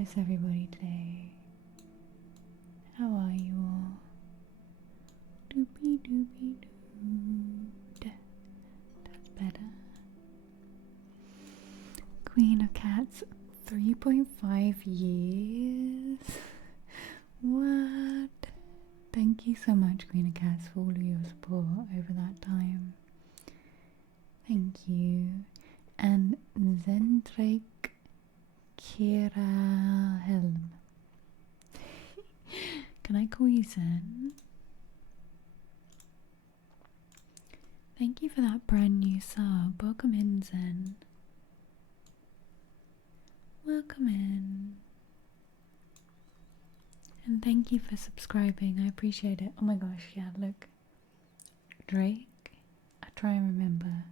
is everybody today? How are you all? Doopy doopy doo. That's better. Queen of Cats, 3.5 years. What? Thank you so much, Queen of Cats, for all of your support over that time. Thank you. And Zendrek Kira Helm. Can I call you Zen? Thank you for that brand new sub. Welcome in, Zen. Welcome in. And thank you for subscribing. I appreciate it. Oh my gosh, yeah, look. Drake. I try and remember.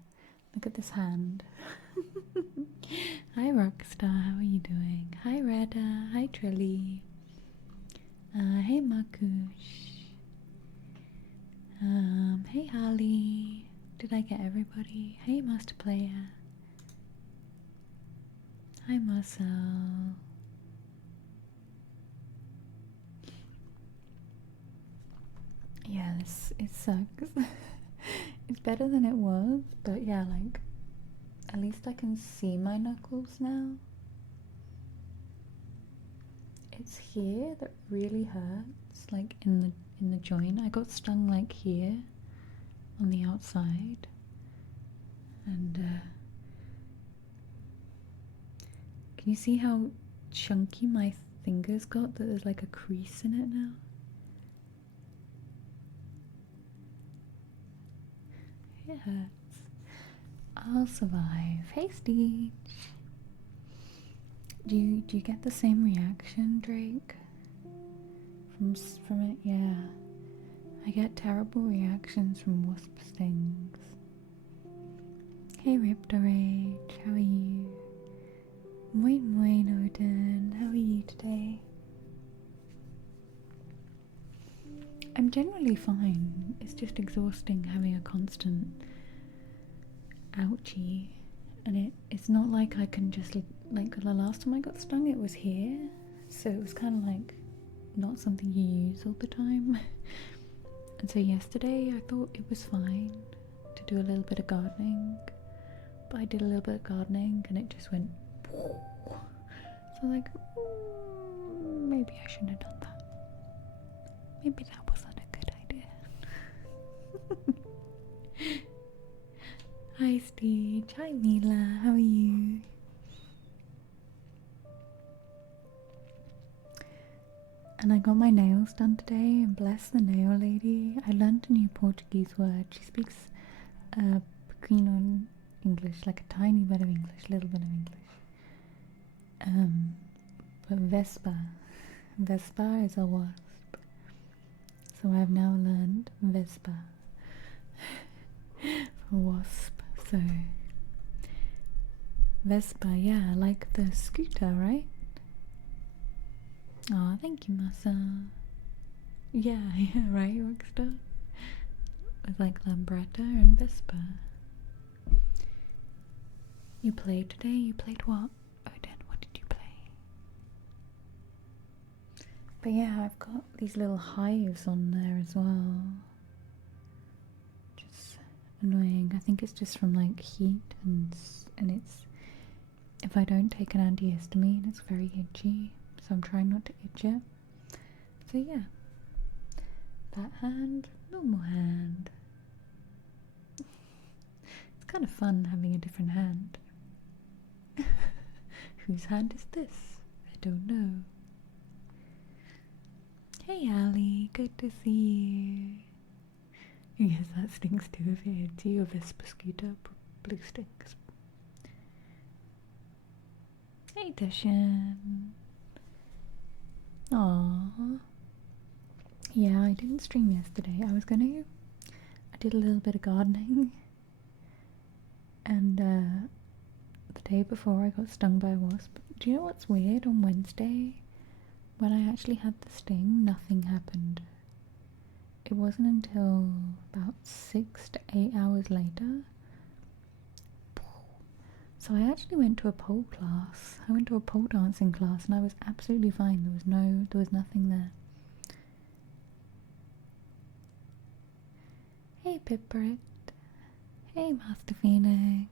Look at this hand. Hi Rockstar, how are you doing? Hi Rada, hi Trilly. Hey Makush. Hey Holly. Did I get everybody? Hey Master Player. Hi Marcel. Yes, it sucks. It's better than it was, but yeah, like, at least I can see my knuckles now. It's here that really hurts, like in the joint. I got stung like here on the outside, and can you see how chunky my fingers got? That there's like a crease in it now. It hurts. I'll survive. Hey Steve. Do you get the same reaction, Drake? From it? Yeah. I get terrible reactions from wasp stings. Hey Riptorage, how are you? Moin Odin, how are you today? I'm generally fine. It's just exhausting having a constant ouchie, and it's not like I can just, like the last time I got stung it was here, so it was kind of like not something you use all the time. And so yesterday I thought it was fine to do a little bit of gardening, but I did a little bit of gardening and it just went so like, maybe I shouldn't have done that. Maybe that wasn't a good idea. Hi Steve, hi Mila, how are you? And I got my nails done today, and bless the nail lady. I learned a new Portuguese word. She speaks pequeno English, like a tiny bit of English, little bit of English. But Vespa is a wasp. So I've now learned Vespa for wasp. So Vespa, yeah, like the scooter, right? Oh, thank you, Masa. Yeah, right, Rockstar? With like Lambretta and Vespa. You played today? You played what? Odin, what did you play? But yeah, I've got these little hives on there as well. Just annoying. I think it's just from like heat, and it's, if I don't take an antihistamine, it's very itchy. So I'm trying not to itch it. So yeah, that hand, normal hand. It's kind of fun having a different hand. Whose hand is this? I don't know. Hey Ali, good to see you. Yes, that stings too if it hits you. A Vespa scooter, blue stings. Hey Dashan. Aww. Yeah, I didn't stream yesterday. I did a little bit of gardening, and the day before I got stung by a wasp. Do you know what's weird? On Wednesday, when I actually had the sting, nothing happened. It wasn't until about 6 to 8 hours later So I actually went to a pole class. I went to a pole dancing class and I was absolutely fine. There was nothing there. Hey Piprit. Hey Master Phoenix.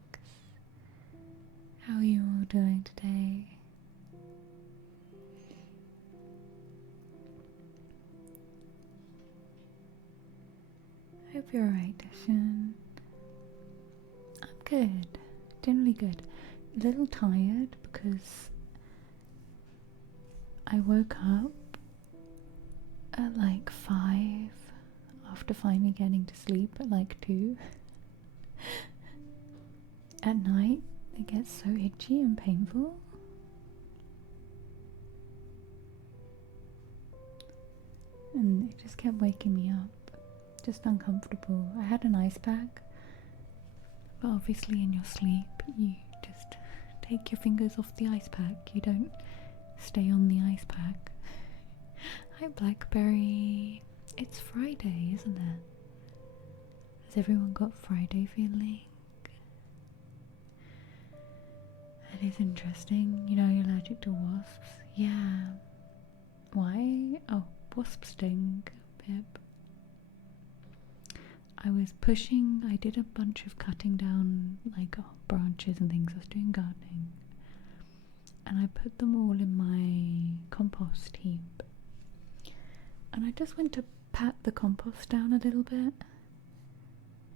How are you all doing today? Hope you're alright, Dashan. I'm good. Generally good. A little tired because I woke up at like 5 after finally getting to sleep at like 2. At night, it gets so itchy and painful. And it just kept waking me up. Just uncomfortable. I had an ice pack, but obviously in your sleep you just take your fingers off the ice pack. You don't stay on the ice pack. Hi Blackberry. It's Friday, isn't it? Has everyone got Friday feeling? That is interesting. You know you're allergic to wasps? Yeah. Why? Oh, wasp sting, Pip. I was pushing, I did a bunch of cutting down like branches and things. I was doing gardening. And I put them all in my compost heap. And I just went to pat the compost down a little bit.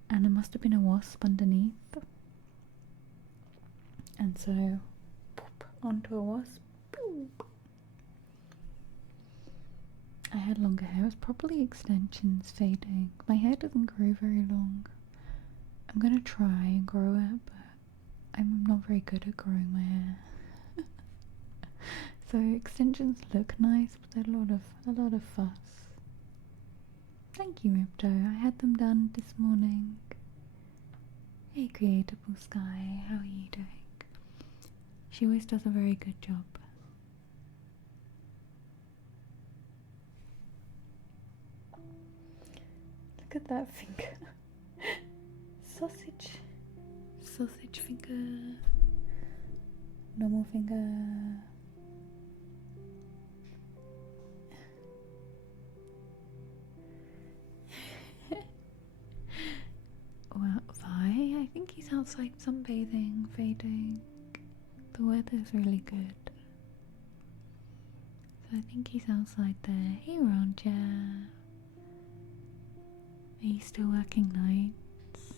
And there must have been a wasp underneath. And so, pop, onto a wasp. Boop. I had longer hair. It was probably extensions fading. My hair doesn't grow very long. I'm gonna try and grow it, but I'm not very good at growing my hair. So extensions look nice, but they're a lot of fuss. Thank you, Ripto. I had them done this morning. Hey, Creatable Sky, how are you doing? She always does a very good job. Look at that finger. Sausage. Sausage finger. Normal finger. Well, Vi, I think he's outside sunbathing, fading. The weather's really good. So I think he's outside there. Hey, Ronja. Are you still working nights?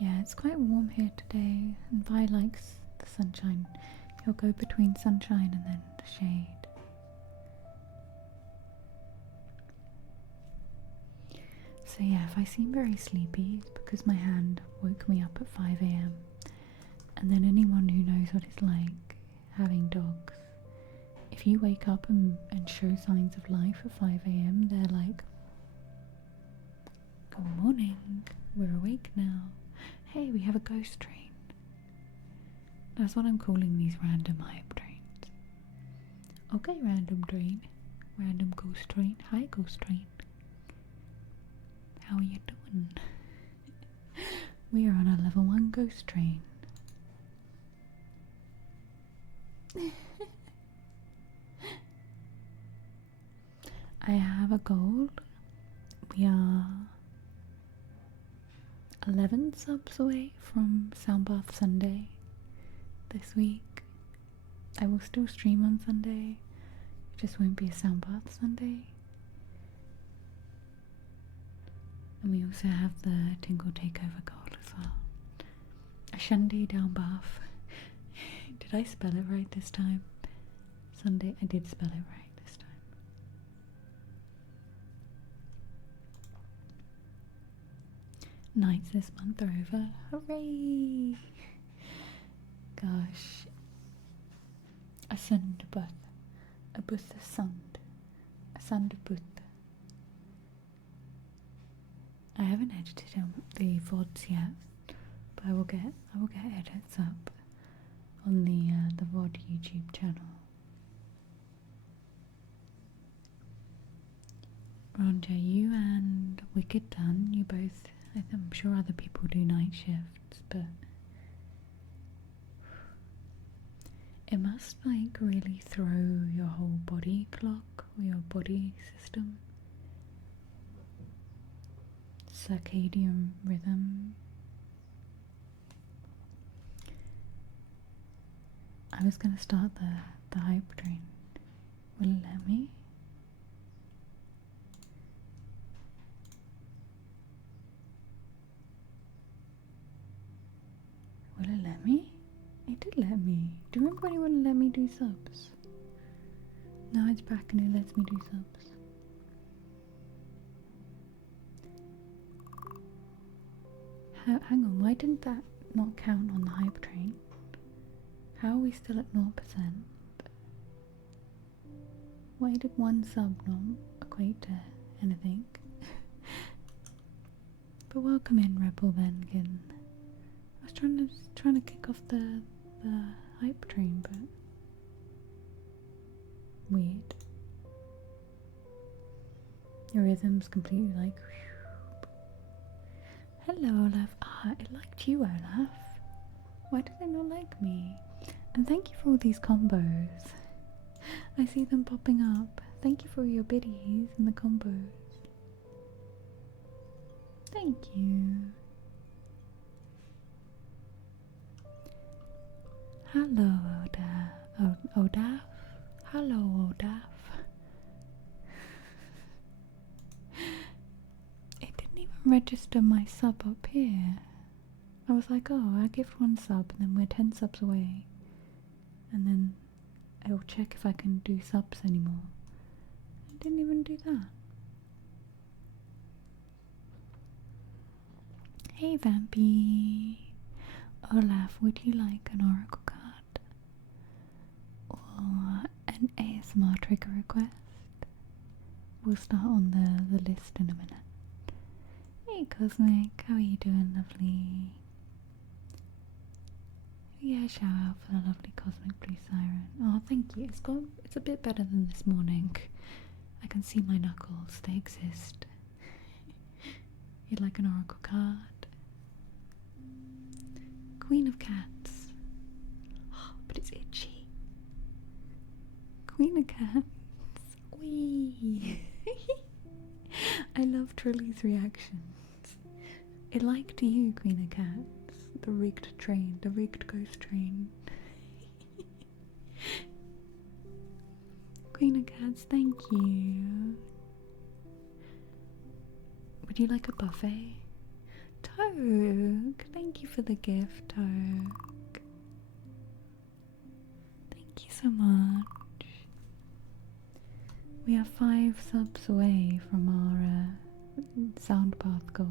Yeah, it's quite warm here today, and Vi likes the sunshine. He'll go between sunshine and then the shade. So yeah, if I seem very sleepy, it's because my hand woke me up at 5 AM. And then anyone who knows what it's like having dogs, if you wake up and show signs of life at 5 AM, they're like, good morning, we're awake now. Hey, we have a ghost train. That's what I'm calling these random hype trains. Okay, random train. Random ghost train. Hi, ghost train. How are you doing? We are on a level 1 ghost train. I have a goal. We are 11 subs away from Soundbath Sunday this week. I will still stream on Sunday. It just won't be a Soundbath Sunday. And we also have the Tingle Takeover goal as well. A Sunday down bath. Did I spell it right this time? Sunday, I did spell it right this time. Nights this month are over. Hooray! Gosh. A sund buth. A buth of sund. A sund buth. I haven't edited the VODs yet, but I will get edits up on the VOD YouTube channel. Ronja, you and Wicked done. You both, I'm sure other people do night shifts, but it must like really throw your whole body clock or your body system, circadian rhythm. I was gonna start the hype train. Will it let me? Will it let me? It did let me. Do you remember when it wouldn't let me do subs? Now it's back and it lets me do subs. Hang on, why didn't that not count on the hype train? How are we still at 0%? Why did one sub not equate to anything? But welcome in, Rebel Vengan. I was trying to kick off the hype train, but weird. Your rhythm's completely like. Hello, Olaf. Ah, it liked you, Olaf. Why did it not like me? And thank you for all these combos. I see them popping up. Thank you for your biddies and the combos. Thank you. Hello, Odaf. Hello, Odaf. It didn't even register my sub up here. I was like, oh, I'll give one sub and then we're 10 subs away. And then I'll check if I can do subs anymore. I didn't even do that. Hey Vampy. Olaf, would you like an oracle card? Or an ASMR trigger request? We'll start on the list in a minute. Hey Cosmic, how are you doing, lovely? Yeah, shout out for the lovely Cosmic Blue Siren. Oh, thank you. It's a bit better than this morning. I can see my knuckles, they exist. You'd like an oracle card? Queen of Cats. Oh, but it's itchy. Queen of Cats. Wee. I love Trilly's reactions. It liked you, Queen of Cats. The rigged train, the rigged ghost train. Queen of Cats, thank you. Would you like a buffet? Toke, thank you for the gift, Toke. Thank you so much. We are 5 subs away from our sound path gold.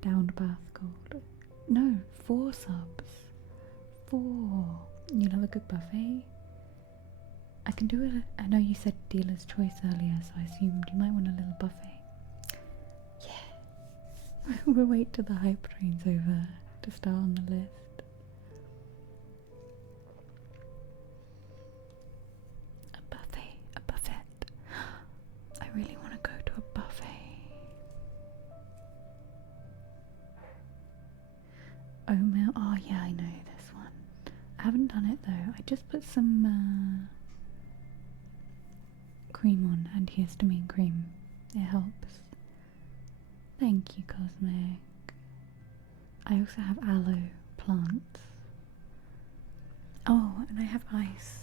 Down path gold. No, 4 subs. 4. You love a good buffet? I can do it. I know you said dealer's choice earlier, so I assumed you might want a little buffet. Yeah. We'll wait till the hype train's over to start on the list. A buffet, a buffet. I really want to go to a buffet. Oatmeal. Oh yeah, I know this one. I haven't done it though. I just put some cream on, antihistamine cream. It helps. Thank you, Cosmic. I also have aloe plants. Oh, and I have ice.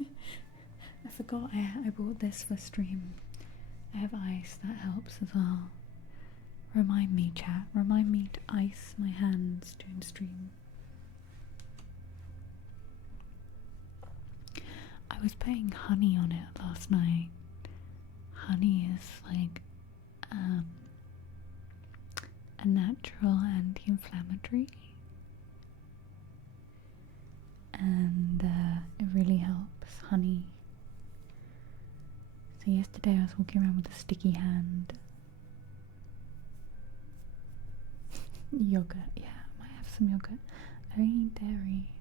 I forgot I bought this for stream. I have ice, that helps as well. Remind me, chat. Remind me to ice my hands during stream. I was putting honey on it last night. Honey is like a natural anti-inflammatory, and it really helps. Honey. So yesterday I was walking around with a sticky hand. Yogurt, yeah, I might have some yogurt. I don't eat dairy.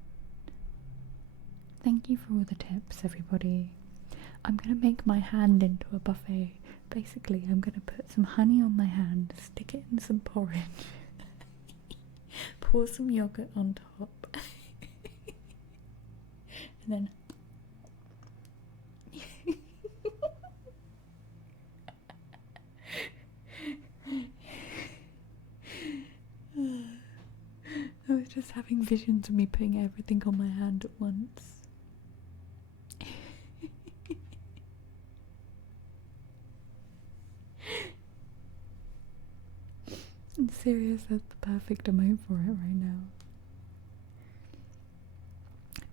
Thank you for all the tips, everybody. I'm gonna make my hand into a buffet. Basically, I'm gonna put some honey on my hand, stick it in some porridge, pour some yogurt on top, and then I was just having visions of me putting everything on my hand at once. I'm serious, that's the perfect emote for it right now.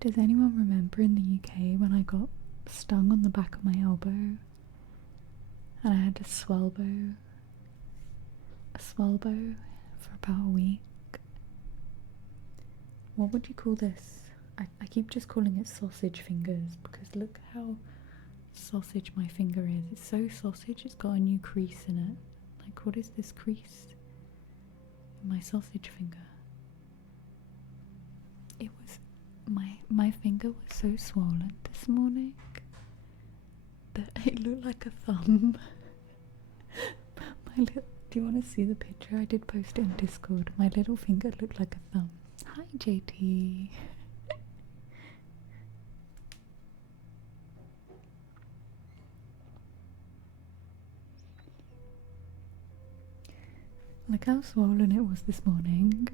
Does anyone remember in the UK when I got stung on the back of my elbow and I had to swelbo for about a week? What would you call this? I keep just calling it sausage fingers because look how sausage my finger is. It's so sausage, it's got a new crease in it. Like, what is this crease in my sausage finger? It was, my finger was so swollen this morning that it looked like a thumb. Do you want to see the picture? I did post it in Discord. My little finger looked like a thumb. Hi, JT. Look how swollen it was this morning.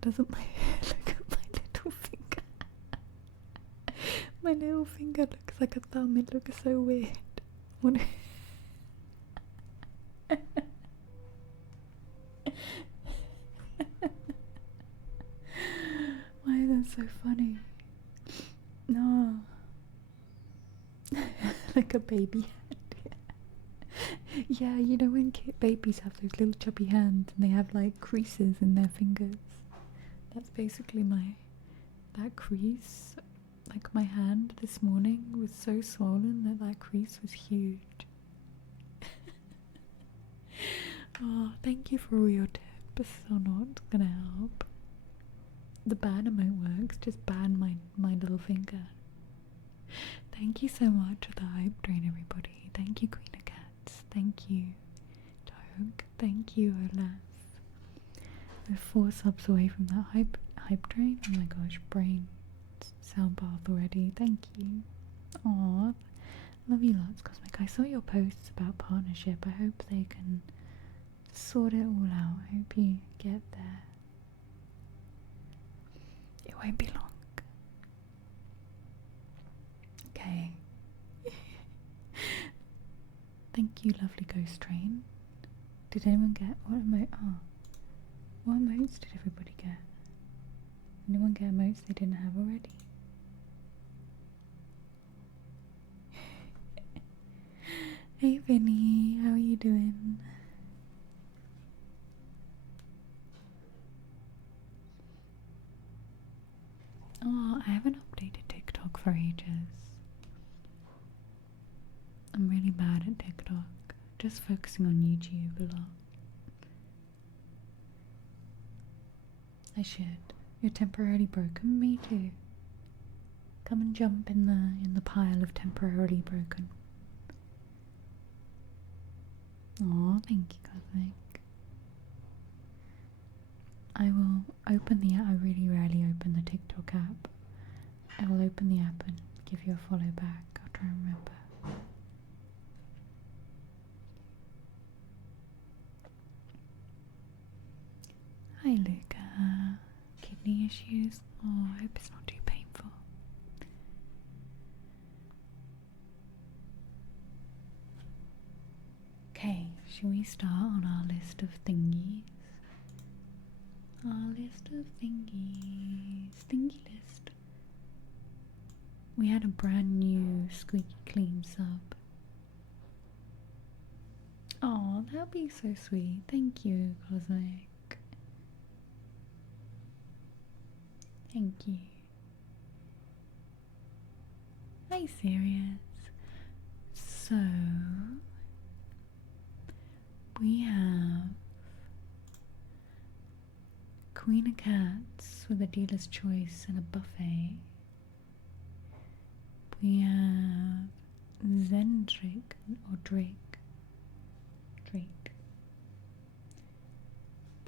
Doesn't my look at my little finger? My little finger looks like a thumb. It looks so weird. What? Why is that so funny? No. Like a baby hand. Yeah, you know when babies have those little chubby hands and they have like creases in their fingers? That's basically that crease. Like my hand this morning was so swollen that crease was huge. Oh, thank you for all your tips. So not gonna help. The ban emote works, just ban my little finger. Thank you so much for the hype train, everybody. Thank you, Queen of Cats. Thank you, Togue. Thank you, Olaf. We're 4 subs away from that hype train. Oh my gosh, brain sound bath already. Thank you. Aw, love you lots, Cosmic. I saw your posts about partnership. I hope they can sort it all out. I hope you get there. It won't be long. Okay. Thank you, lovely ghost train. Did anyone get what emote? Oh, what emotes did everybody get? Anyone get emotes they didn't have already? Hey Vinny, how are you doing? Oh, I haven't updated TikTok for ages. I'm really bad at TikTok. Just focusing on YouTube a lot. I should. You're temporarily broken? Me too. Come and jump in the pile of temporarily broken. Aw, thank you, Cosmic. I will open the app. I really rarely open the TikTok app. I will open the app and give you a follow back. I'll try and remember. Hi, Luca. Kidney issues? Oh, I hope it's not too painful. Okay, shall we start on our list of thingies? Our list of thingies. Thingy list. We had a brand new squeaky clean sub. Oh, that'll be so sweet. Thank you, Cosmic. Thank you. Hi, Sirius. So, we have Queen of Cats with a dealer's choice and a buffet. We have Zendrake or Drake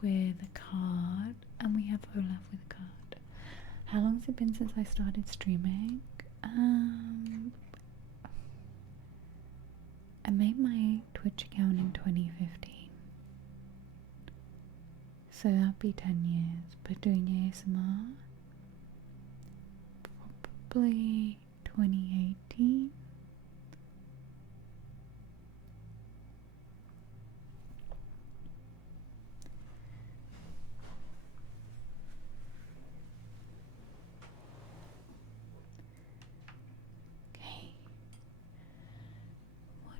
with a card, and we have Olaf with a card. How long has it been since I started streaming? I made my Twitch account in 2015, so that'd be 10 years. But doing ASMR, probably 2018.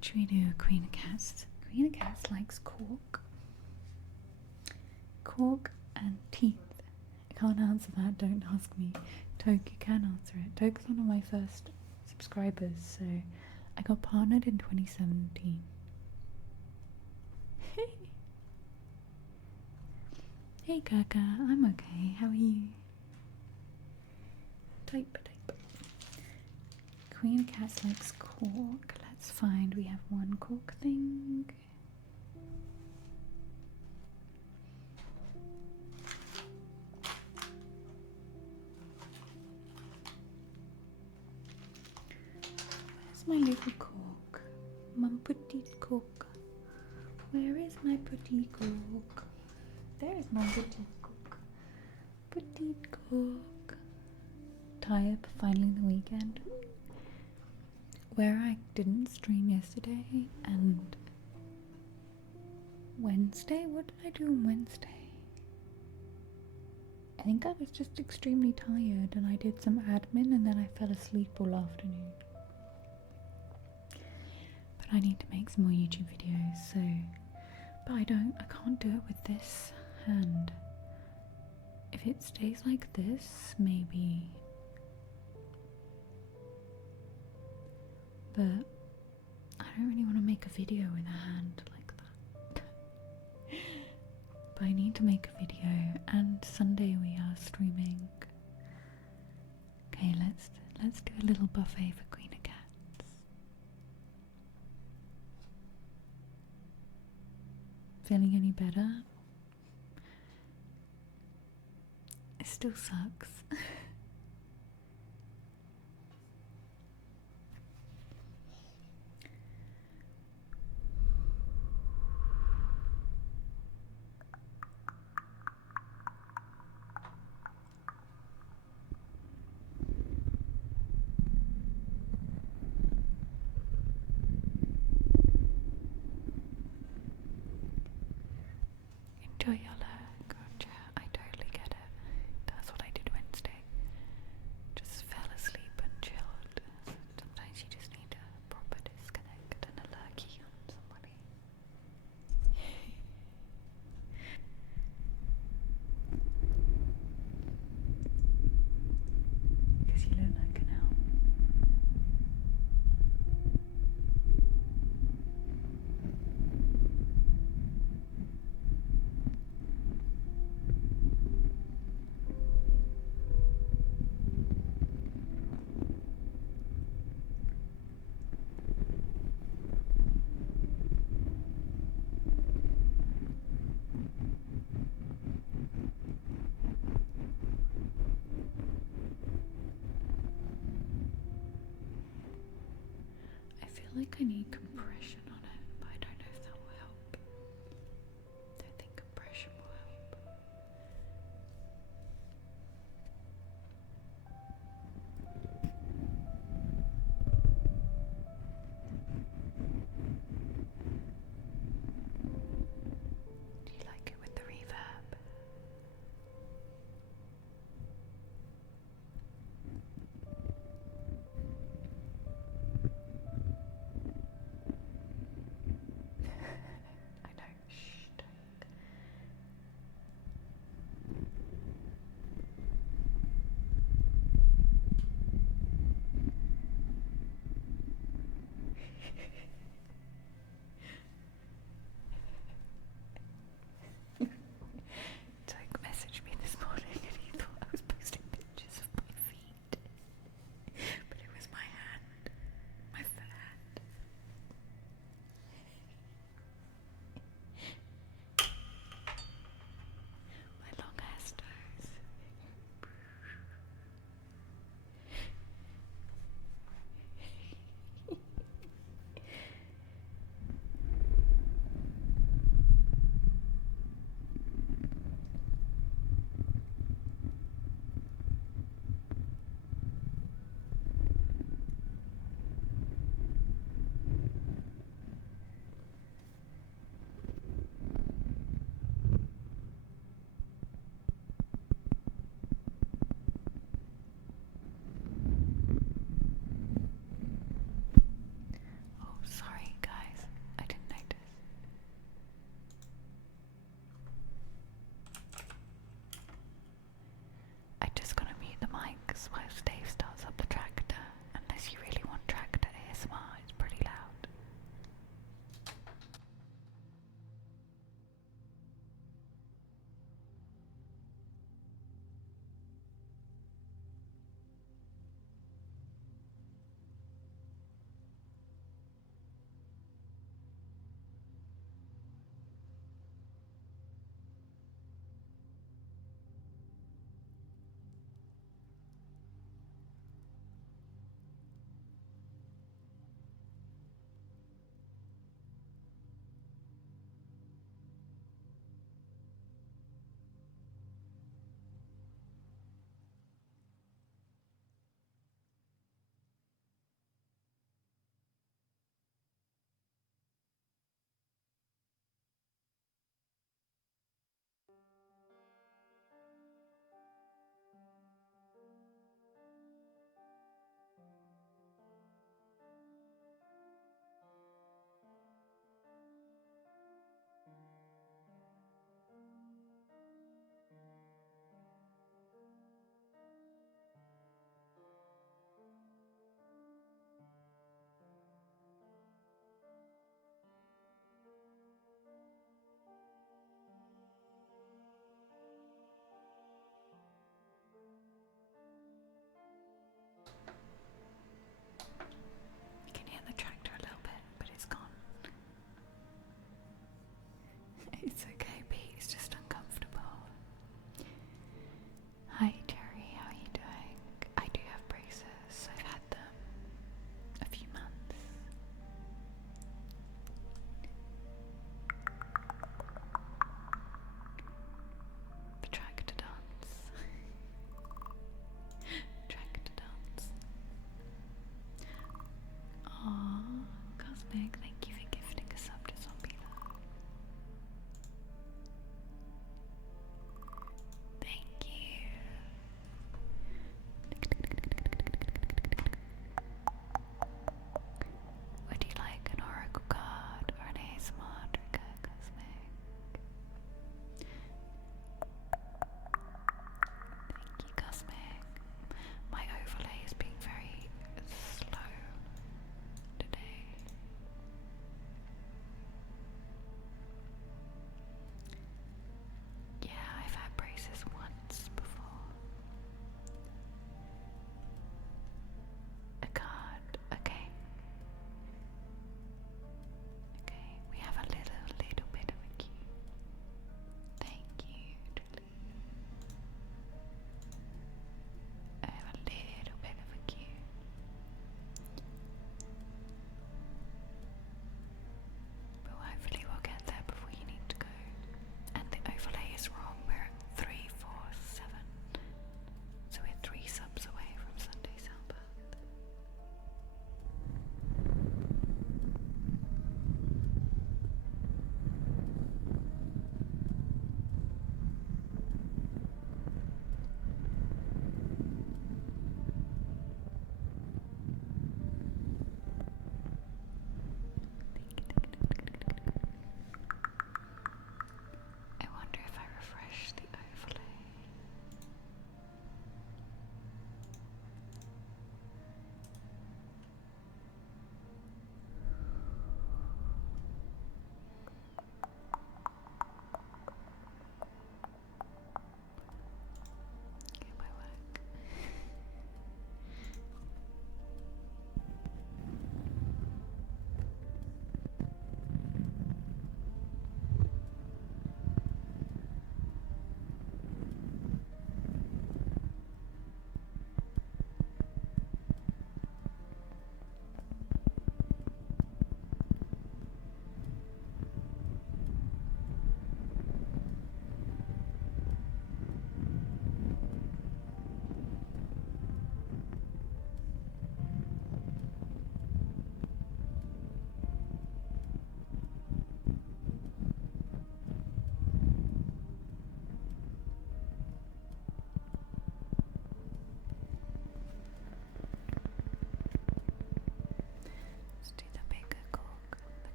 Should we do Queen of Cats? Queen of Cats likes cork. Cork and teeth. I can't answer that, don't ask me. Toke, you can answer it. Toke's one of my first subscribers, so I got partnered in 2017. Hey Kaka, I'm okay, how are you? Type. Queen of Cats likes cork. Let's find, we have one cork thing. Where's my little cork? My petite cork. Where is my petite cork? There is my petite cork. Petite cork. Tired, finally the weekend. Where I didn't stream yesterday and Wednesday. What did I do on Wednesday? I think I was just extremely tired and I did some admin and then I fell asleep all afternoon. But I need to make some more YouTube videos, so but I can't do it with this hand. If it stays like this, maybe. But I don't really want to make a video with a hand like that. But I need to make a video, and Sunday we are streaming. Okay, let's do a little buffet for Queen of Cats. Feeling any better? It still sucks. Enjoy your leg, gotcha. I totally get it. That's what I did Wednesday. Just fell asleep and chilled. Sometimes you just need a proper disconnect and a lurky on somebody. Because you look like an elf. I feel like I need compression on it, but I don't know if that will help. I don't think compression will help. Do you like it with the reverb?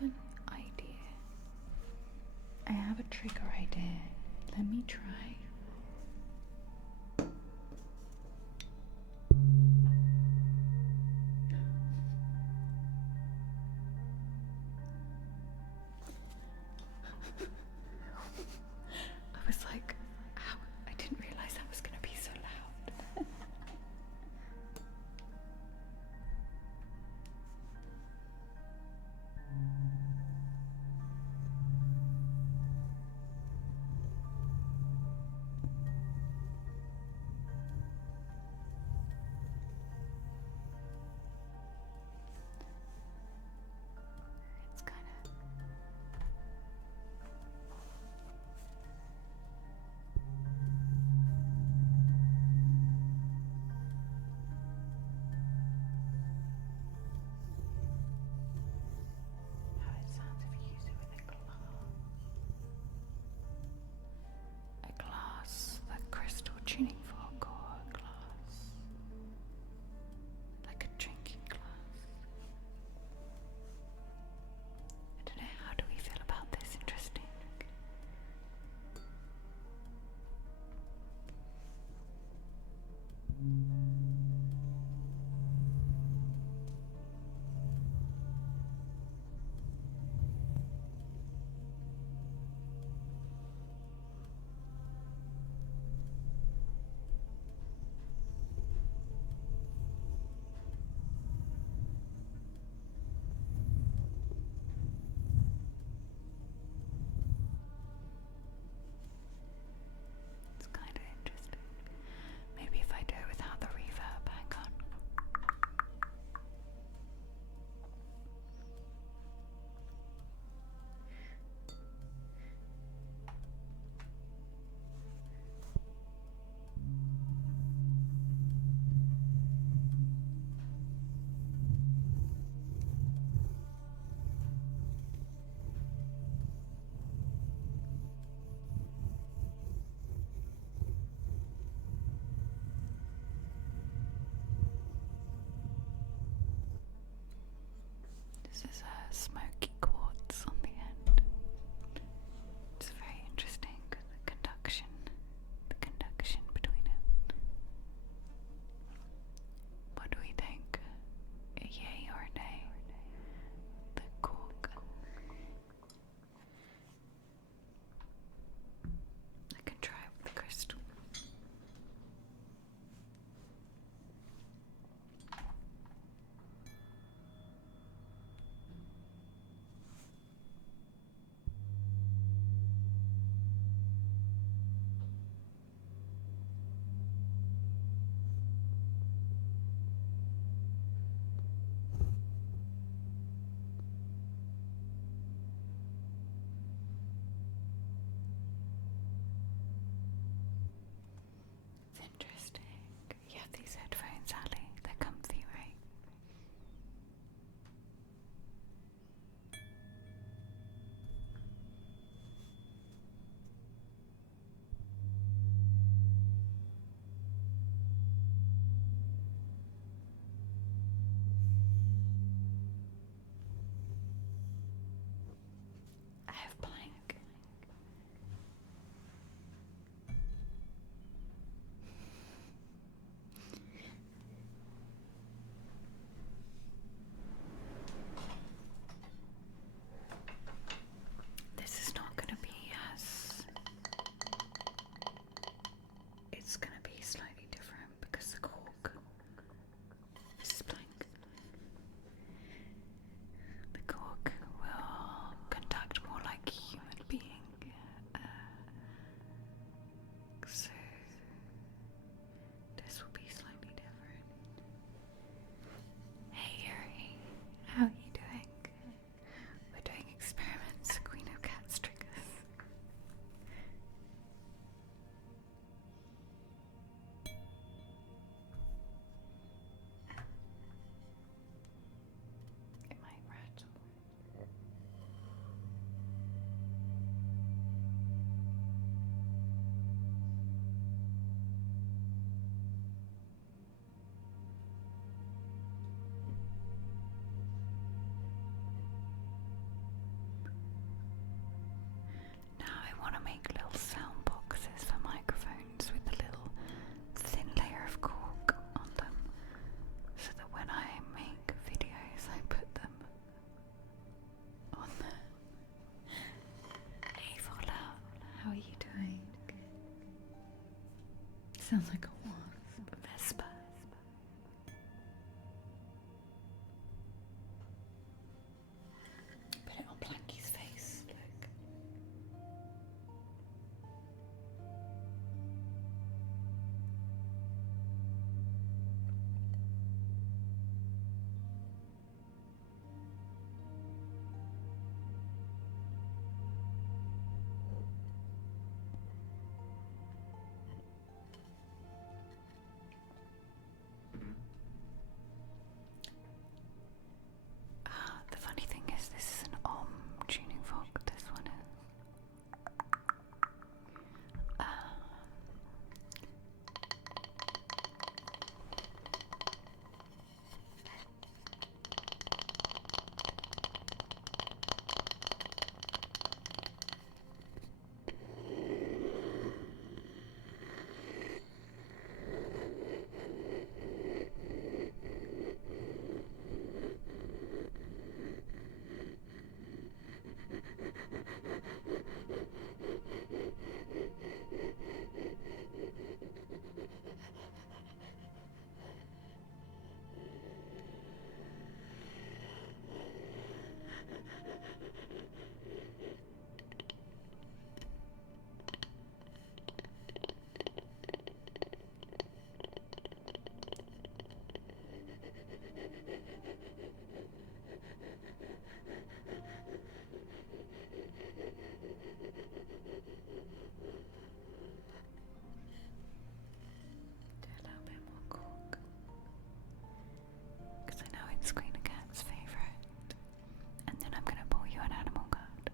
an idea. I have a trigger idea. Let me try. I was like, ow, I didn't realize that was going to be so loud. It's kind of... how it sounds if you use it with a glass, the crystal tuning fork or a glass, like a drinking glass. I don't know, how do we feel about this? Interesting. It's kind of interesting. Maybe if I do it without the reverb, hang on. This is a smoky quartz on the end. It's very interesting, the conduction between it. What do we think? A yay or a nay? The cork. I can try it with the crystal. sounds like a wasp. A vespa. Put it on Blanky's face. Look. The funny thing is, this is an tuning fork. This one is. Because I know it's Queen of Cat's favourite. And then I'm going to pull you an animal card.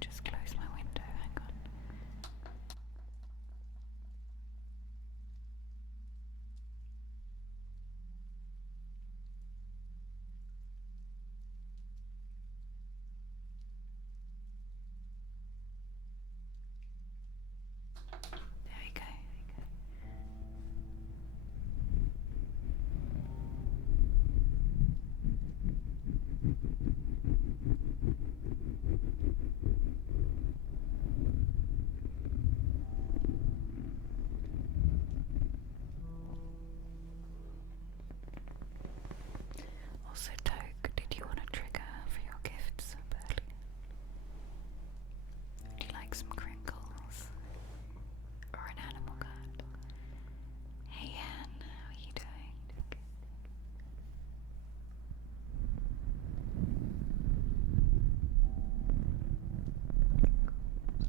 Just close my window, hang on. There we go. Also, Toke, did you want a trigger for your gifts up early? Would you like some crinkles? Or an animal card? Hey Anne, how are you doing?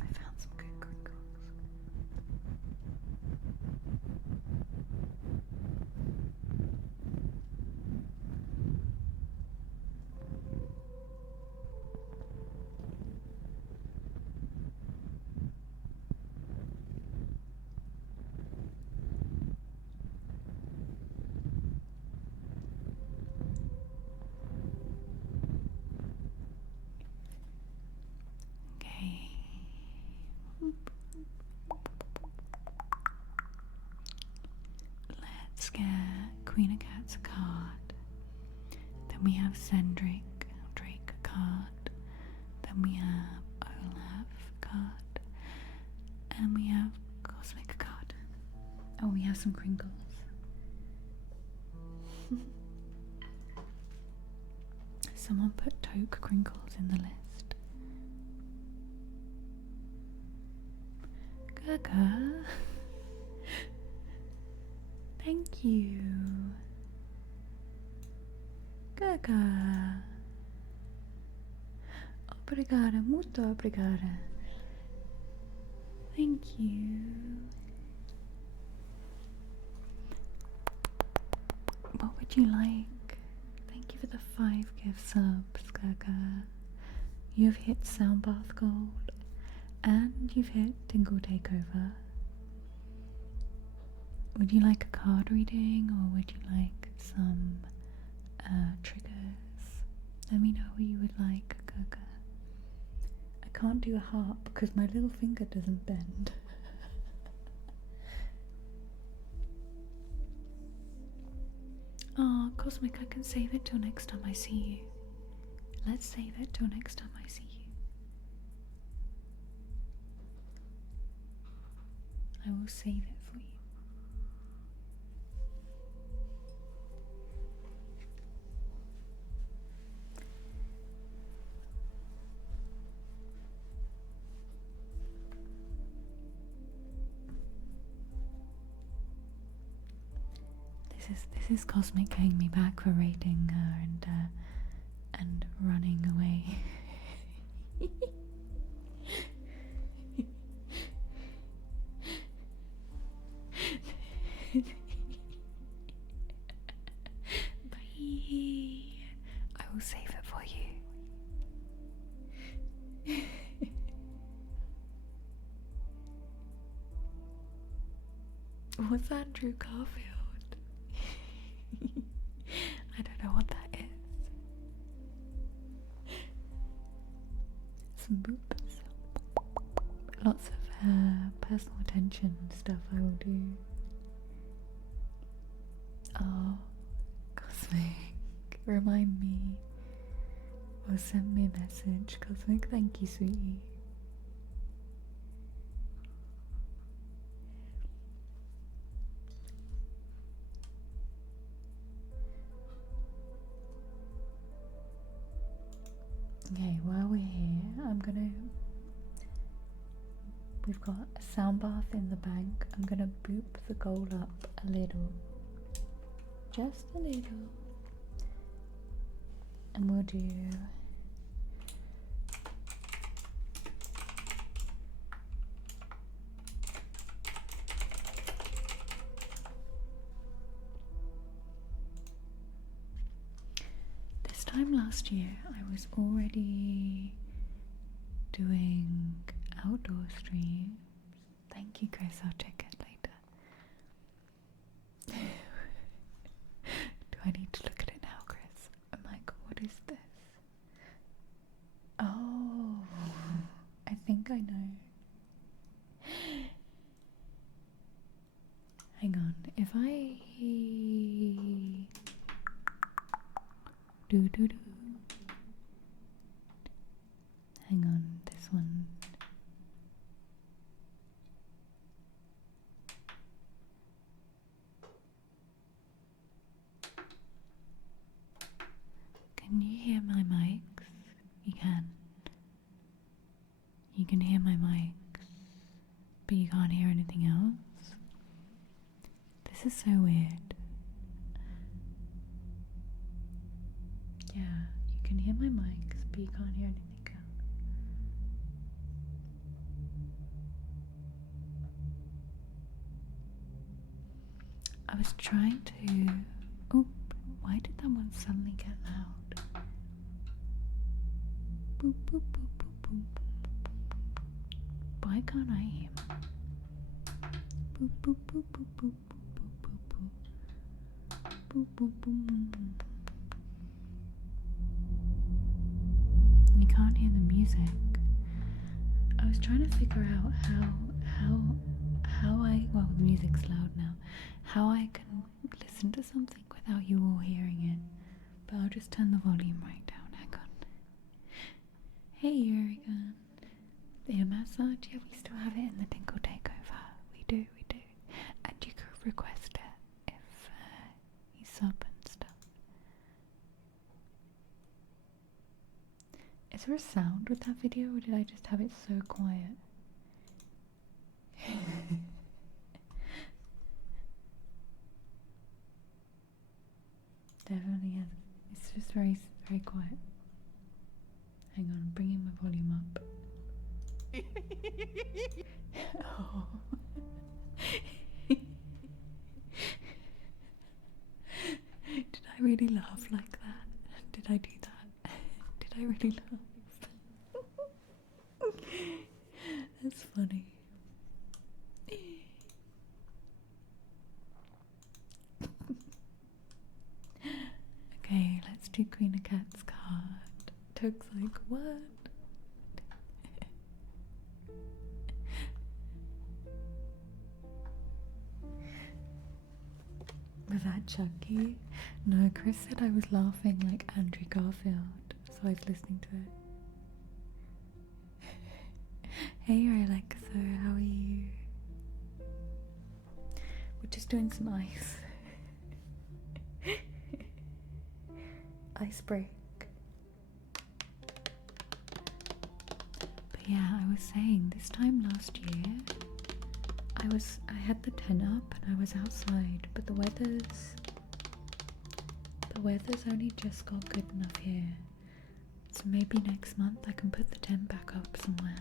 I found some good crinkles. Okay. Let's get Queen of Cats a card. Then we have Drake a card. Then we have Olaf a card. And we have Cosmic a card. Oh, we have some crinkles. Someone put Toke crinkles in the list. Gaga. you. Gaga. Obrigada, muito obrigada. Thank you. What would you like? Thank you for the 5 gift subs, Gaga. You've hit Soundbath Gold and you've hit Tingle Takeover. Would you like a card reading or would you like some triggers? Let me know what you would like, Gaga. I can't do a heart because my little finger doesn't bend. Oh, Cosmic, I can save it till next time I see you. Let's save it till next time I see you. I will save it for you. This is Cosmic getting me back for raiding her and running away. Bye. I will save it for you. What's Andrew Garfield? I don't know what that is. Some boops. Lots of personal attention stuff I will do. Oh, Cosmic, remind me. Or send me a message. Cosmic, thank you, sweetie. Okay, while we're here, we've got a sound bath in the bank. I'm gonna boop the goal up a little. Just a little. And we'll do this time last year I was already doing outdoor streams. Thank you, Chris, I'll check it later. Do I need to look at it now, Chris? I'm like, what is this? Oh, I think I know. Hang on, if I do. Hang on, this one. Can you hear my mics? You can. You can hear my mics, but you can't hear anything else. This is so weird. Yeah, you can hear my mics, but you can't hear anything else. I was trying to... Oh, why did that one suddenly get loud? Boop, boop, boop, boop, boop. Why can't I hear? Boop, boop, boop, boop, boop, boop, boop, boop. Boop, boop, boop, boop, boop. You can't hear the music. I was trying to figure out how I, well, the music's loud now, how I can listen to something without you all hearing it. But I'll just turn the volume right down. Hang on. Hey, Jurgen. The ear massage? Yeah, we still have it in the Tinkle Takeover. We do. And you could request it if you sub and stuff. Is there a sound with that video, or did I just have it so quiet? definitely has. It's just very, very quiet. Hang on, I'm bringing my volume up. Oh. Did I really laugh like that? Did I do that? Did I really laugh? That's funny. Okay, let's do Queen of Cats card. Took's like, what? Was that Chucky? No, Chris said I was laughing like Andrew Garfield, so I was listening to it. Hey Alexa, how are you? We're just doing some ice. Ice break. But yeah, I was saying this time last year I had the tent up and I was outside, but the weather's only just got good enough here. So maybe next month I can put the tent back up somewhere.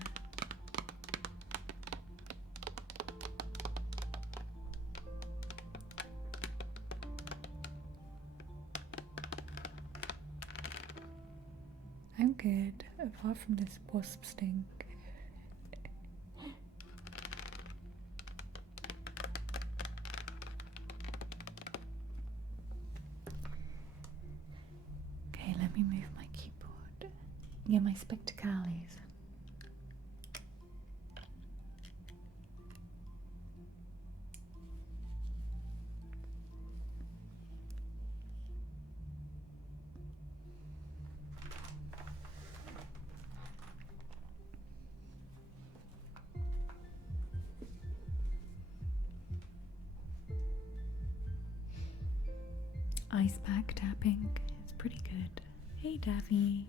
I'm good, apart from this wasp sting. Okay, let me move my keyboard. Yeah, my spectacles. Ice back tapping. It's pretty good. Hey, Davy.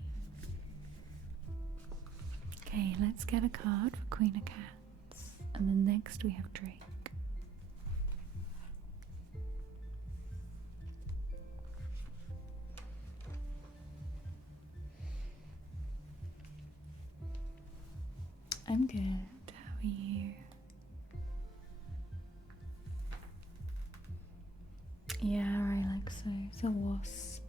Okay, let's get a card for Queen of Cats. And then next we have Drake. I'm good. How are you? Yeah, I like so. It's a wasp.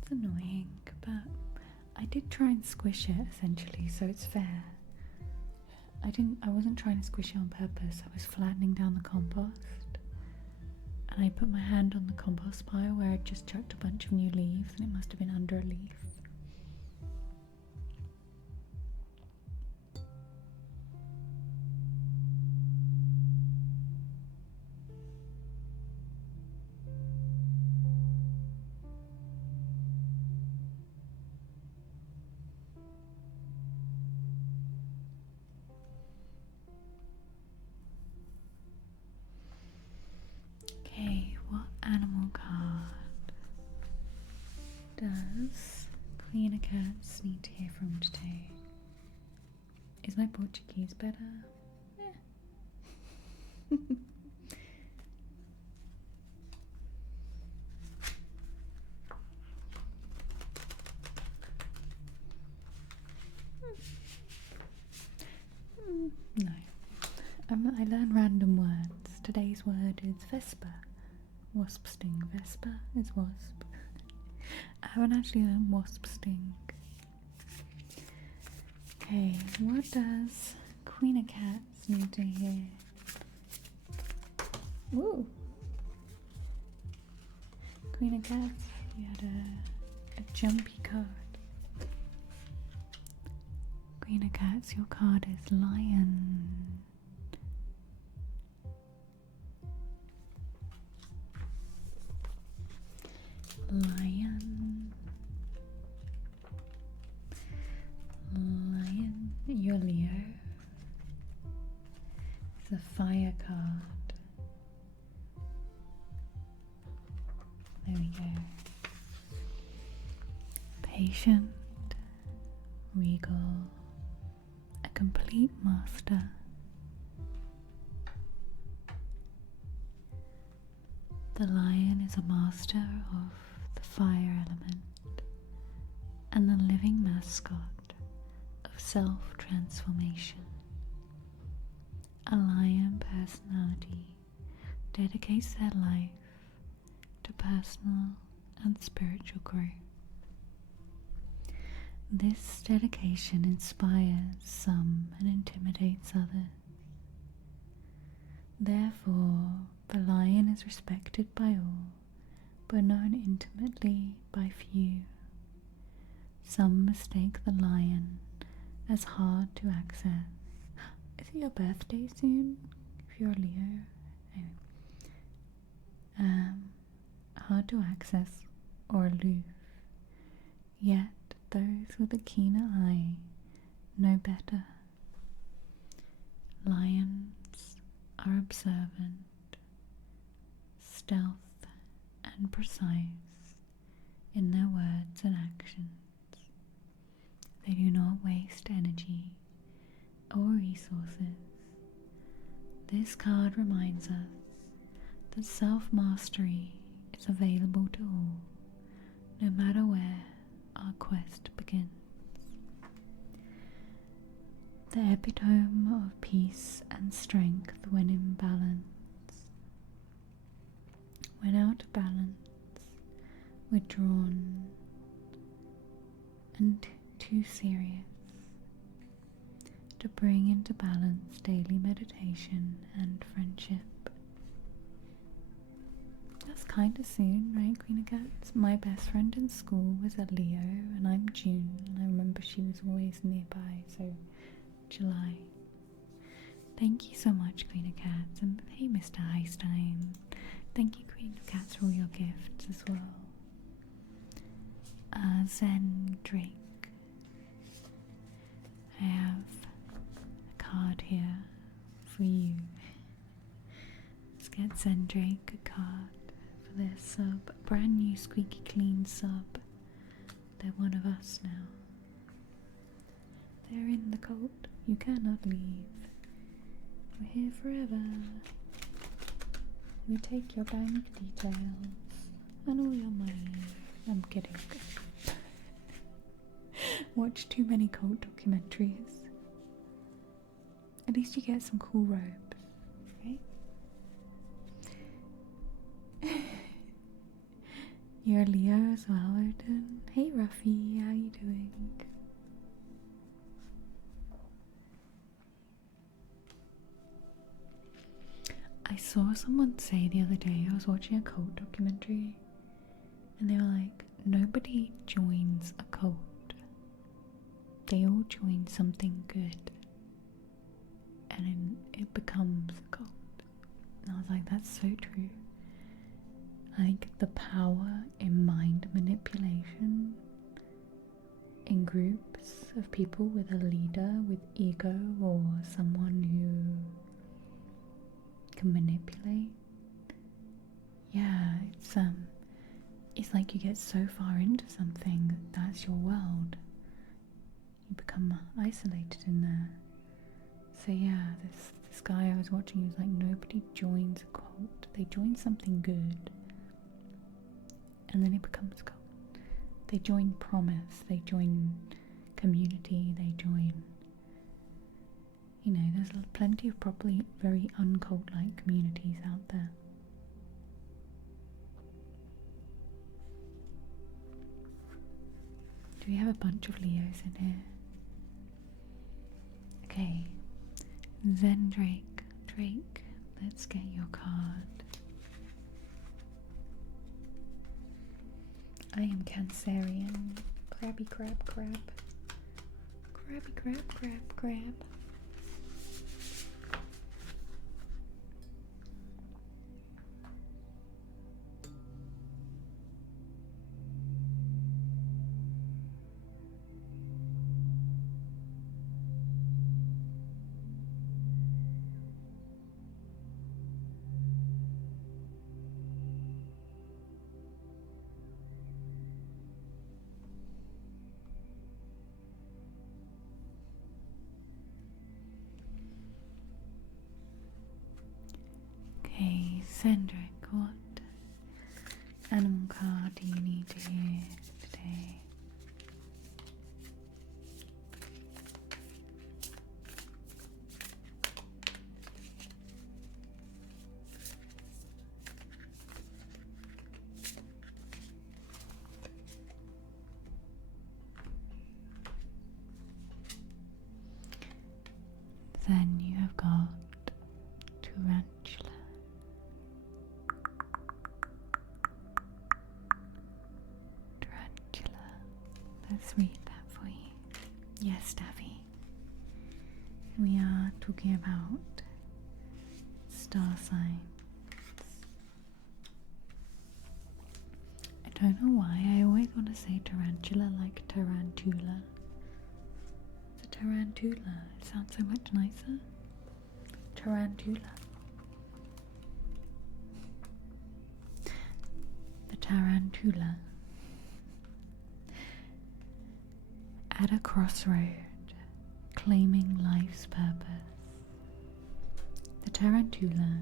It's annoying, but I did try and squish it essentially, so it's fair. I wasn't trying to squish it on purpose. I was flattening down the compost. And I put my hand on the compost pile where I'd just chucked a bunch of new leaves, and it must have been under a leaf. Okay, what animal card does Queen of Cats need to hear from today? Is my Portuguese better? Yeah. No. I learn random words. Today's word is Vespa. Wasp sting. Vespa is wasp. I haven't actually learned wasp sting. Okay, what does Queen of Cats need to hear? Woo! Queen of Cats, you had a jumpy card. Queen of Cats, your card is Lion. Lion. Lion. You're Leo. It's a fire card. There we go. Patient. Regal. A complete master. The lion is a master of the fire element and the living mascot of self-transformation. A lion personality dedicates their life to personal and spiritual growth. This dedication inspires some and intimidates others. Therefore, the lion is respected by all, but known intimately by few. Some mistake the lion as hard to access. Is it your birthday soon? If you're a Leo. Anyway. Hard to access or aloof. Yet those with a keener eye know better. Lions are observant, stealth, and precise in their words and actions. They do not waste energy or resources. This card reminds us that self-mastery is available to all, no matter where our quest begins. The epitome of peace and strength when in balance. When out of balance, withdrawn, and too serious. To bring into balance daily meditation and friendship. That's kind of soon, right, Queen of Cats? My best friend in school was a Leo, and I'm June, and I remember she was always nearby, so July. Thank you so much, Queen of Cats, and hey, Mr. Einstein. Thank you, Queen of Cats, for all your gifts as well. Zen Drake. I have a card here for you. Let's get Zen Drake a card for their sub. A brand new squeaky clean sub. They're one of us now. They're in the cult. You cannot leave. We're here forever. We take your bank details and all your money. I'm kidding. Watch too many cult documentaries. At least you get some cool robes, right? You're a Leo as well, Odin. Hey Ruffy, how you doing? I saw someone say the other day, I was watching a cult documentary, and they were like, nobody joins a cult. They all join something good. And then it becomes a cult. And I was like, that's so true. I think the power in mind manipulation in groups of people with a leader with ego or someone who can manipulate. Yeah, it's like you get so far into something that's your world. You become isolated in there. So yeah, this guy I was watching, he was like, nobody joins a cult. They join something good, and then it becomes a cult. They join promise. They join community. They join. You know, there's plenty of probably very uncult-like communities out there. Do we have a bunch of Leos in here? Okay, Zen Drake, let's get your card. I am Cancerian. Crabby crab. Crabby crab. Okay, Cendric, what Staffy. We are talking about star signs. I don't know why, I always want to say tarantula like tarantula. It's a tarantula, it sounds so much nicer. Tarantula. The tarantula. At a crossroad, claiming life's purpose. The tarantula.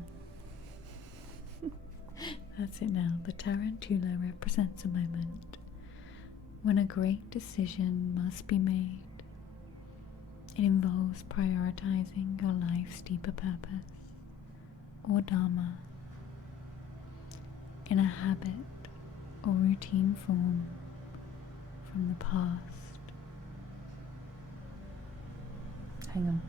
That's it now. The tarantula represents a moment when a great decision must be made. It involves prioritizing your life's deeper purpose, or dharma, in a habit or routine form from the past. Hang on.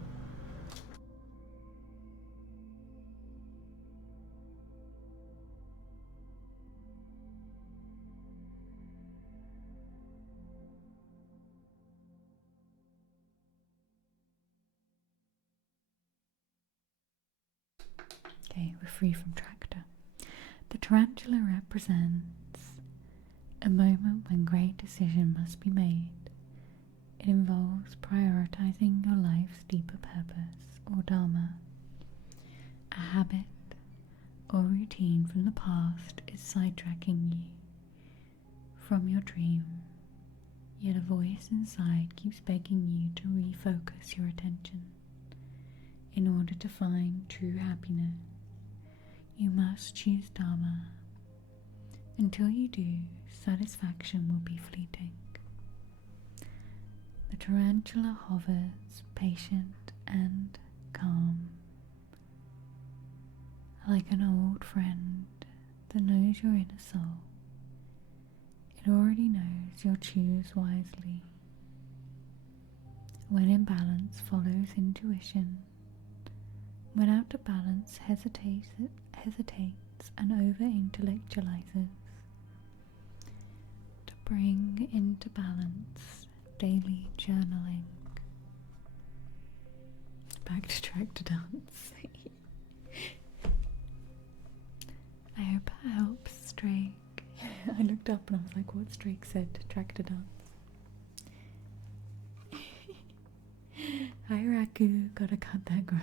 Okay, we're free from tractor. The tarantula represents a moment when great decision must be made. It involves prioritizing your life's deeper purpose, or dharma. A habit or routine from the past is sidetracking you from your dream, yet a voice inside keeps begging you to refocus your attention. In order to find true happiness, you must choose dharma. Until you do, satisfaction will be fleeting. The tarantula hovers, patient and calm, like an old friend that knows your inner soul. It already knows you'll choose wisely. When in balance follows intuition. When out of balance hesitates and over-intellectualizes. To bring into balance, daily journaling. Back to tractor dance. I hope that helps, Drake. I looked up and I was like, what's Drake said to tractor dance? Hi Raku, gotta cut that grass.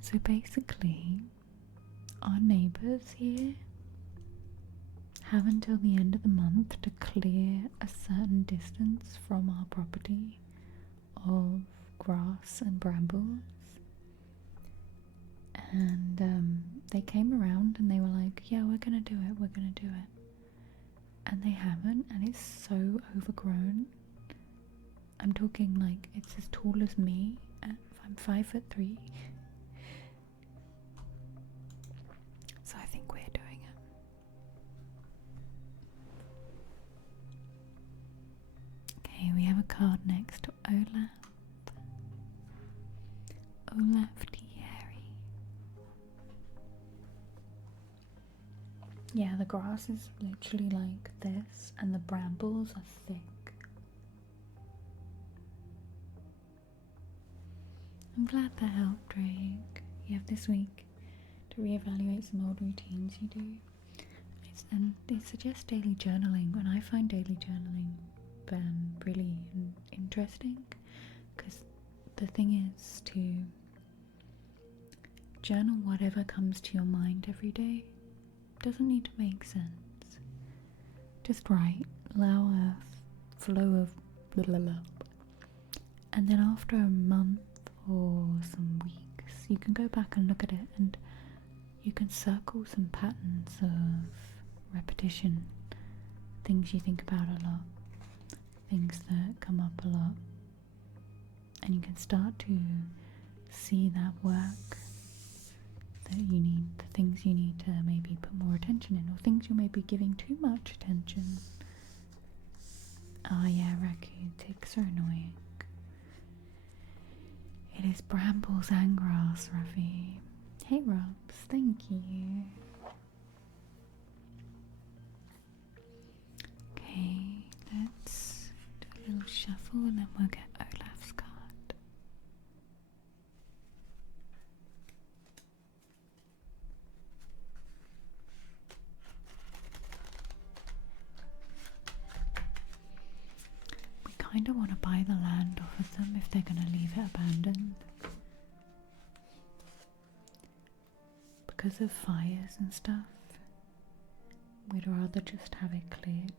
So basically, our neighbours here have until the end of the month to clear a certain distance from our property of grass and brambles. And they came around and they were like, yeah, we're gonna do it, and they haven't, and it's so overgrown. I'm talking like it's as tall as me, and I'm 5'3". So I think we're doing it. Okay, we have a card next to Olaf. Olaf Thierry. Yeah, the grass is literally like this, and the brambles are thick. I'm glad that helped, Drake. You have this week to reevaluate some old routines you do. And it suggests daily journaling, and I find daily journaling really interesting, because the thing is to journal whatever comes to your mind every day. Doesn't need to make sense. Just write, allow a flow of blah blah blah. And then after a month or some weeks, you can go back and look at it, and you can circle some patterns of repetition, things you think about a lot, things that come up a lot, and you can start to see that work that you need, the things you need to maybe put more attention in, or things you may be giving too much attention. Ah, yeah, raccoon ticks are annoying. It is brambles and grass, Ruffy. Hey, Rubs, thank you. Okay, let's do a little shuffle and then we'll get Olaf's card. We kind of want to buy the land off of them if they're going to leave it abandoned. Because of fires and stuff, we'd rather just have it cleared.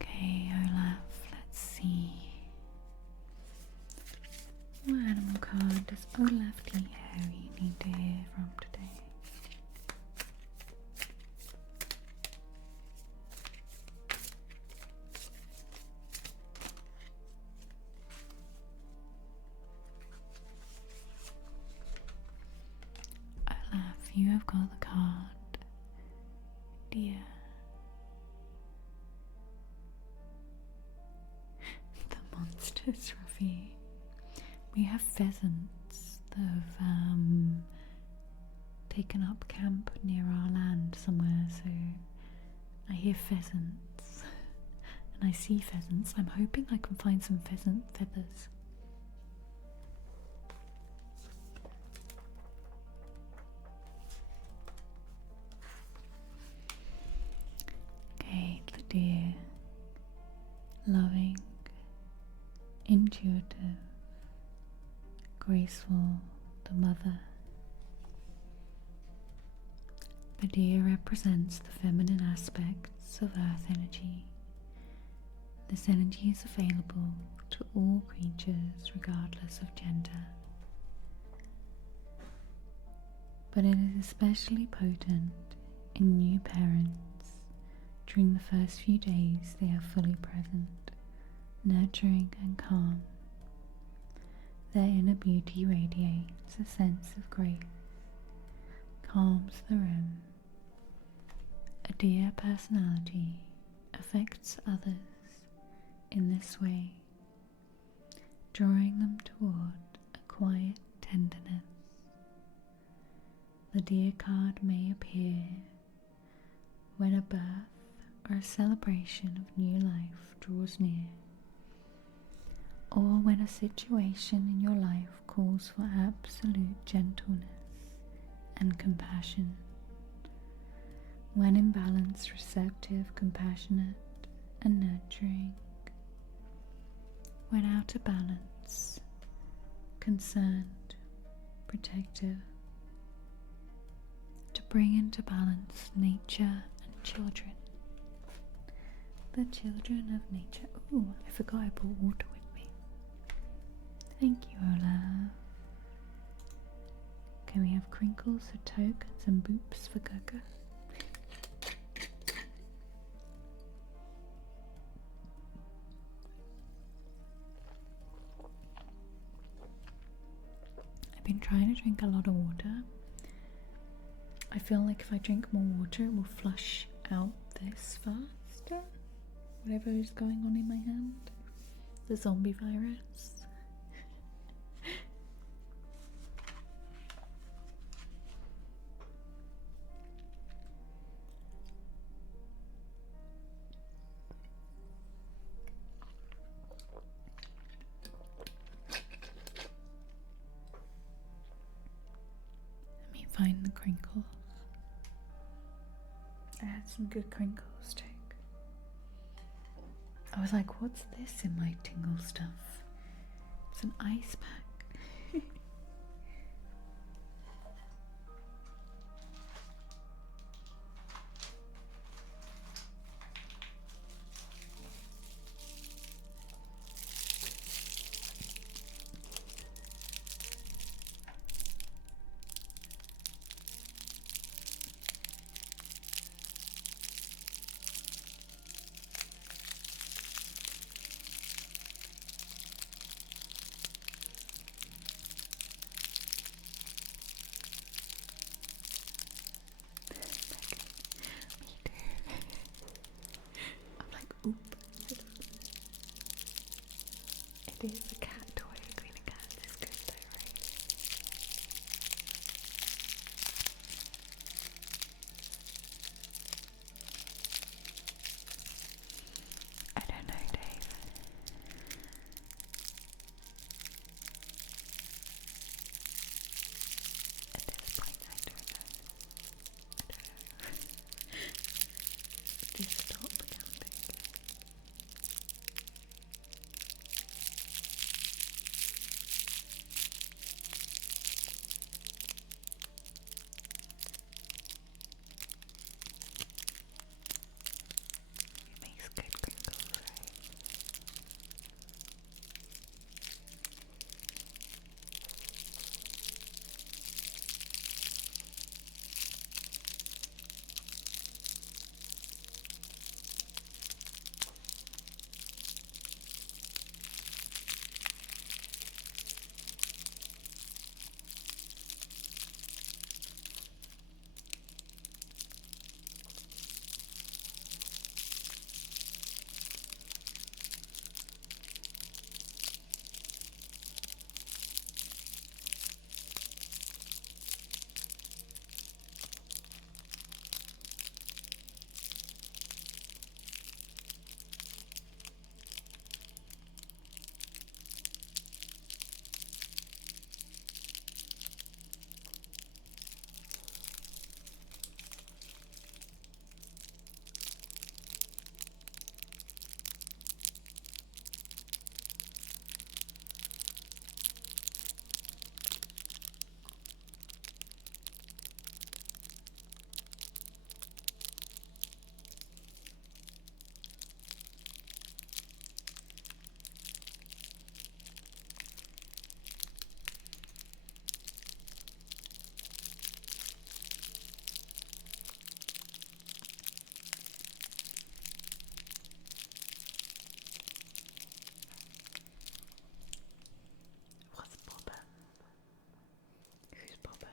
Okay, Olaf, let's see. What animal card does Olaf the Hairy need to hear from today? Olaf, you have got the card, dear. The monsters, Ruffy. We have pheasants that have taken up camp near our land somewhere, so I hear pheasants and I see pheasants. I'm hoping I can find some pheasant feathers. Okay, the deer. Loving, intuitive, graceful, the mother. The deer represents the feminine aspects of earth energy. This energy is available to all creatures regardless of gender. But it is especially potent in new parents. During the first few days they are fully present, nurturing and calm. Their inner beauty radiates a sense of grace, calms the room. A dear personality affects others in this way, drawing them toward a quiet tenderness. The deer card may appear when a birth or a celebration of new life draws near, or when a situation in your life calls for absolute gentleness and compassion. When in balance, receptive, compassionate, and nurturing. When out of balance, concerned, protective. To bring into balance nature and children. The children of nature. Ooh, I forgot I brought water with me. Thank you, Olaf. Okay, we have crinkles for Toke and some boops for Coco. I've been trying to drink a lot of water. I feel like if I drink more water, it will flush out this faster. Whatever is going on in my hand. The zombie virus. Let me find the crinkles. I had some good crinkles too. I was like, what's this in my tingle stuff? It's an ice pack. is a cat toy. Being a cat is good though, right? I don't know, Dave. At this point, I don't know. Just stop counting. It makes good crinkles, right? What's Bobber? Who's Bobber?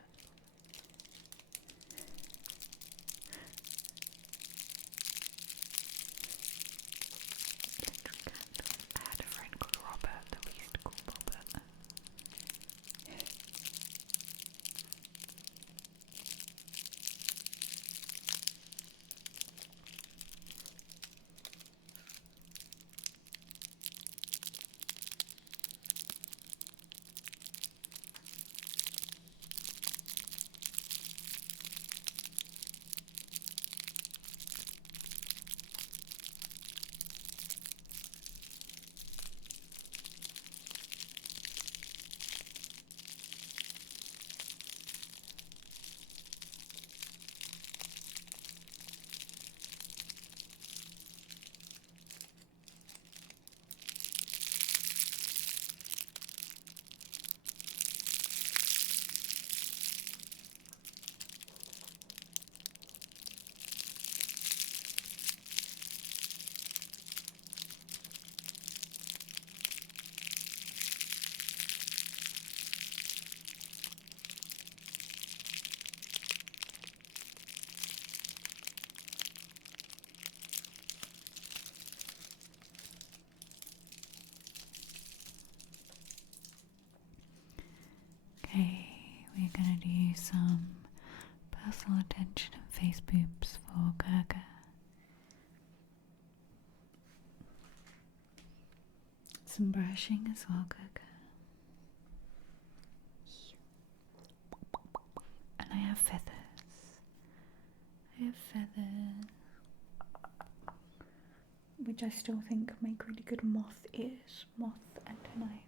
I had a friend called Robert that we used to call Bobber. Okay, we're gonna do some personal attention and face boops for Gaga. Some brushing as well, Gaga. And I have feathers. Which I still think make really good moth ears, moth antennae.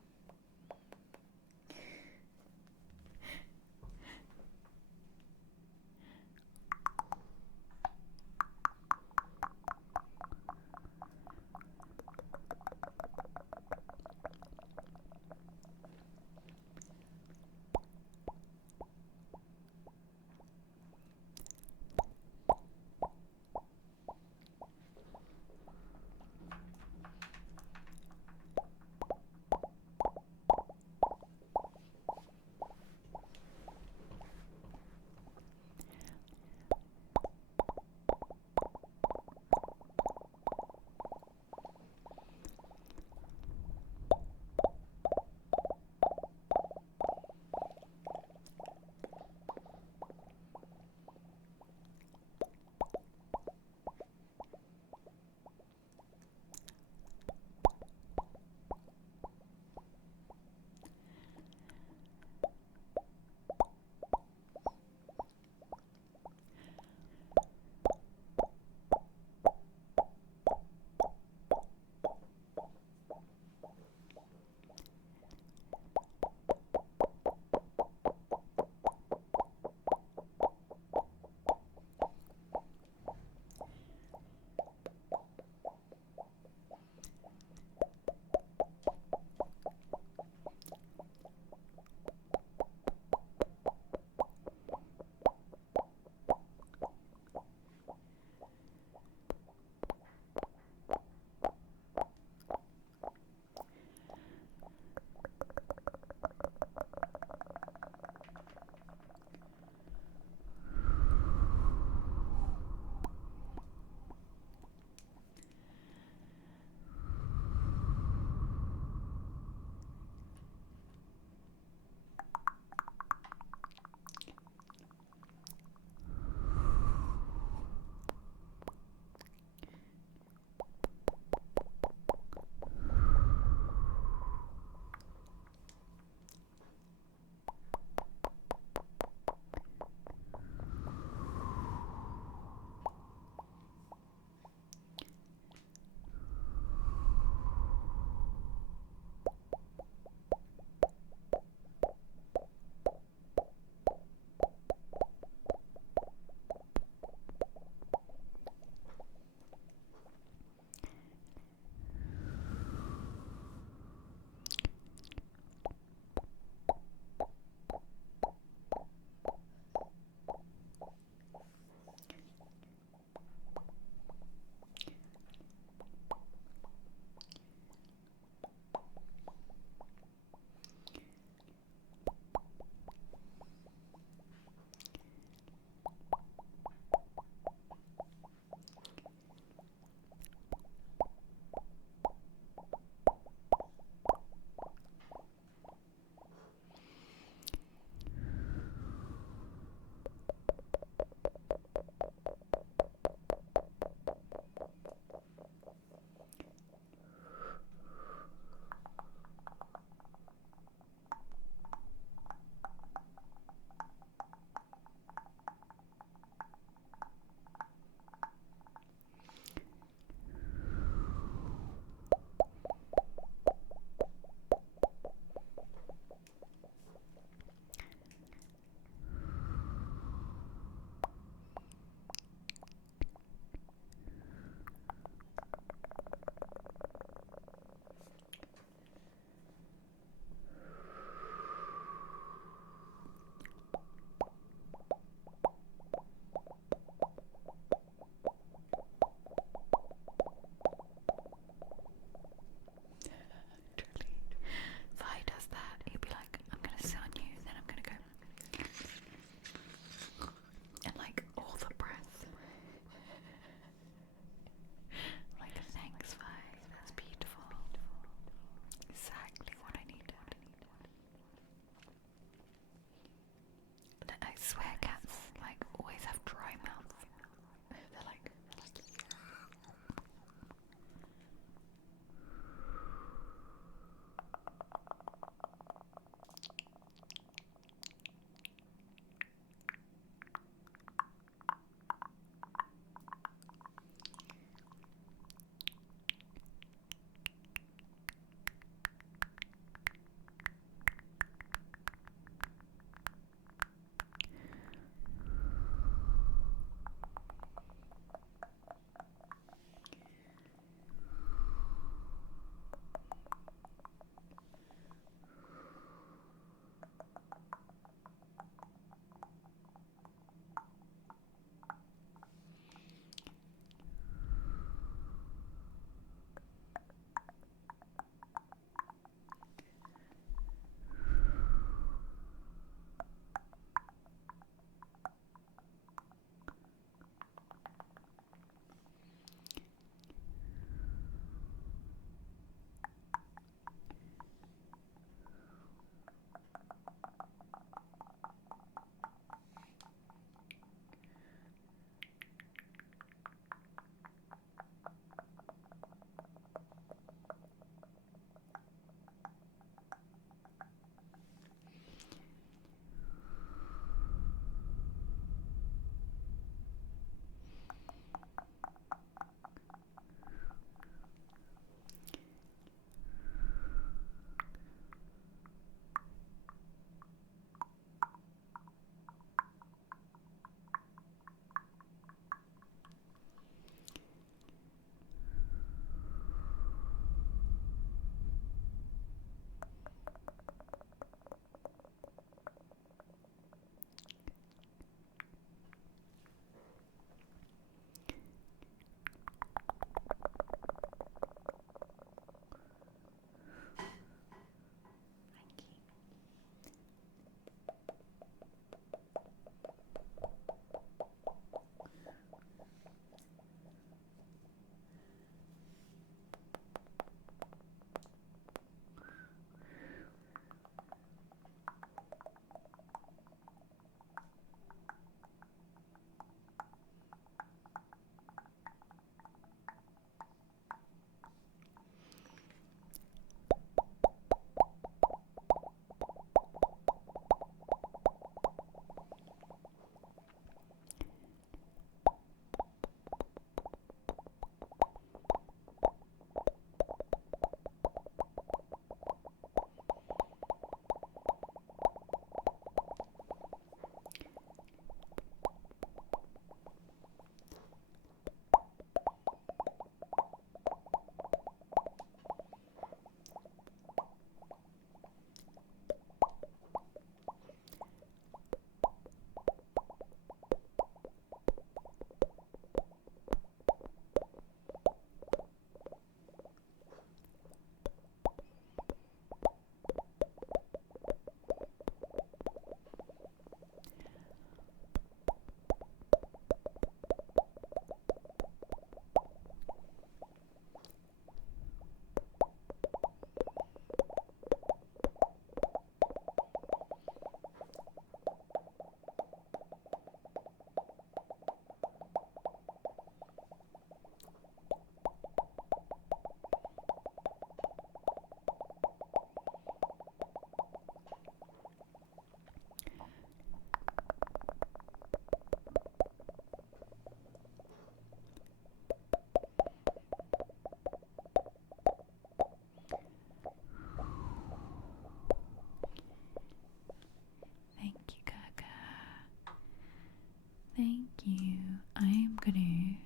you. I am gonna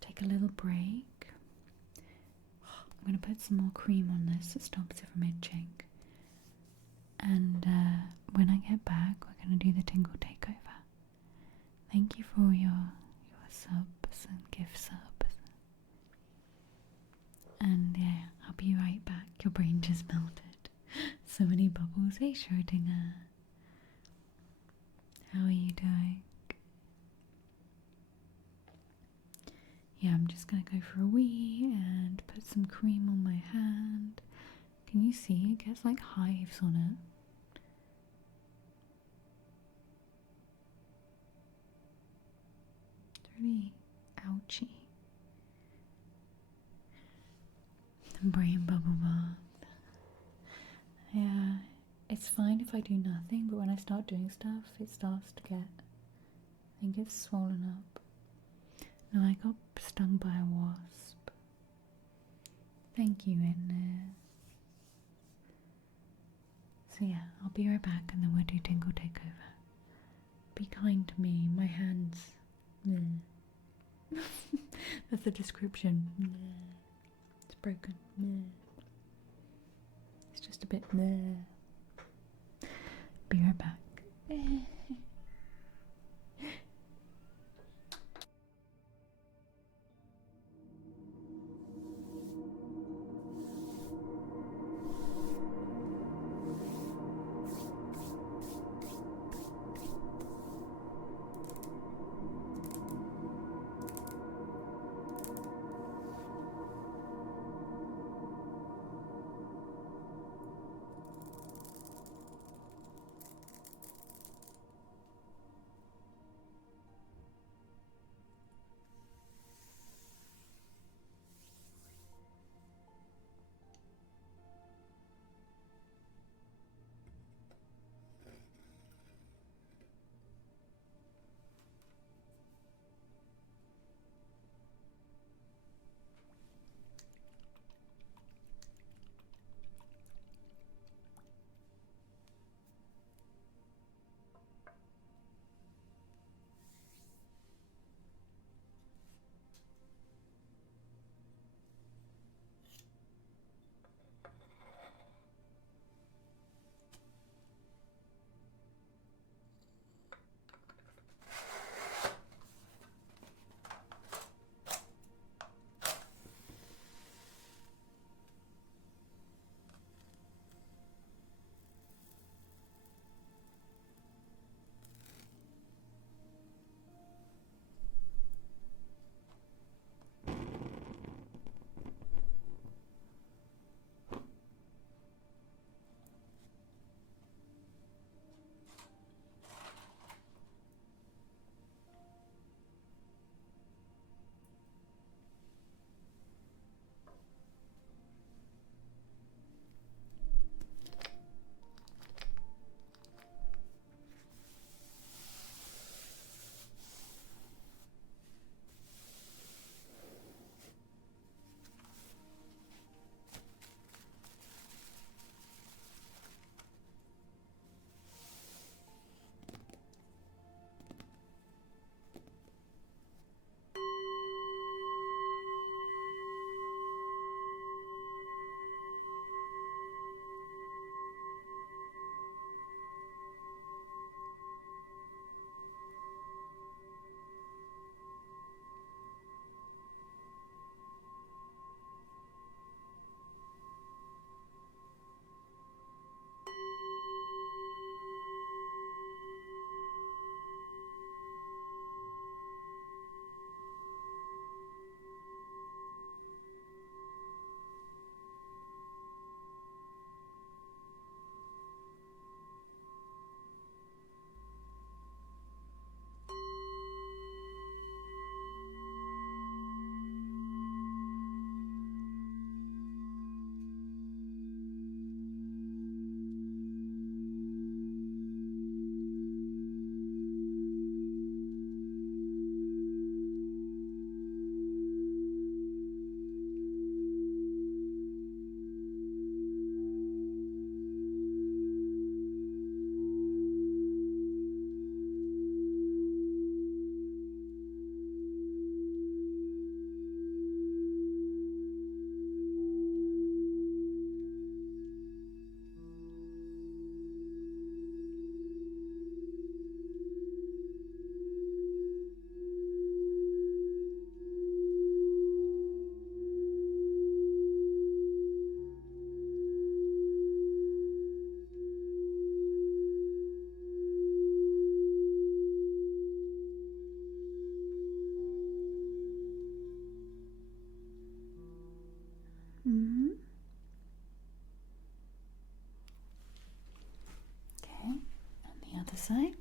take a little break. I'm gonna put some more cream on this that stops it from itching. And when I get back, we're gonna do the tingle takeover. Thank you for all your subs and gift subs. And yeah, I'll be right back. Your brain just melted. So many bubbles. Hey, Schrodinger. How are you doing? Yeah, I'm just gonna go for a wee and put some cream on my hand. Can you see? It gets like hives on it. It's really ouchy. Brain bubble bath. Yeah, it's fine if I do nothing, but when I start doing stuff, it starts to get, I think it's swollen up. No, I got stung by a wasp. Thank you, in. So yeah, I'll be right back and then we'll do tingle takeover. Be kind to me, my hands. That's the description. It's broken. It's just a bit. Be right back. side.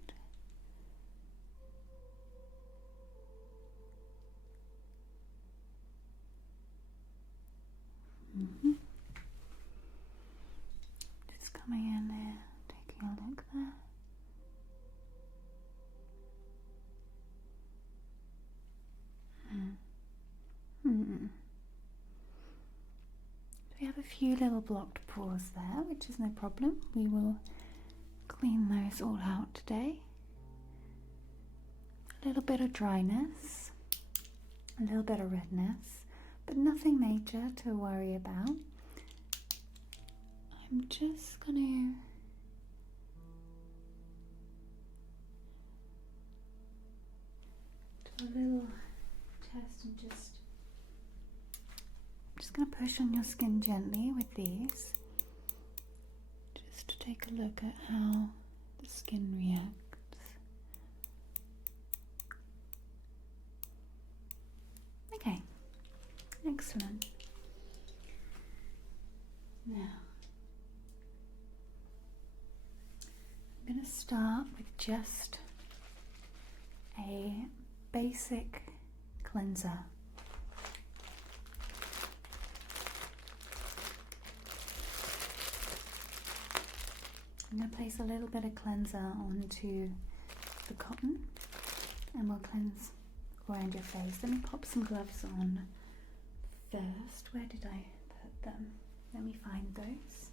Just coming in there, taking a look there. We have a few little blocked pores there, which is no problem. We will clean those all out today. A little bit of dryness, a little bit of redness, but nothing major to worry about. I'm just gonna do a little test and just going to push on your skin gently with these, just to take a look at how the skin reacts. Okay, excellent. Now, I'm going to start with just a basic cleanser. I'm going to place a little bit of cleanser onto the cotton and we'll cleanse around your face. Let me pop some gloves on first. Where did I put them? Let me find those.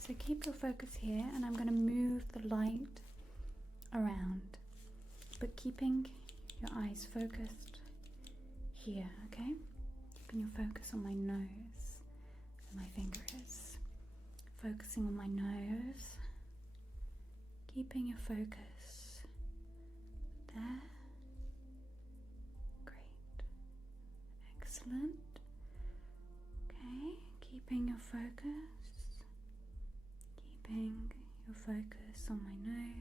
So keep your focus here, and I'm going to move the light around, but keeping your eyes focused here, okay? Keeping your focus on my nose, where my finger is. Focusing on my nose, keeping your focus there. Great. Excellent. Okay, keeping your focus. Keeping your focus on my nose.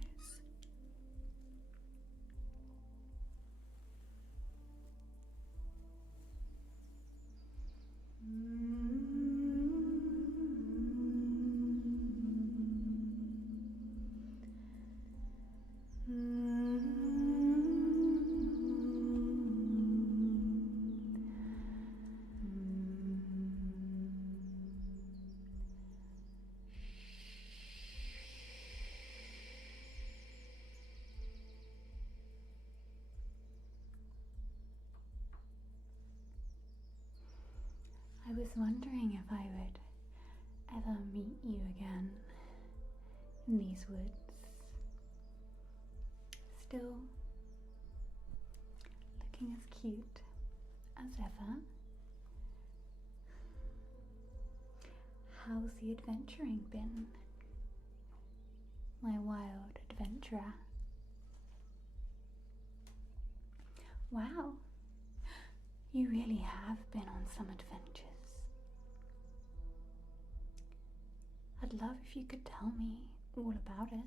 I was wondering if I would ever meet you again in these woods. Still looking as cute as ever. How's the adventuring been, my wild adventurer? Wow, you really have been on some adventures. I'd love if you could tell me all about it.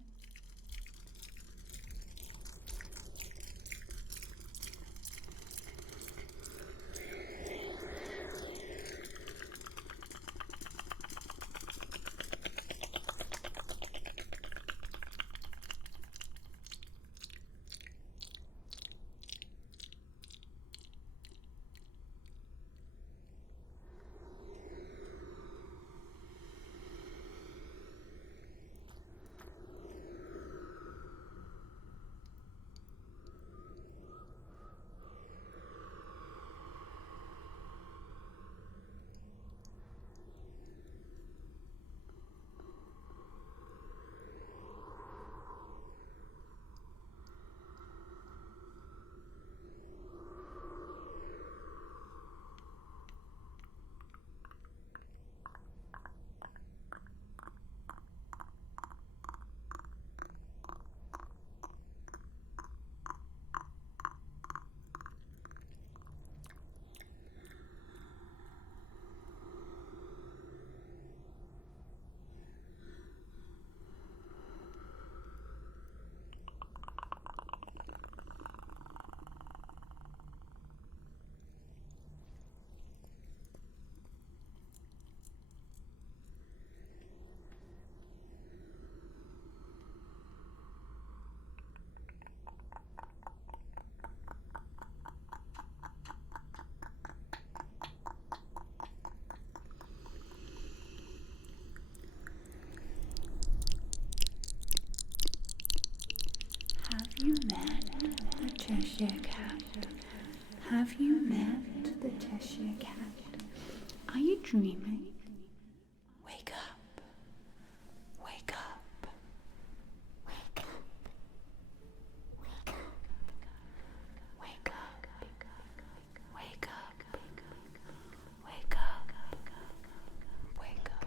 Cheshire Cat? Have you met the Cheshire Cat? Are you dreaming? Wake up. Wake up. Wake up. Wake up. Wake up. Wake up. Wake up. Wake up.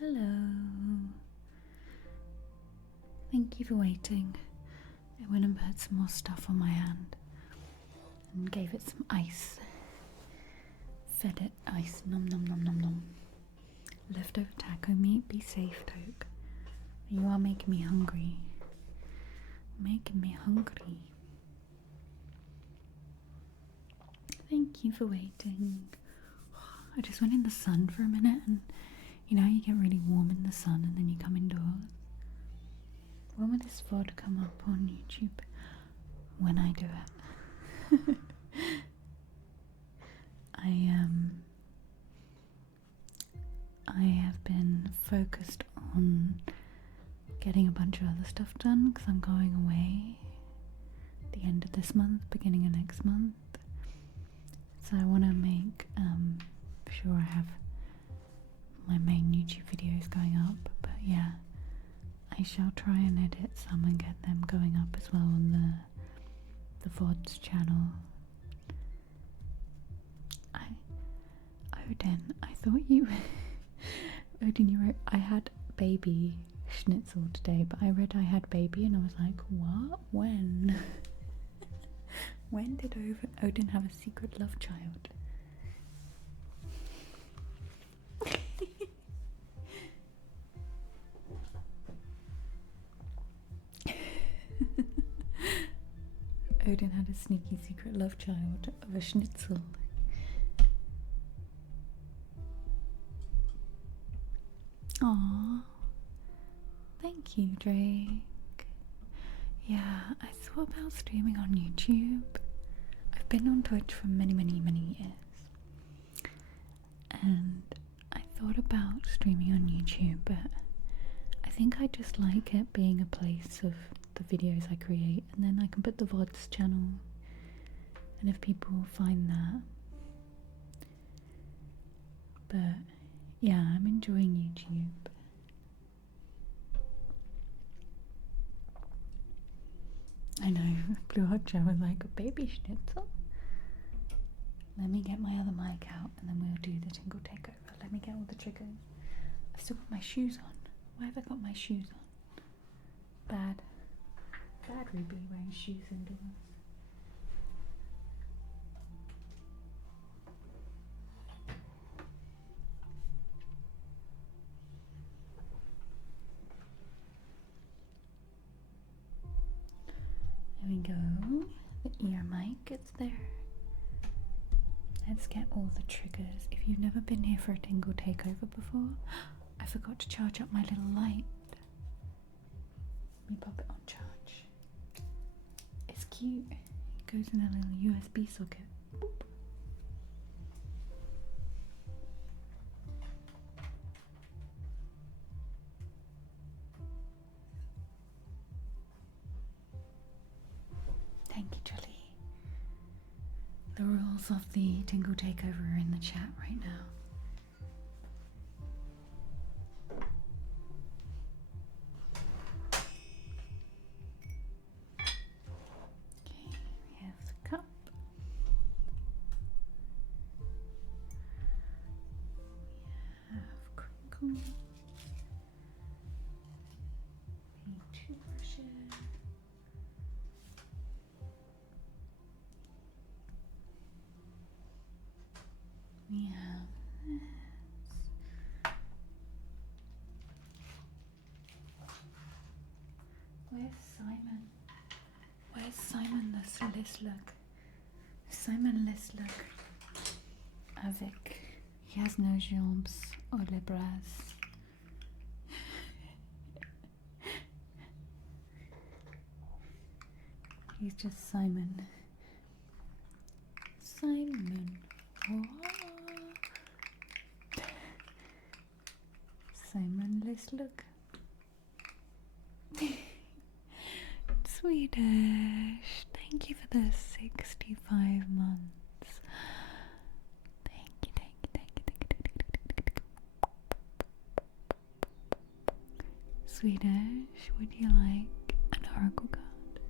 Hello. Thank you for waiting. I went and put some more stuff on my hand and gave it some ice. Fed it ice. Nom nom nom nom nom. Leftover taco meat. Be safe, Toke. You are making me hungry. Making me hungry. Thank you for waiting. I just went in the sun for a minute, and you know, you get really warm in the sun and then you come indoors. When will this VOD come up on YouTube? When I do it. I have been focused on getting a bunch of other stuff done because I'm going away at the end of this month, beginning of next month. So I want to make sure I have my main YouTube videos going up, but yeah, I shall try and edit some and get them going up as well on the VODs channel. Odin, I thought you Odin, you wrote I had baby schnitzel today, but I read I had baby and I was like, what? When? When did Odin have a secret love child? Odin had a sneaky secret love child of a schnitzel. Aww. Thank you, Drake. Yeah, I thought about streaming on YouTube. I've been on Twitch for many years. And I thought about streaming on YouTube, but I think I just like it being a place of the videos I create, and then I can put the VODs channel, and if people find that. But yeah, I'm enjoying YouTube. I know, Blue Hot Joe was like, a baby schnitzel? Let me get my other mic out and then we'll do the tingle takeover. Let me get all the triggers. I've still got my shoes on. Why have I got my shoes on? Bad Ruby wearing shoes indoors. Here we go. The ear mic, it's there. Let's get all the triggers. If you've never been here for a tingle takeover before, I forgot to charge up my little light. Let me pop it on charge. It's cute. It goes in a little USB socket. Boop. results of the Tingle Takeover in the chat right now. Okay, we have the cup. We have crinkle. The toothbrushes. We have this. Where's Simon? Where's Simon Leslook? Simon Leslook. Avec. He has no jambes or les bras. He's just Simon. Simon. Oh. Simon Leslook. Swedish. Thank you for the 65 months. Thank you. Swedish, would you like an oracle card?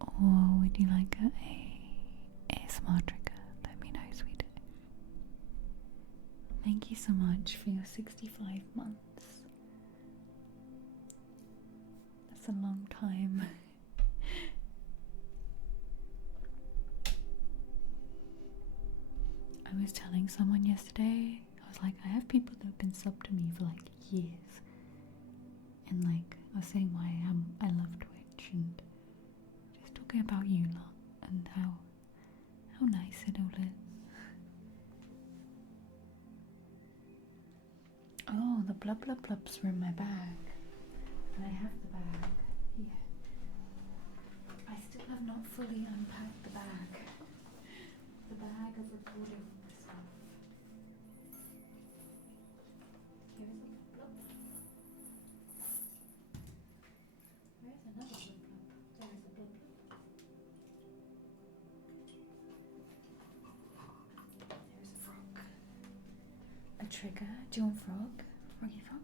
Or would you like a ASMR trigger? Let me know, Swedish. Thank you so much for your 65 months. That's a long time. I was telling someone yesterday, I was like, I have people that have been sub to me for like years. And like, I was saying why I love Twitch and just talking about you lot and how nice it all is. Oh, the blub blub blubs were in my bag. And I have the bag here. I still have not fully unpacked the bag. The bag of recording stuff. There's a blub. Where's another blub blub? There's a blub blub. There's a frog. A trigger. Do you want frog? Froggy frog?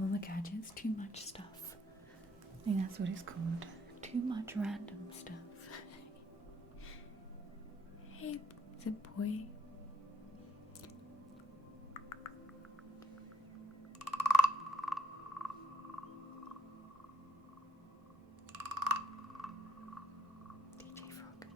All the gadgets, too much stuff. I think that's what it's called. Too much random stuff. Hey, is it boy? DJ Frog.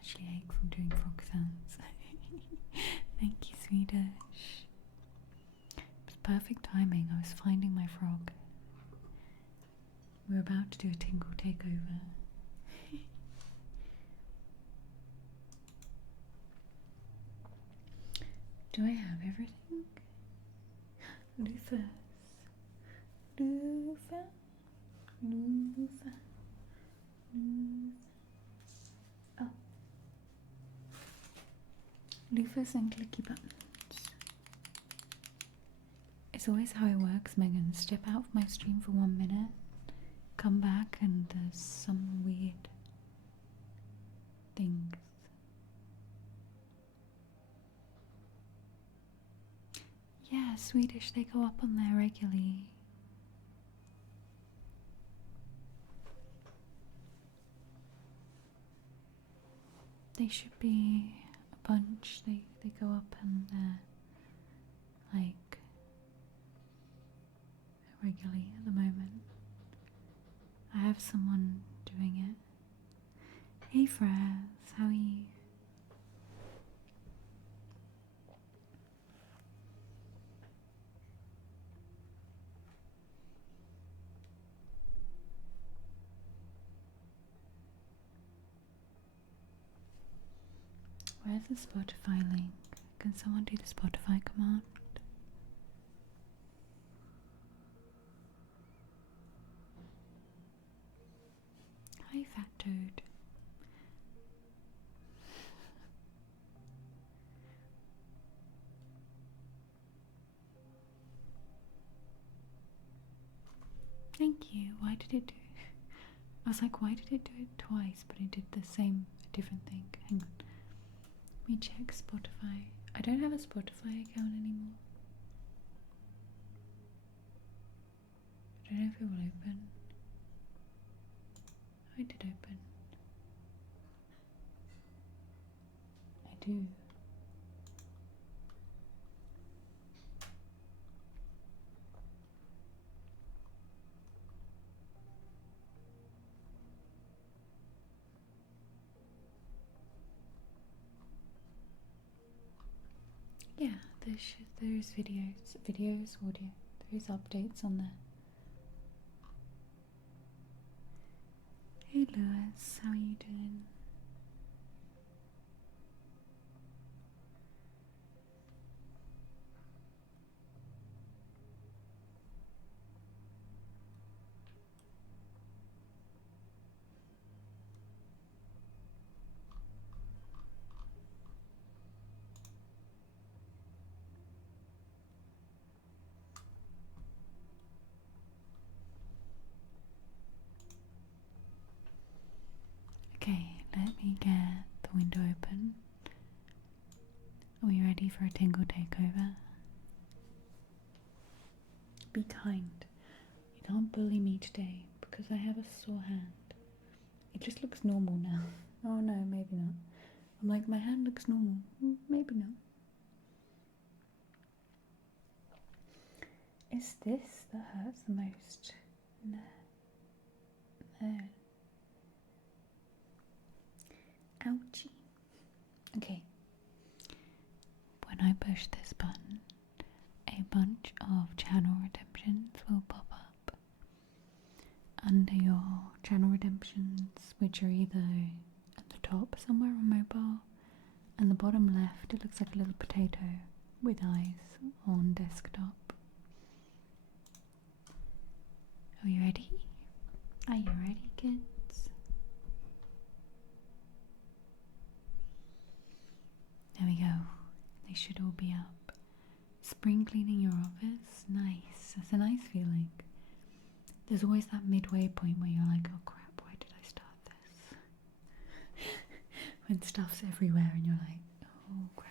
actually ache from doing frog sounds. Thank you, Swedish. It was perfect timing. I was finding my frog. We're about to do a tingle takeover. Do I have everything? Loofahs. Loofah. Loofah. Oh. Loofahs and clicky buttons. It's always how it works, Megan. Step out of my stream for 1 minute, come back, and there's some weird things. Yeah, Swedish, they go up on there regularly. They should be a bunch. They go up and they're like regularly at the moment. I have someone doing it. Hey Fraz, how are you? Where's the Spotify link? Can someone do the Spotify command? Hi, Fat Toad. Thank you. Why did it do? I was like, why did it do it twice? But it did the same, different thing. Hang on. Let me check Spotify. I don't have a Spotify account anymore. I don't know if it will open. Oh, it did open. I do. Yeah, there's videos, audio. There's updates on there. Hey Lewis, how are you doing? Okay, let me get the window open. Are we ready for a tingle takeover? Be kind. You can't bully me today because I have a sore hand. It just looks normal now. Oh no, maybe not. I'm like, my hand looks normal. Maybe not. Is this that hurts the most? No. There. Ouchie. Okay. When I push this button, a bunch of channel redemptions will pop up under your channel redemptions, which are either at the top somewhere on mobile, and the bottom left it looks like a little potato with eyes on desktop. Are you ready? Are you ready, kids? There we go. They should all be up. Spring cleaning your office? Nice. That's a nice feeling. There's always that midway point where you're like, oh crap, why did I start this? When stuff's everywhere and you're like, oh crap.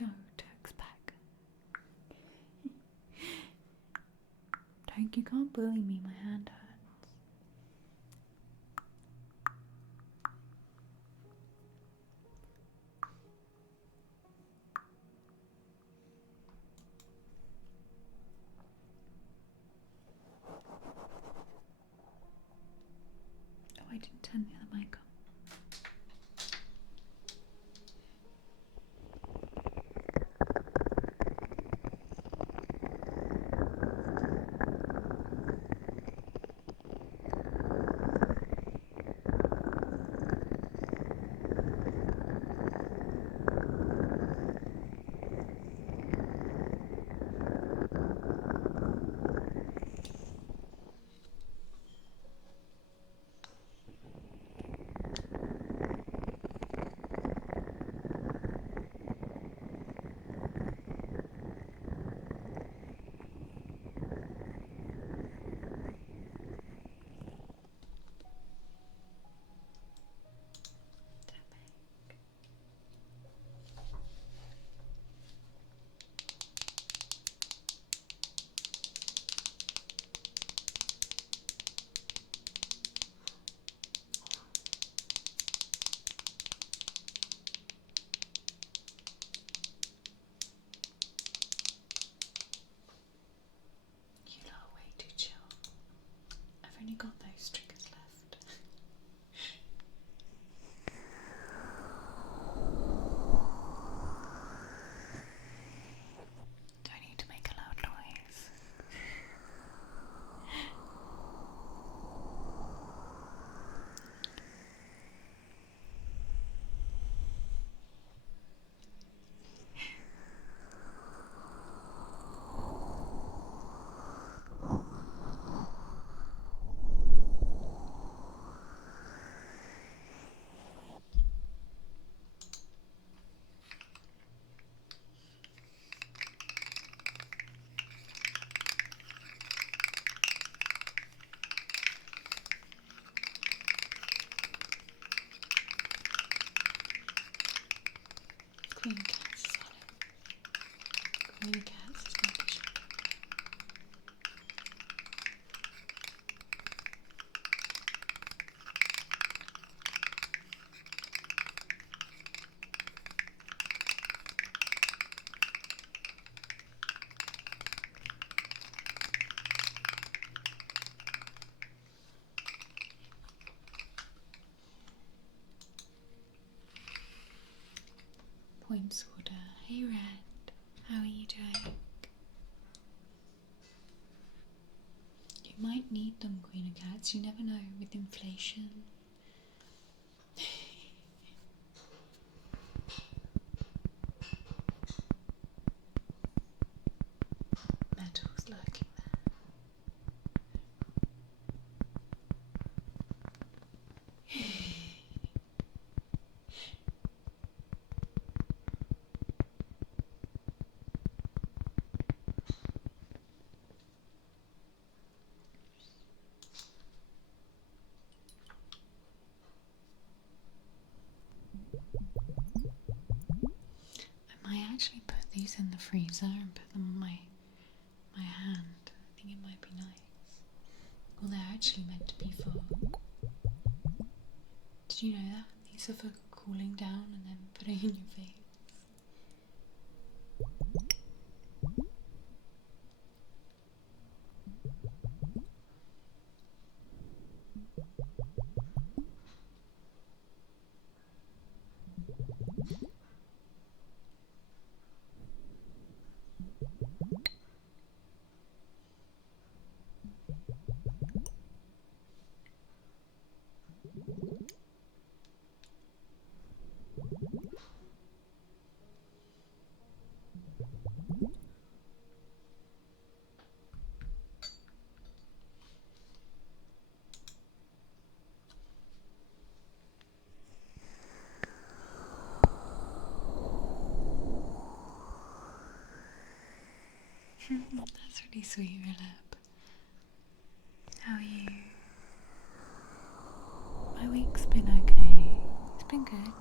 no, Turk's back. Turk, you can't bully me, my hand hurts. Oh, I didn't turn the other mic on. Only got those triggers left. Do I need to make a loud noise? Queen Cats is on it. Queen Cats is my t-shirt. Points order. Hey Red, how are you doing? You might need them, Queen of Cats. You never know with inflation. Metal's lurking there. I might actually put these in the freezer and put them on my hand. I think it might be nice. Well, they're actually meant to be for... Did you know that? These are for cooling down and then putting in your face. That's really sweet, Philip. How are you? My week's been okay. It's been good.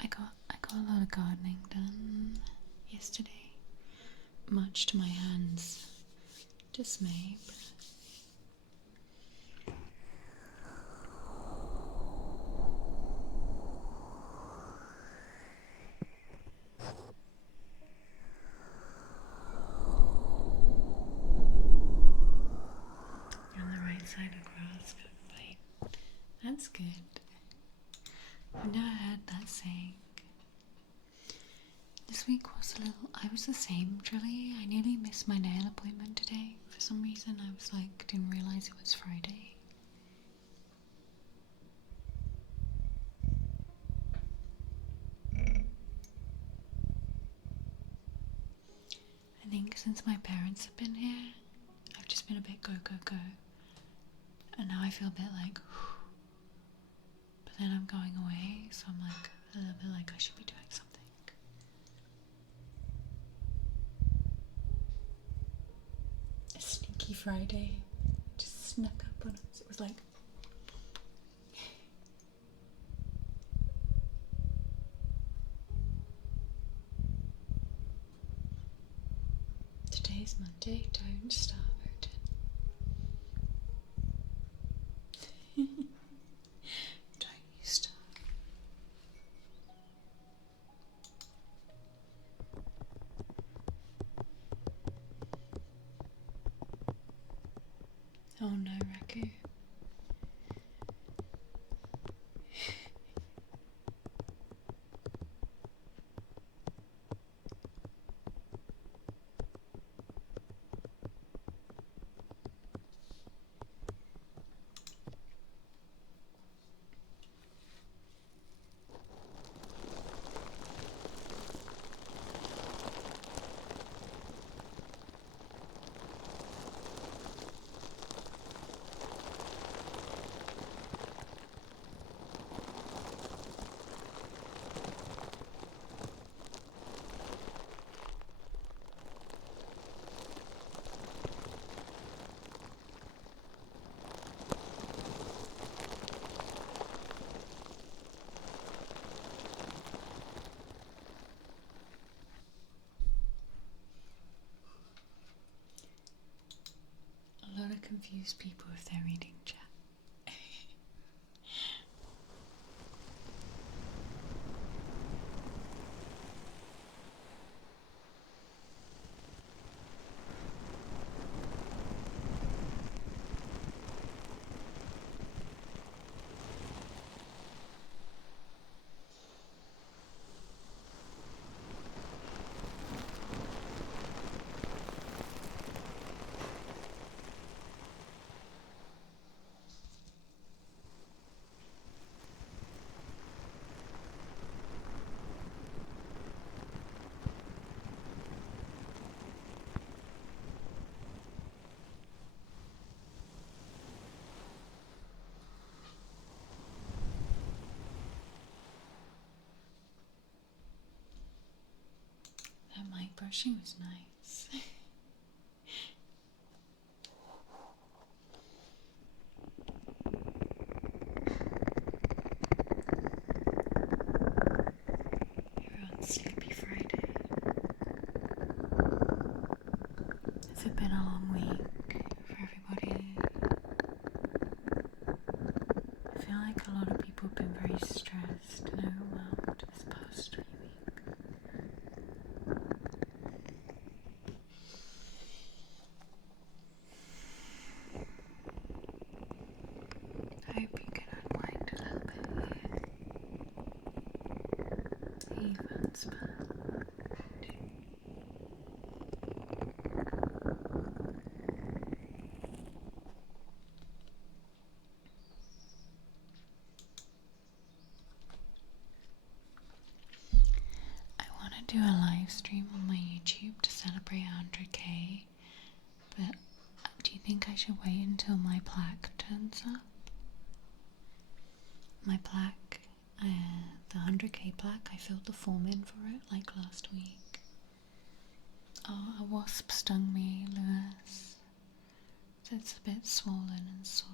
I got got a lot of gardening done yesterday, much to my hand's dismay. On the right side of grass, but that's good. I've never heard that saying. This week was a little, I was the same really. I nearly missed my nail appointment today. For some reason I was like, didn't realise it was Friday. I think since my parents have been here, I've just been a bit go, go, go. And now I feel a bit like, but then I'm going away, so I'm like, a little bit like I should be doing something. A sneaky Friday just snuck up on us. It was like, today's Monday, don't starve it. Don't you starve. Oh no, Raku. A lot of confused people if they're reading chat. That mic brushing was nice. We're on Sleepy Friday. Has it been a long week for everybody? I feel like a lot of people have been very stressed and overwhelmed this past week. I hope you can unwind a little bit here. Even spell. I want to do a live stream on my YouTube to celebrate 100k, but do you think I should wait until my plaque turns up? My plaque, the 100k plaque, I filled the form in for it like last week. Oh, a wasp stung me, Lewis. So it's a bit swollen and sore.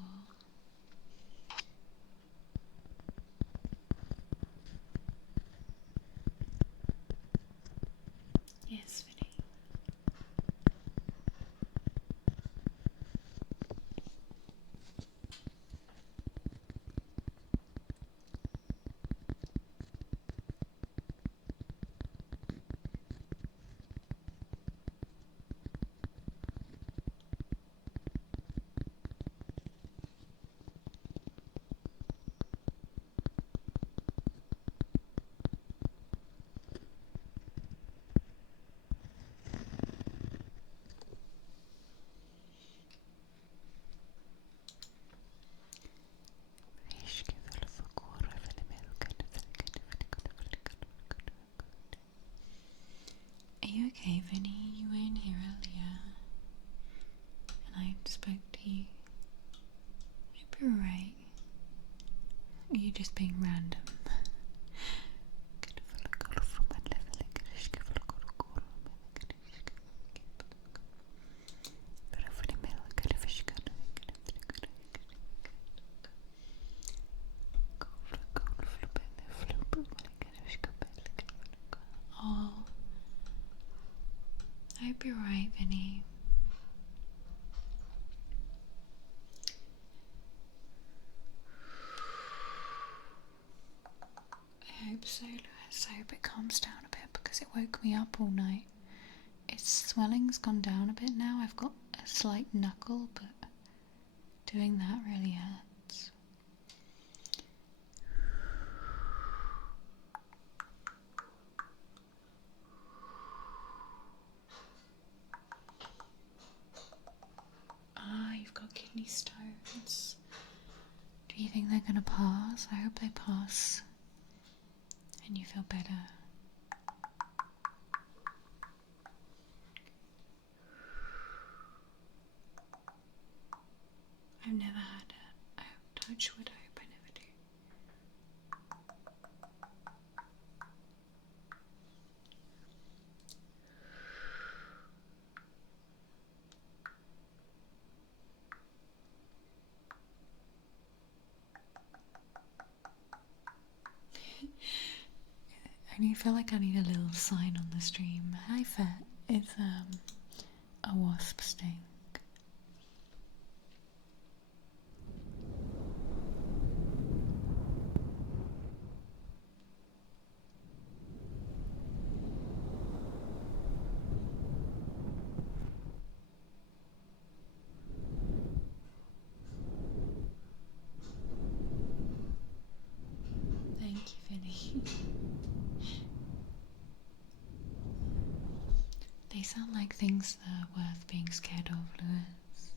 you okay, Vinny? You were in here earlier, and I spoke to you. Hope you're alright. Are you just being random? Oh, I hope you're right, Vinny. I hope so, Lewis. I hope it calms down a bit because it woke me up all night. Its swelling's gone down a bit now. I've got a slight knuckle, but doing that really hurts. Ah, you've got kidney stones. Do you think they're gonna pass? I hope they pass and you feel better. I've never had it. Touch wood, I hope I never do. I feel like I need a little sign on the stream. Hi, Fet. It's a wasp sting. Thank you, Vinny. They sound like things that are worth being scared of, Lewis.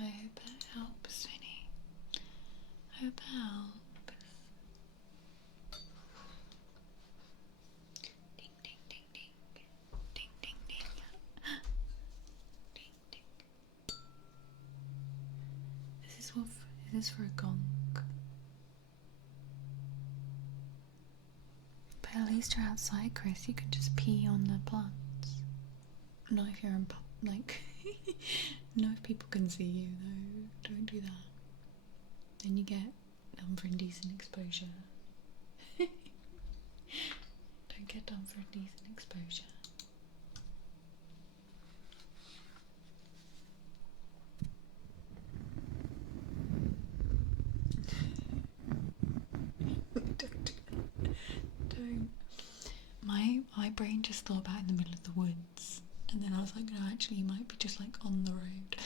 I hope it helps, Vinny. I hope it helps. Ding, ding, ding, ding. Ding, ding, ding. Ding, ding. Is this for a gong? But at least you're outside, Chris. You can just pee on the plants. Not if you're in like, not if people can see you though. Don't do that. Then you get done for indecent exposure. Don't get done for indecent exposure. Don't. My brain just thought about in the middle of the woods, and then I was like, no, actually, you might be just like on the road.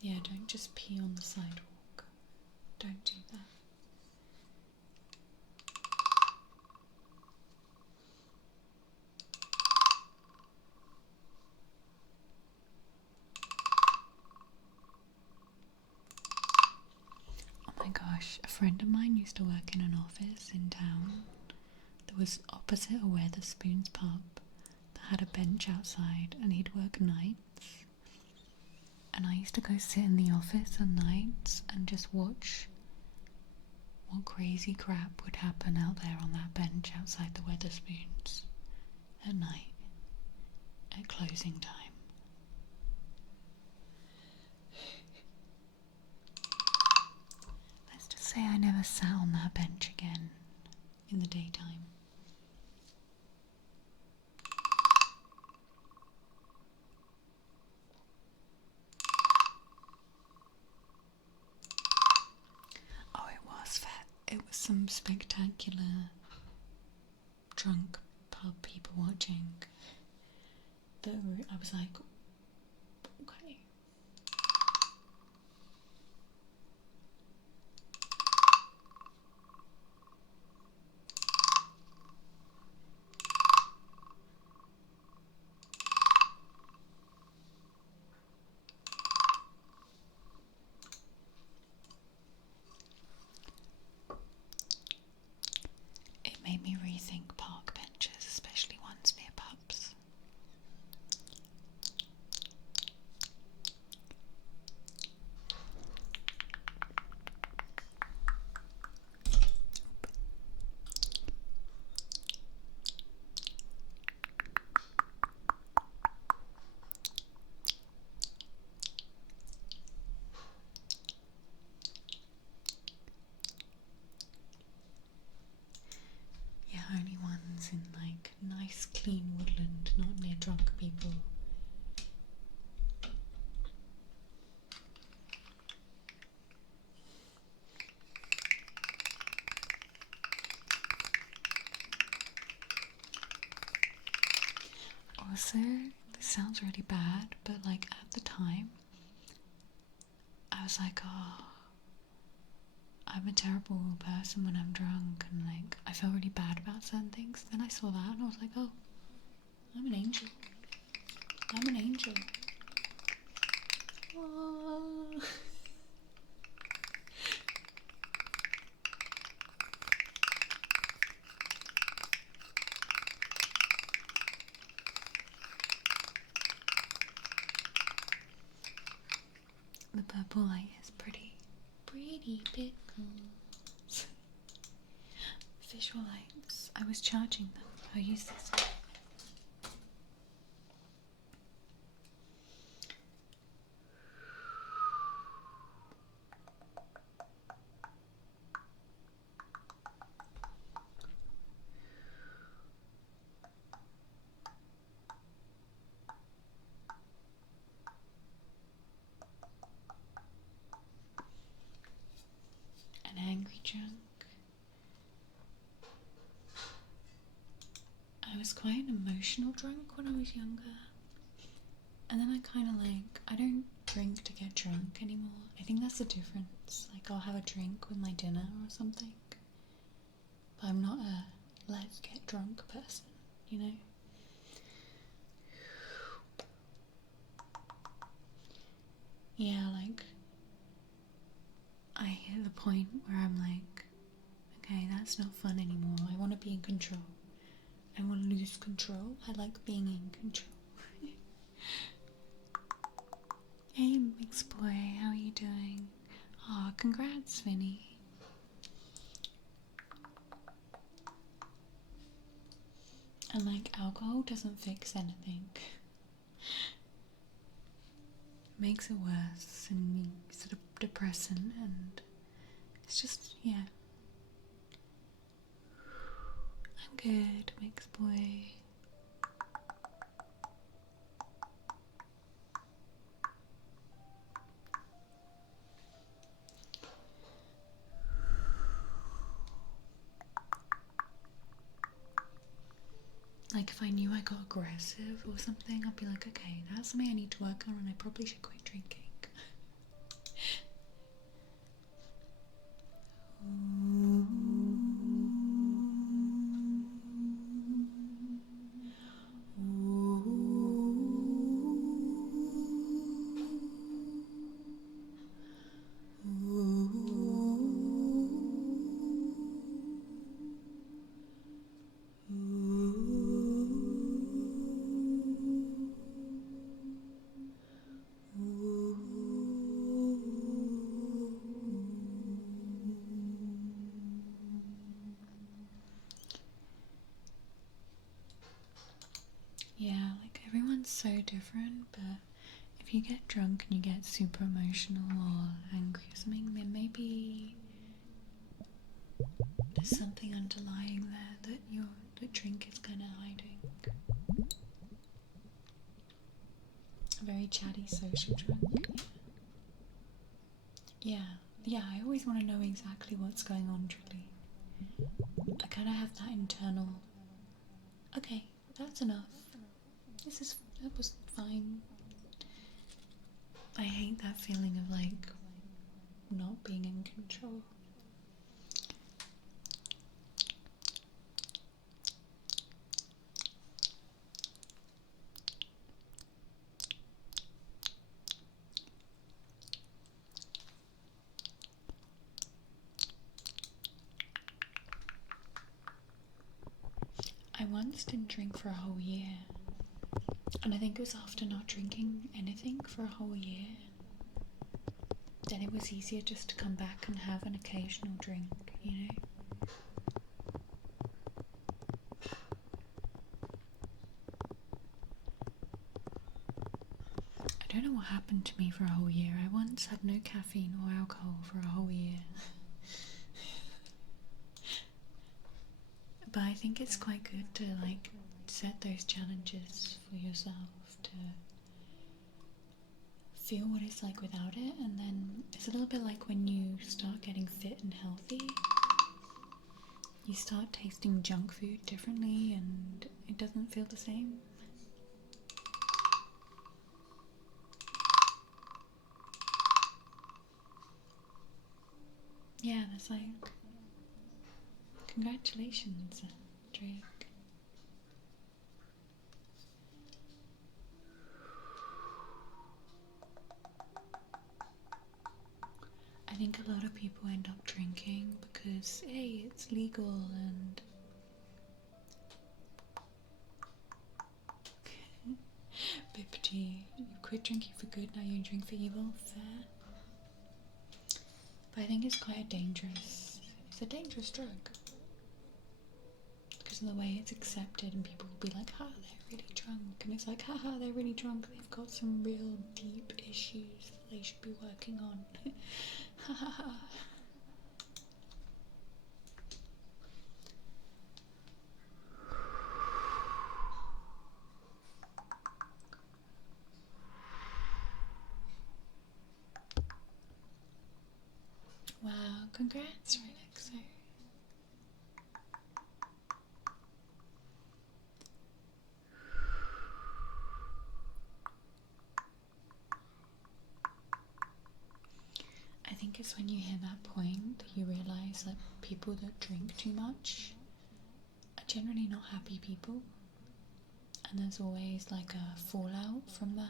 Yeah, don't just pee on the sidewalk. Don't do that. Oh my gosh, a friend of mine used to work in an office in town that was opposite a Weatherspoons pub that had a bench outside, and he'd work nights. And I used to go sit in the office on nights and just watch what crazy crap would happen out there on that bench outside the Weatherspoons at night, at closing time. Let's just say I never sat on that bench again in the daytime. Oh, it was some spectacular drunk pub people watching. I was like, okay. It made me rethink park benches, especially ones near pubs. Yeah, only ones in like nice clean woodland, not near drunk people. Also, this sounds really bad, but like at the time, I was like, oh, I'm a terrible person when I'm drunk, and like I felt really bad about certain things. Then I saw that and I was like, oh, I'm an angel. I'm an angel. Oh. The purple light is pretty pickles. Visual lights. I was charging them. I'll use this one. An angry drunk. I was quite an emotional drunk when I was younger. And then I kind of like, I don't drink to get drunk anymore. I think that's the difference. Like, I'll have a drink with my dinner or something. But I'm not a let's get drunk person, you know? Yeah, like, I hit the point where I'm like, okay, that's not fun anymore. I want to be in control. I want to lose control. I like being in control. Hey, mixed boy, how are you doing? Aw, oh, congrats, Vinny. And like, alcohol doesn't fix anything. It makes it worse and sort of depressing, and it's just, yeah. I'm good, mixed boy. Like, if I knew I got aggressive or something, I'd be like, okay, that's something I need to work on and I probably should quit drinking. Yeah, like everyone's so different, but if you get drunk and you get super emotional or angry or something, then maybe there's something underlying there that the drink is kind of hiding. A very chatty social drunk. Yeah, I always want to know exactly what's going on, truly. I kind of have that internal, okay, that's enough. That was fine. I hate that feeling of like not being in control. I once didn't drink for a whole year, and I think it was after not drinking anything for a whole year. Then it was easier just to come back and have an occasional drink, you know? I don't know what happened to me for a whole year. I once had no caffeine or alcohol for a whole year. But I think it's quite good to like set those challenges for yourself to feel what it's like without it, and then it's a little bit like when you start getting fit and healthy. You start tasting junk food differently and it doesn't feel the same. Yeah, that's like, congratulations, Drake. I think a lot of people end up drinking because, hey, it's legal and Bippity, you quit drinking for good, now you drink for evil, fair. But I think it's it's a dangerous drug. Because of the way it's accepted and people will be like, ha, they're really drunk. And it's like, haha, they're really drunk. They've got some real deep issues that they should be working on. Ha ha ha. Wow, congrats, Renexo. I think it's when you hit that point that you realise that people that drink too much are generally not happy people. And there's always like a fallout from that.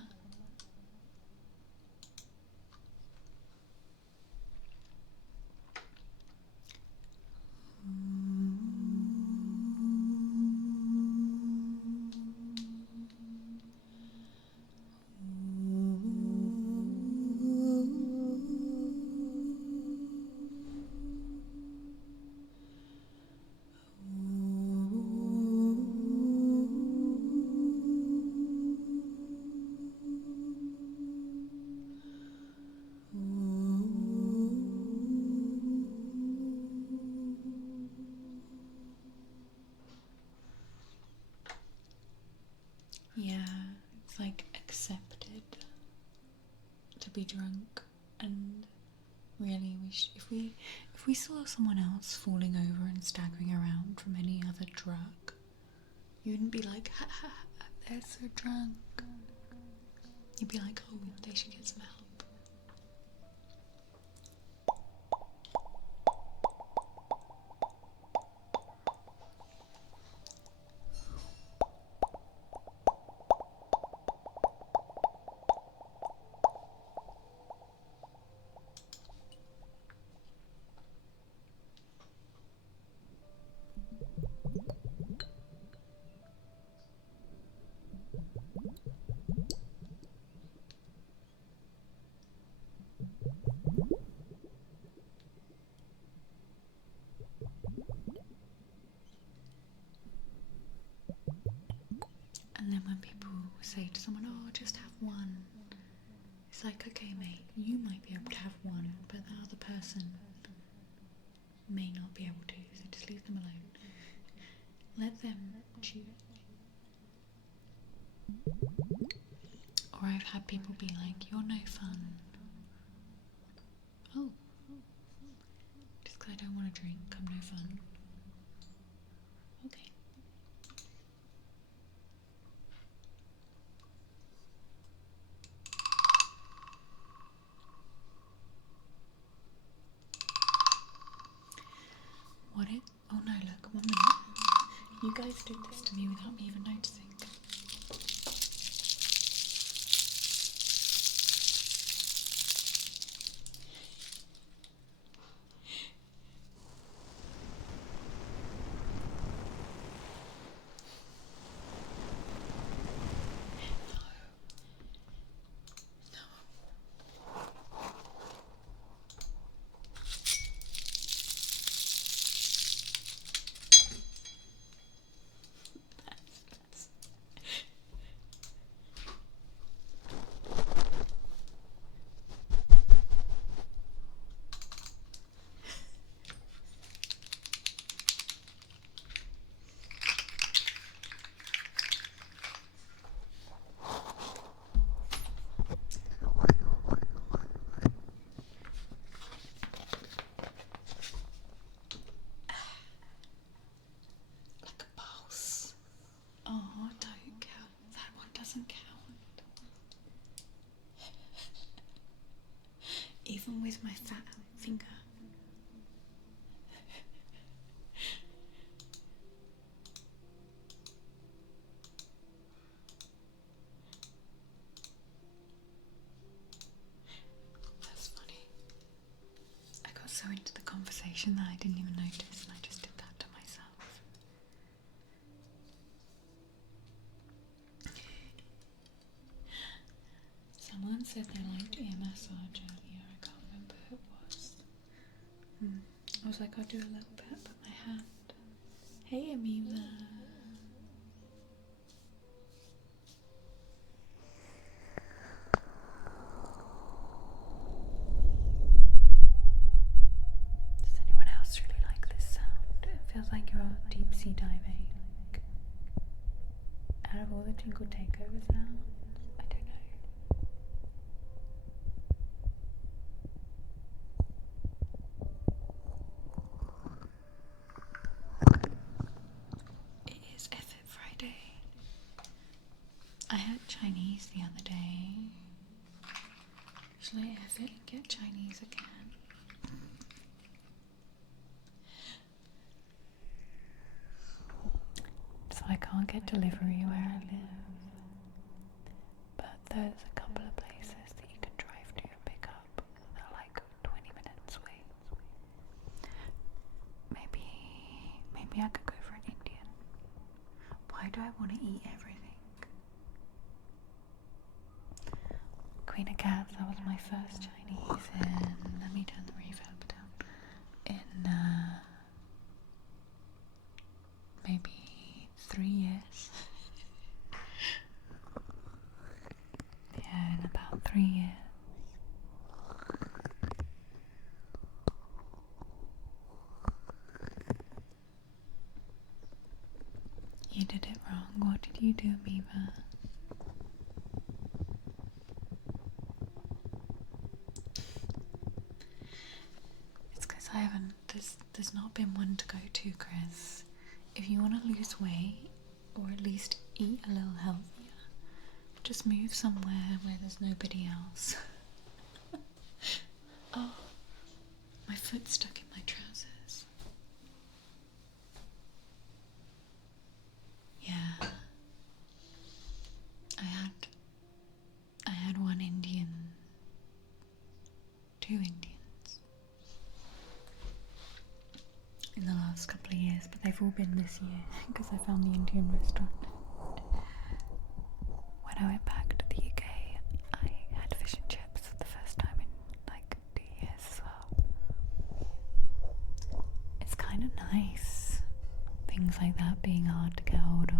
Yeah, it's like accepted to be drunk, and really if we saw someone else falling over and staggering around from any other drug, you wouldn't be like, ha ha, ha, they're so drunk. You'd be like, oh, they should get some help. And then when people say to someone, oh, just have one, it's like, okay, mate, you might be able to have one, but the other person may not be able to, so just leave them alone. Let them choose. Or I've had people be like, you're no fun. Oh, just because I don't want to drink, I'm no fun. Okay. What it? Oh no, look, 1 minute. You guys did this to me without me even noticing. Oh, don't count. That one doesn't count. Even with my fat finger. That's funny. I got so into the conversation that I didn't even notice, and I just did that to myself. Someone said they liked ear massage earlier. I can't remember who it was. I was like, I'll do a little bit, but my hand. Hey, Amoeba. Does anyone else really like this sound? It feels like you're deep sea diving. Out of all the Jingle Takeover sounds, I don't know. It is Effort Friday. I had Chinese the other day. Shall I effort and get Chinese again? So I can't get delivery where I live, but there's a couple of places that you can drive to and pick up. They're like 20 minutes away. Maybe I could go for an Indian. Why do I want to eat everything? Queen of Cats, that was my first Chinese in, let me turn the reverb down, in maybe 3 years. Yeah, in about 3 years. You did it wrong. What did you do, Amoeba? It's because I haven't, there's not been one to go to, Chris. If you want to lose weight, or at least eat a little healthier, just move somewhere where there's nobody else. Oh, my foot's stuck in my trousers. Yeah. I had one Indian, 2 Indians in the last couple of years, but they've all been this year because I found the Indian restaurant. When I went back to the UK, I had fish and chips for the first time in like 2 years as well. It's kind of nice, things like that being hard to get hold of.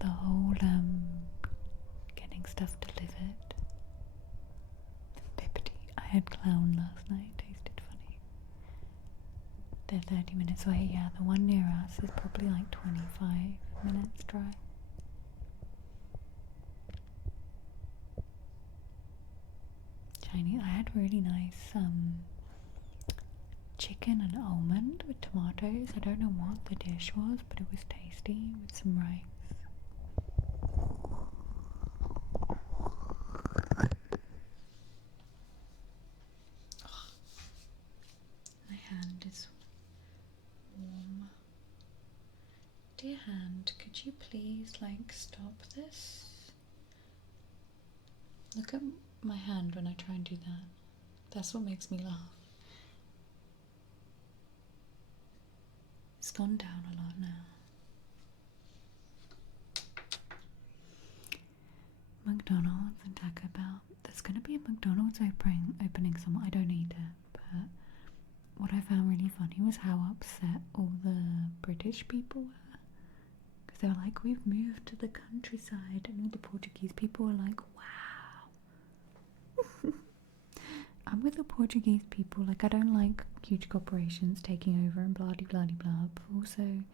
the whole getting stuff delivered. Bippity. I had clown last night, tasted funny. They're 30 minutes away, yeah, the one near us is probably like 25 minutes drive. Chinese, I had really nice chicken and almond with tomatoes. I don't know what the dish was, but it was tasty with some rice. My hand is warm. Dear hand, could you please stop this? Look at my hand when I try and do that. That's what makes me laugh. It's gone down a lot now. McDonald's and Taco Bell. There's going to be a McDonald's opening somewhere. I don't eat it, but what I found really funny was how upset all the British people were. Because they were like, we've moved to the countryside, and all the Portuguese people were like, wow. I'm with the Portuguese people. I don't like huge corporations taking over and blah blah blah. But also,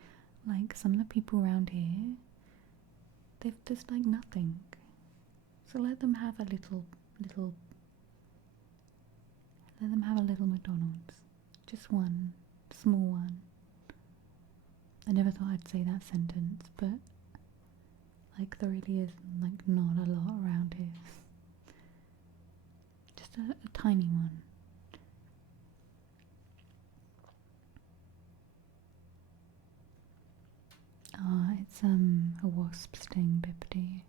some of the people around here, they've just nothing. So let them have a little McDonald's. Just one, small one. I never thought I'd say that sentence, but there really is not a lot around here. Just a tiny one. It's a wasp sting, Bippity.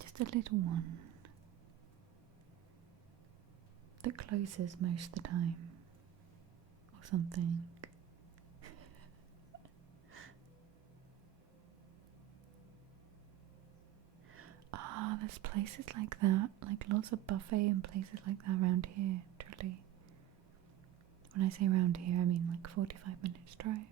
Just a little one that closes most of the time, or something. There's places like that, lots of buffet and places like that around here, truly. When I say around here, I mean 45 minutes drive.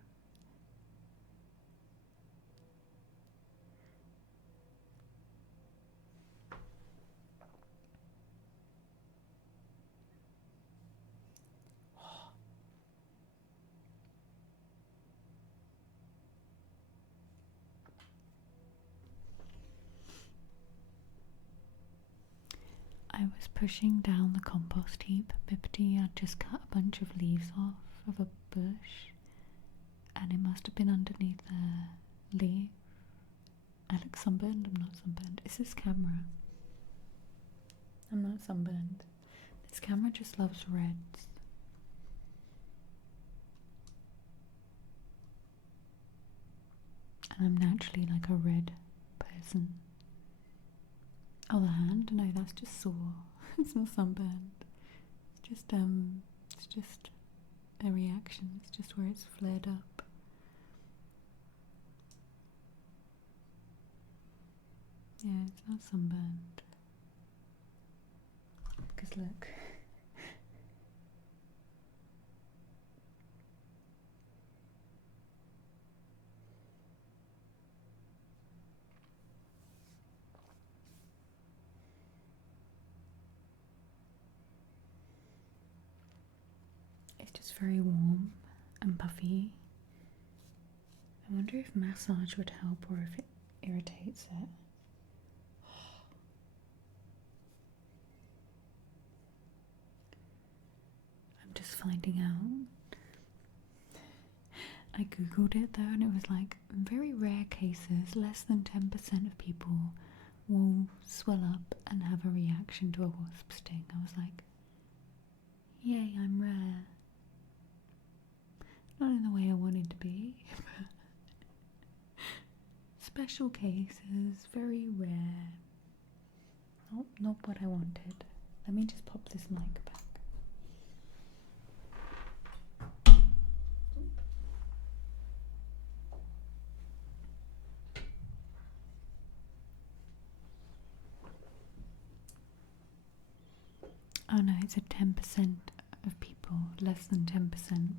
I was pushing down the compost heap, Bippity. I'd just cut a bunch of leaves off of a bush, and it must have been underneath the leaf. I look sunburned. I'm not sunburned. It's this camera. I'm not sunburned. This camera just loves reds. And I'm naturally a red person. Oh, the hand? No, that's just sore. It's not sunburned. It's just a reaction. It's just where it's flared up. Yeah, it's not sunburned. Because look. It's just very warm and puffy. I wonder if massage would help or if it irritates it. I'm just finding out. I googled it though, and it was in very rare cases, less than 10% of people will swell up and have a reaction to a wasp sting. I was like, yay, I'm rare. Not in the way I wanted to be. Special cases, very rare. Not what I wanted. Let me just pop this mic back. Oh no, it's a 10% of people, less than 10%.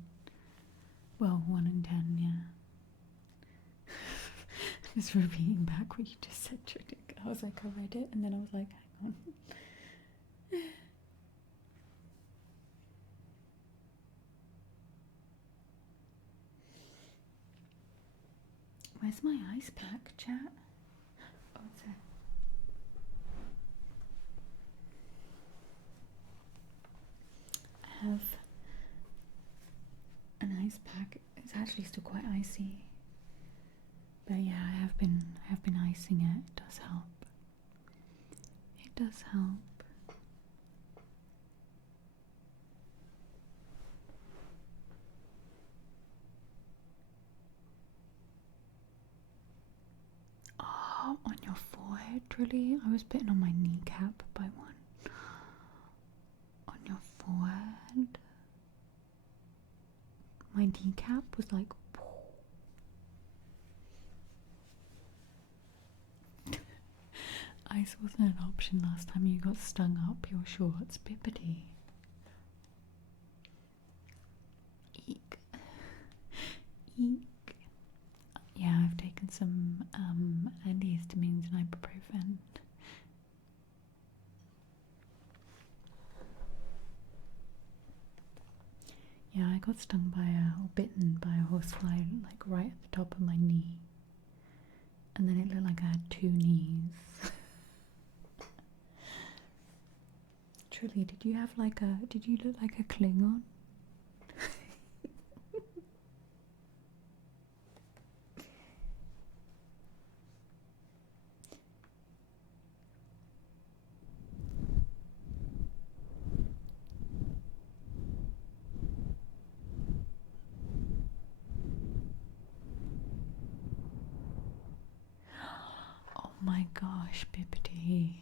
Well, 1 in 10, yeah. Just repeating back what you just said, Trudy. I was like, I read it, and then I was like, hang on. Where's my ice pack, chat? Oh, it's there. I have an ice pack. It's actually still quite icy, but yeah, I have been icing it. It does help. It does help. Oh, on your forehead, really? I was bitten on my kneecap by one. On your forehead? My kneecap was like... Ice wasn't an option last time you got stung up your shorts, Bippity. Eek. Eek. Yeah, I've taken some antihistamines and ibuprofen. Yeah, I got stung by or bitten by a horsefly like right at the top of my knee. And then it looked like I had two knees. Truly, did you look like a Klingon? Oh my gosh, Bippity.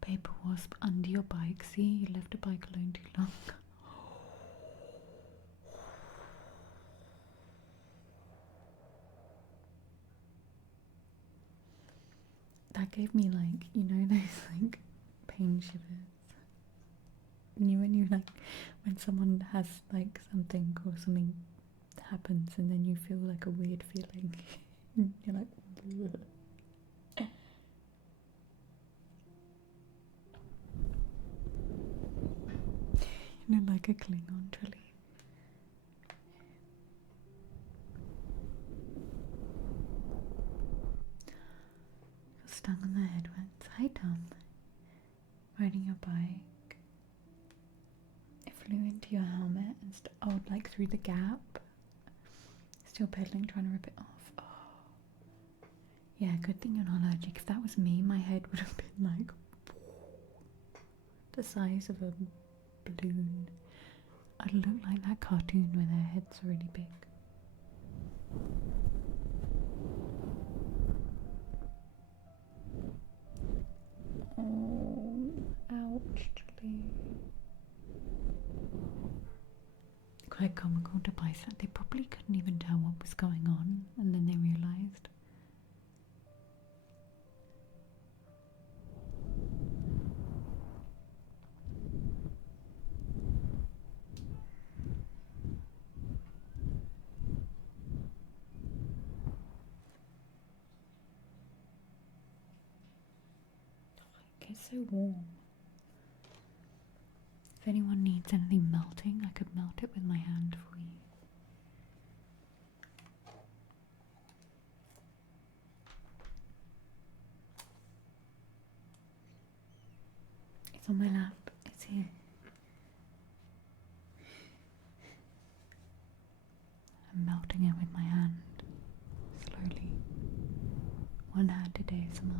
Paper wasp under your bike. See, you left the bike alone too long. That gave me like, you know, those like pain shivers. When someone has like something or something happens and then you feel like a weird feeling. You're like, bleh. You look like a Klingon, truly. Got stung on the head once. Hi, Tom. Riding your bike. It flew into your helmet and like through the gap. Still pedaling, trying to rip it off. Oh. Yeah, good thing you're not allergic. If that was me, my head would have been like the size of a balloon. I'd look like that cartoon where their heads are really big. Oh, ouch, Julie. Quite comical to buy that. They probably couldn't even tell what was going on, and then they realised. It gets so warm. If anyone needs anything melting, I could melt it with my hand for you. It's on my lap. It's here. I'm melting it with my hand. Slowly. One-handed ASMR.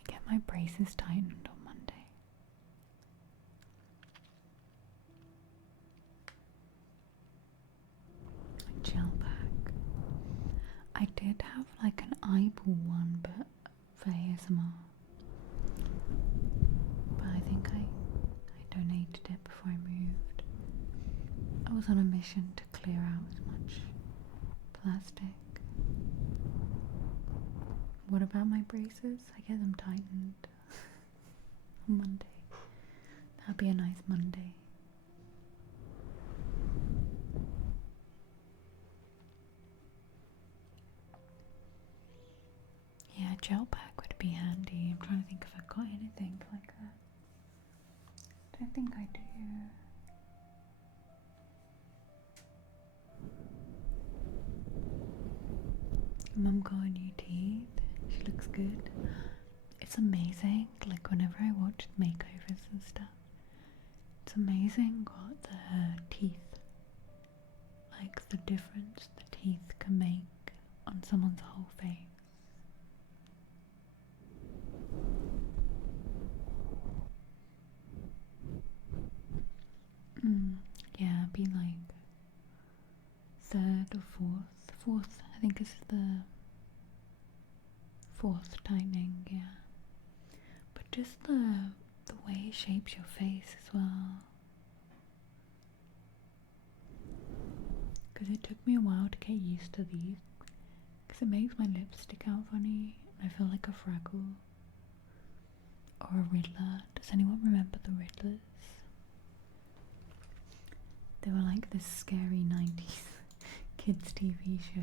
I get my braces tightened on Monday. Gel pack. I did have like an eyeball one, but for ASMR. But I think I donated it before I moved. I was on a mission to clear out as much plastic What about my braces? I get them tightened on Monday. That'll be a nice Monday. Yeah, gel pack would be handy. I'm trying to think if I've got anything like that. I don't think I do. Mum got new teeth. She looks good. It's amazing. Like whenever I watch makeovers and stuff, it's amazing what the teeth, like the difference the teeth can make on someone's whole face. Yeah, be like third or fourth. Fourth, I think is the fourth tightening, yeah. But just the way it shapes your face as well. Because it took me a while to get used to these. Because it makes my lips stick out funny. And I feel like a Fraggle. Or a Riddler. Does anyone remember the Riddlers? They were like this scary 90s kids TV show.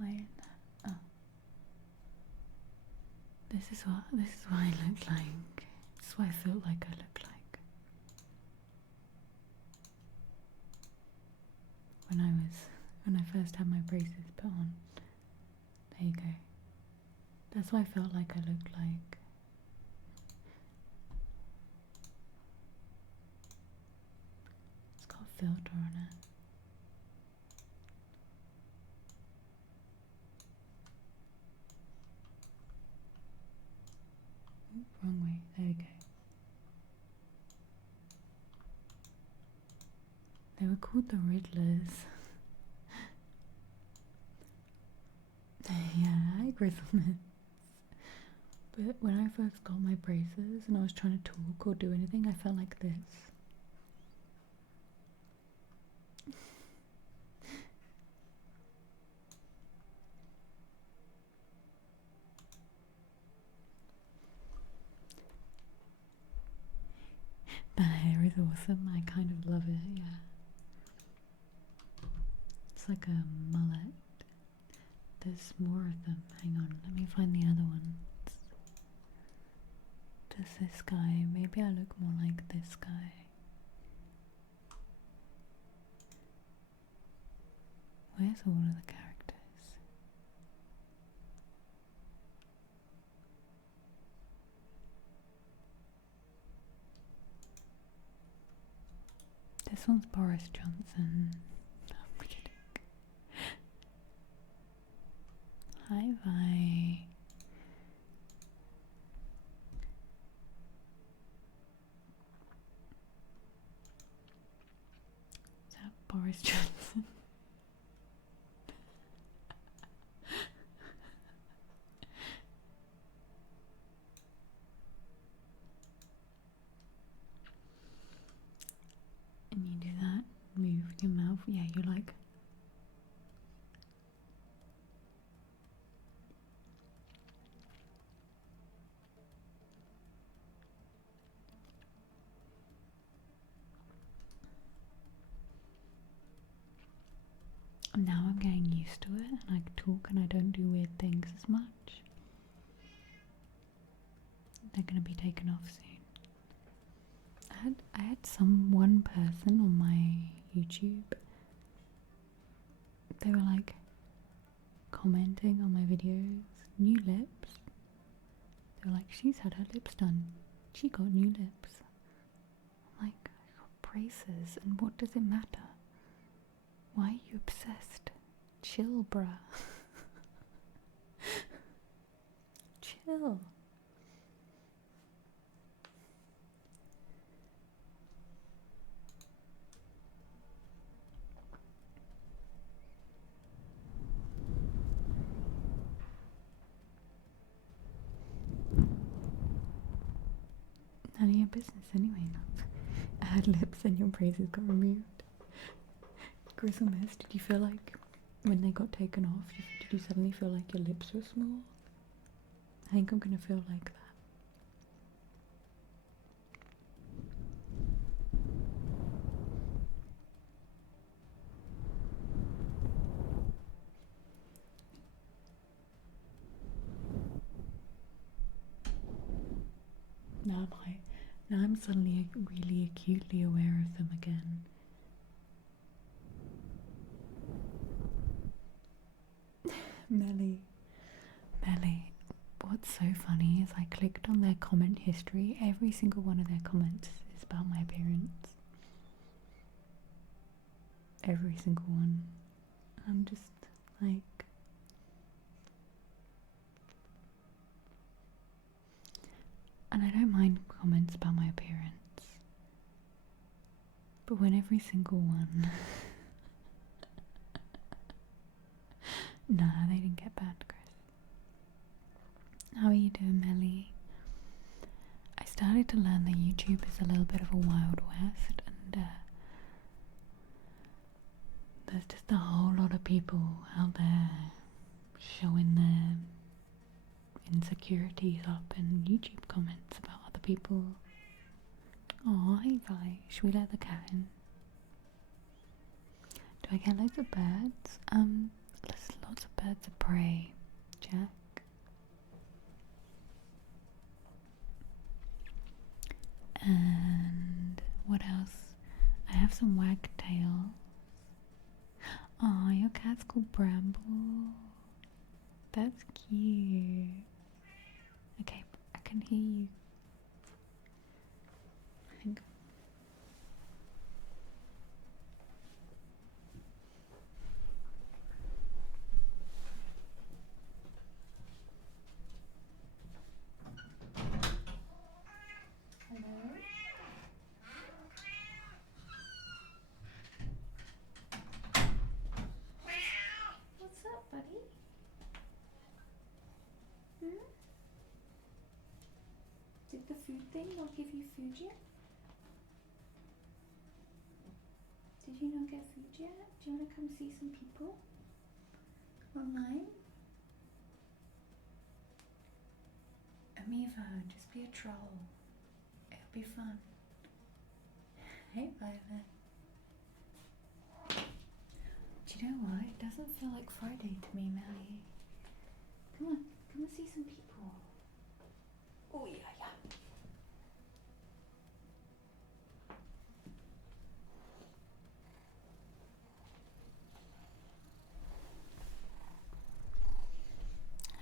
Wait, oh. This is what I look like. This is what I felt like I look like. When I first had my braces put on. There you go. That's what I felt like I looked like. It's got a filter on it. Wrong way. There we go. They were called the Riddlers. Yeah, I agree with it. But when I first got my braces and I was trying to talk or do anything, I felt like this. The hair is awesome. I kind of love it, yeah. It's like a mullet. There's more of them. Hang on, let me find the other ones. Does this guy, maybe I look more like this guy. Where's all of the characters? This one's Boris Johnson. I'm kidding. Hi, Vi. Is that Boris Johnson? And you do that, move your mouth. Yeah, you like. Now I'm getting used to it and I talk and I don't do weird things as much. They're gonna be taken off soon. I had one person on my YouTube. They were like commenting on my videos, new lips. They were like, she's had her lips done. She got new lips. I'm like, I got braces and what does it matter? Why are you obsessed? Chill, bruh. Chill. None of your business anyway. Add lips and your braces got removed. Gristle Mess, did you feel like when they got taken off, did you suddenly feel like your lips were small? I think I'm gonna feel like that. Now I'm suddenly really acutely aware of them again. Melly, what's so funny is I clicked on their comment history. Every single one of their comments is about my appearance. Every single one. I'm just like... And I don't mind comments about my appearance. But when every single one... Nah, they didn't get bad, Chris. How are you doing, Melly? I started to learn that YouTube is a little bit of a Wild West, and there's just a whole lot of people out there showing their insecurities up in YouTube comments about other people. Oh, hey Vi, should we let the cat in? Do I get loads of birds? There's lots of birds of prey, Jack. And what else? I have some wagtails. Oh, your cat's called Bramble. That's cute. Okay, I can hear you. Hang on. Hello? What's up, buddy? Did the food thing not give you food yet? Did you not get food yet? Do you want to come see some people? Online? Amiva, just be a troll. It'll be fun. Hey, Violet. Do you know what? It doesn't feel like Friday to me, Melly. Come on, come and see some people. Oh, yeah.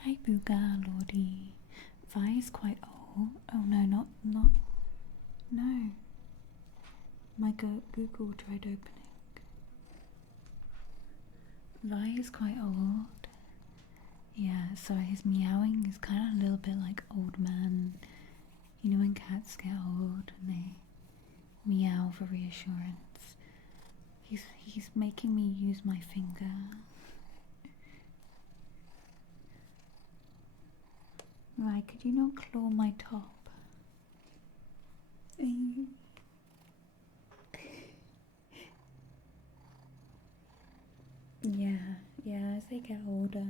Hi, Booga, Lordy. Vi is quite old. Oh, no, not. No. My Google tried opening. Vi is quite old. Yeah, so his meowing is kind of a little bit like old man. You know when cats get old and they meow for reassurance. He's making me use my finger. Right, could you not claw my top? Yeah, as they get older,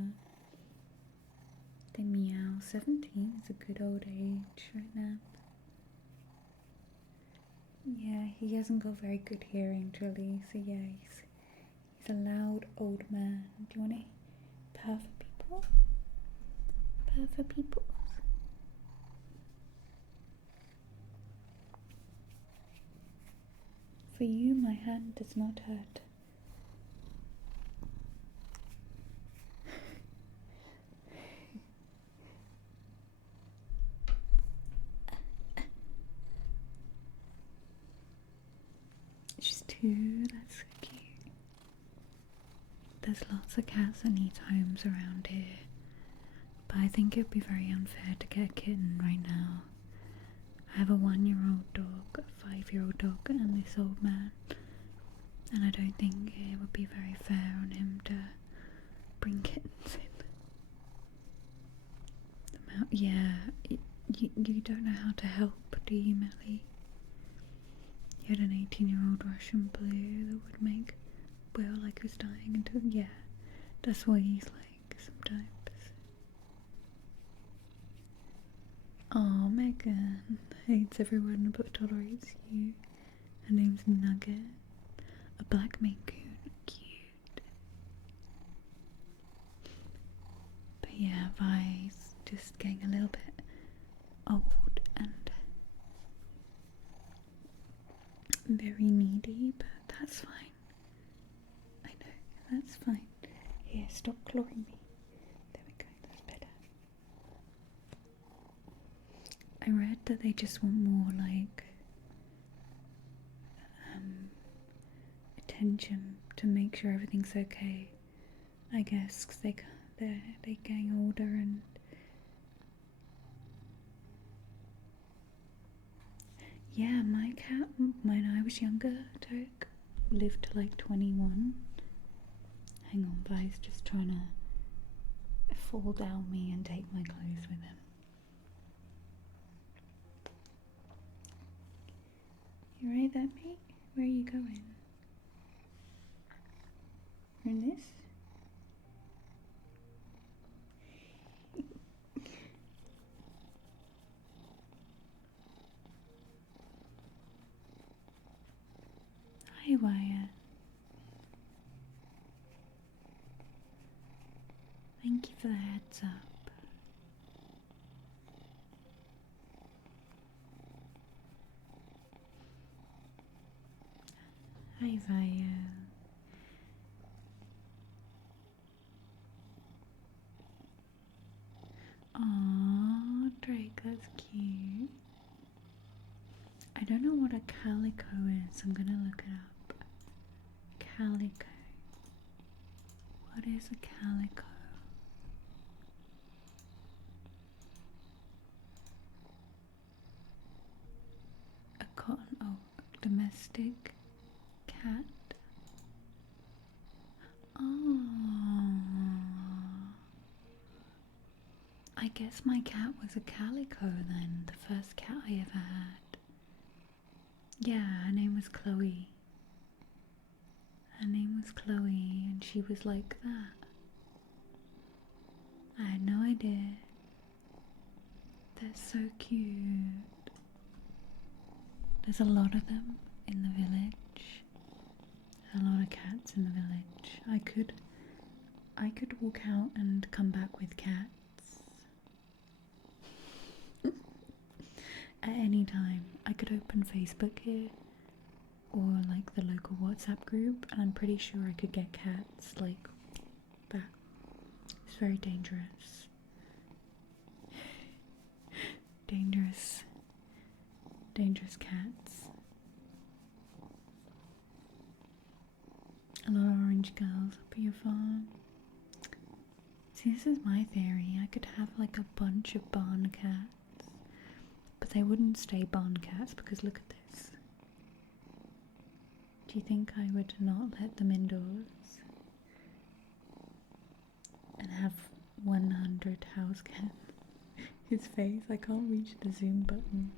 they meow. 17 is a good old age right now. Yeah, he hasn't got very good hearing, truly, so yeah, he's a loud old man. Do you want to purr for people? Purr for people? For you, my hand does not hurt. She's two, that's so cute. there's lots of cats that need homes around here, but I think it'd be very unfair to get a kitten right now. I have a 1-year-old dog, a 5-year-old dog, and this old man, and I don't think it would be very fair on him to bring kittens in. Yeah, you don't know how to help, do you, Melly? You had an 18-year-old Russian blue that would make Will like he was dying until, yeah, that's what he's like sometimes. Oh, Megan hates everyone but tolerates you. Her name's Nugget, a black Maine Coon, cute. But yeah, Vi's just getting a little bit old and very needy, but that's fine. I know, that's fine. Here, stop clawing me. There we go, that's better. I read that they just want more, like, attention to make sure everything's okay. I guess, because they're getting older and... Yeah, my cat, when I was younger, lived to like 21. Hang on, Vi's just trying to fall down me and take my clothes with him. You right there, mate? Where are you going? You're in this? Hi, Wyatt. Thank you for the heads up. Hi, Vaya. Aww, Drake, that's cute. I don't know what a calico is. I'm gonna look it up. Calico. What is a calico? A cotton, oh, domestic cat. Oh, I guess my cat was a calico then, the first cat I ever had. Yeah, her name was Chloe. Her name was Chloe and she was like that. I had no idea. They're so cute. There's a lot of them in the village. A lot of cats in the village. I could walk out and come back with cats. At any time. I could open Facebook here or like the local WhatsApp group and I'm pretty sure I could get cats like that. It's very dangerous. Dangerous cats. A lot of orange girls up at your farm. See, this is my theory. I could have like a bunch of barn cats, but they wouldn't stay barn cats because look at this. Do you think I would not let them indoors and have 100 house cats? His face, I can't reach the zoom button.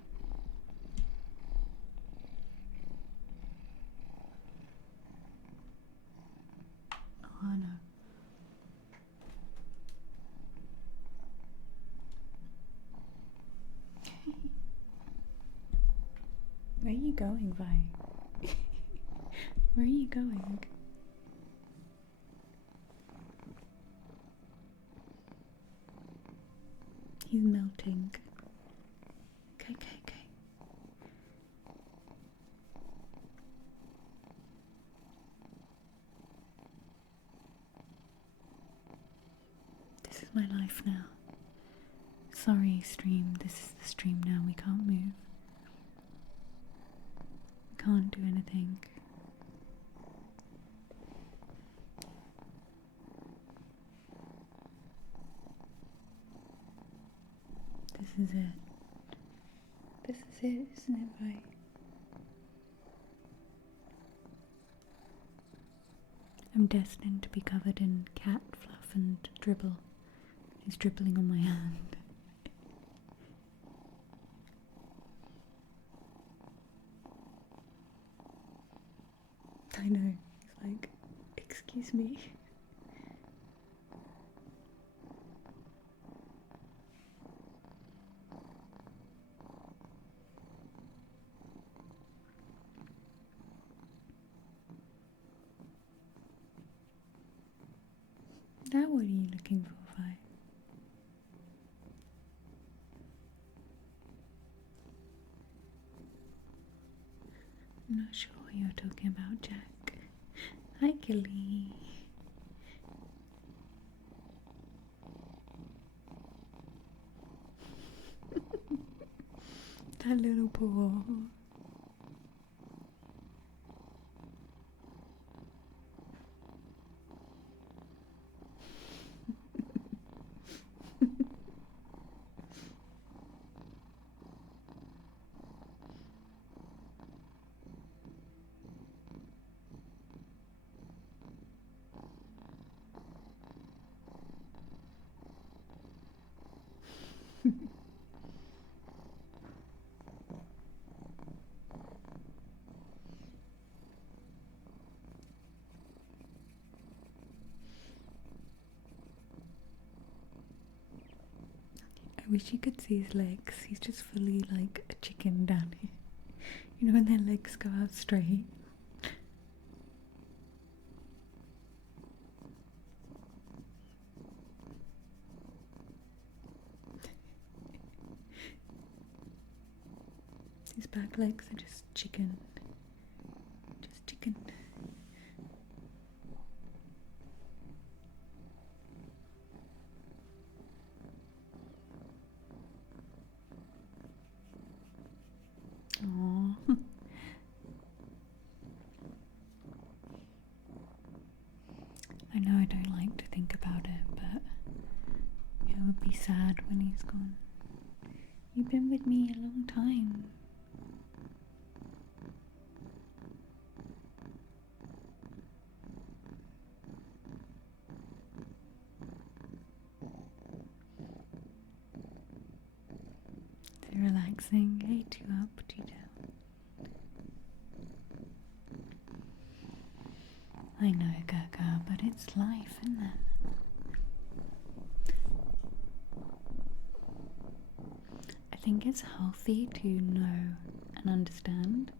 Oh no. Where are you going, Vi? Where are you going? He's melting. Okay. This is my life now. Sorry, stream. This is the stream now. We can't move. We can't do anything. is it. This is it, isn't it, right? I'm destined to be covered in cat fluff and dribble. He's dribbling on my hand. I know, it's like, excuse me. Now what are you looking for, Vi? I'm not sure what you're talking about, Jack. Hi, Gilly. That little paw. I wish you could see his legs. He's just fully like a chicken down here. You know when their legs go out straight? His back legs are just chicken. Just chicken. Aww. I know I don't like to think about it, but it would be sad when he's gone. You've been with me a long time. Is it relaxing? Hey, two up, two down. I know, Gaga, but it's life, isn't it? I think it's healthy to know and understand.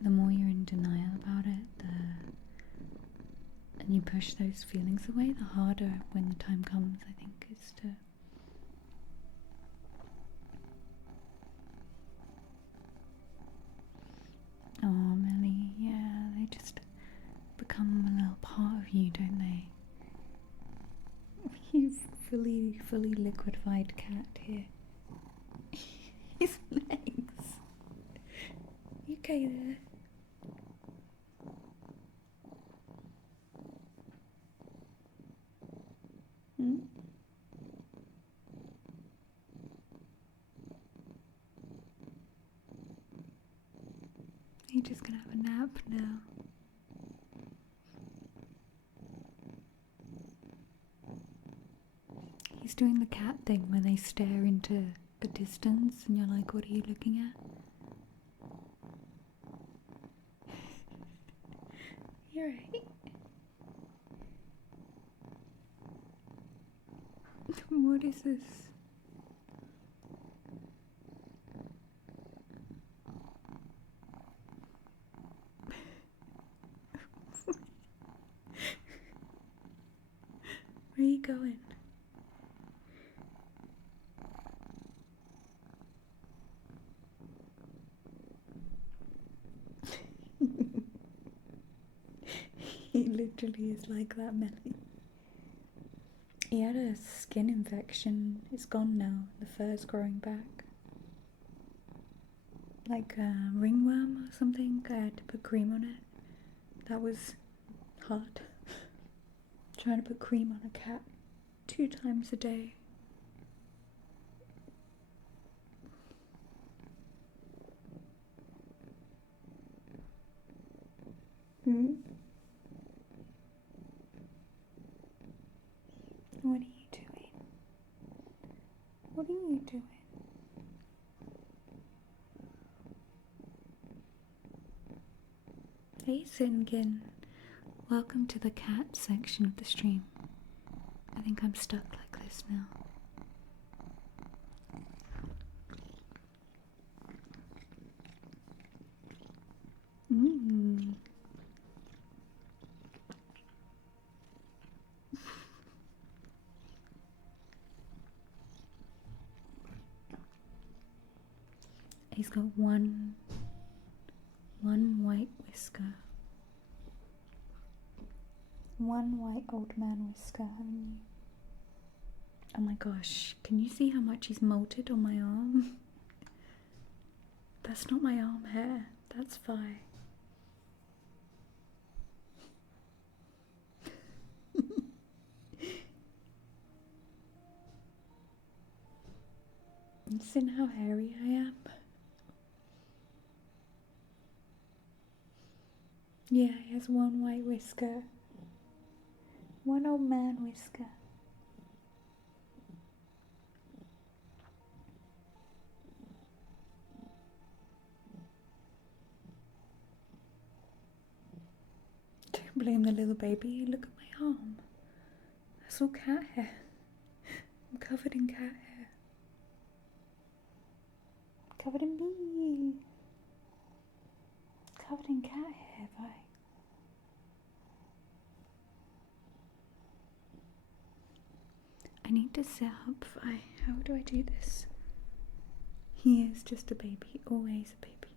The more you're in denial about it, and you push those feelings away, the harder when the time comes, I think, is to oh, Melly, yeah, they just become a little part of you, don't they? You've fully liquefied cat here. His legs. You okay there? Hmm? You're just gonna have a nap now. He's doing the cat thing where they stare into the distance and you're like, what are you looking at? You're right. What is this? Where are you going? He literally is like that, Melly. He had a skin infection. It's gone now. The fur's growing back. Like a ringworm or something. I had to put cream on it. That was hard. Trying to put cream on a cat 2 times a day. Hmm? What are you doing? What are you doing? Hey Singen, welcome to the cat section of the stream. I think I'm stuck like this now. Mmm. He's got one white whisker. One white old man whisker, haven't you? Oh my gosh, can you see how much he's molted on my arm? That's not my arm hair, that's fine. You seen how hairy I am? Yeah, he has one white whisker. One old man whisker. Don't blame the little baby. Look at my arm. That's all cat hair. I'm covered in cat hair. Covered in me. Covered in cat hair, bye. I need to set up. How do I do this? He is just a baby, always a baby.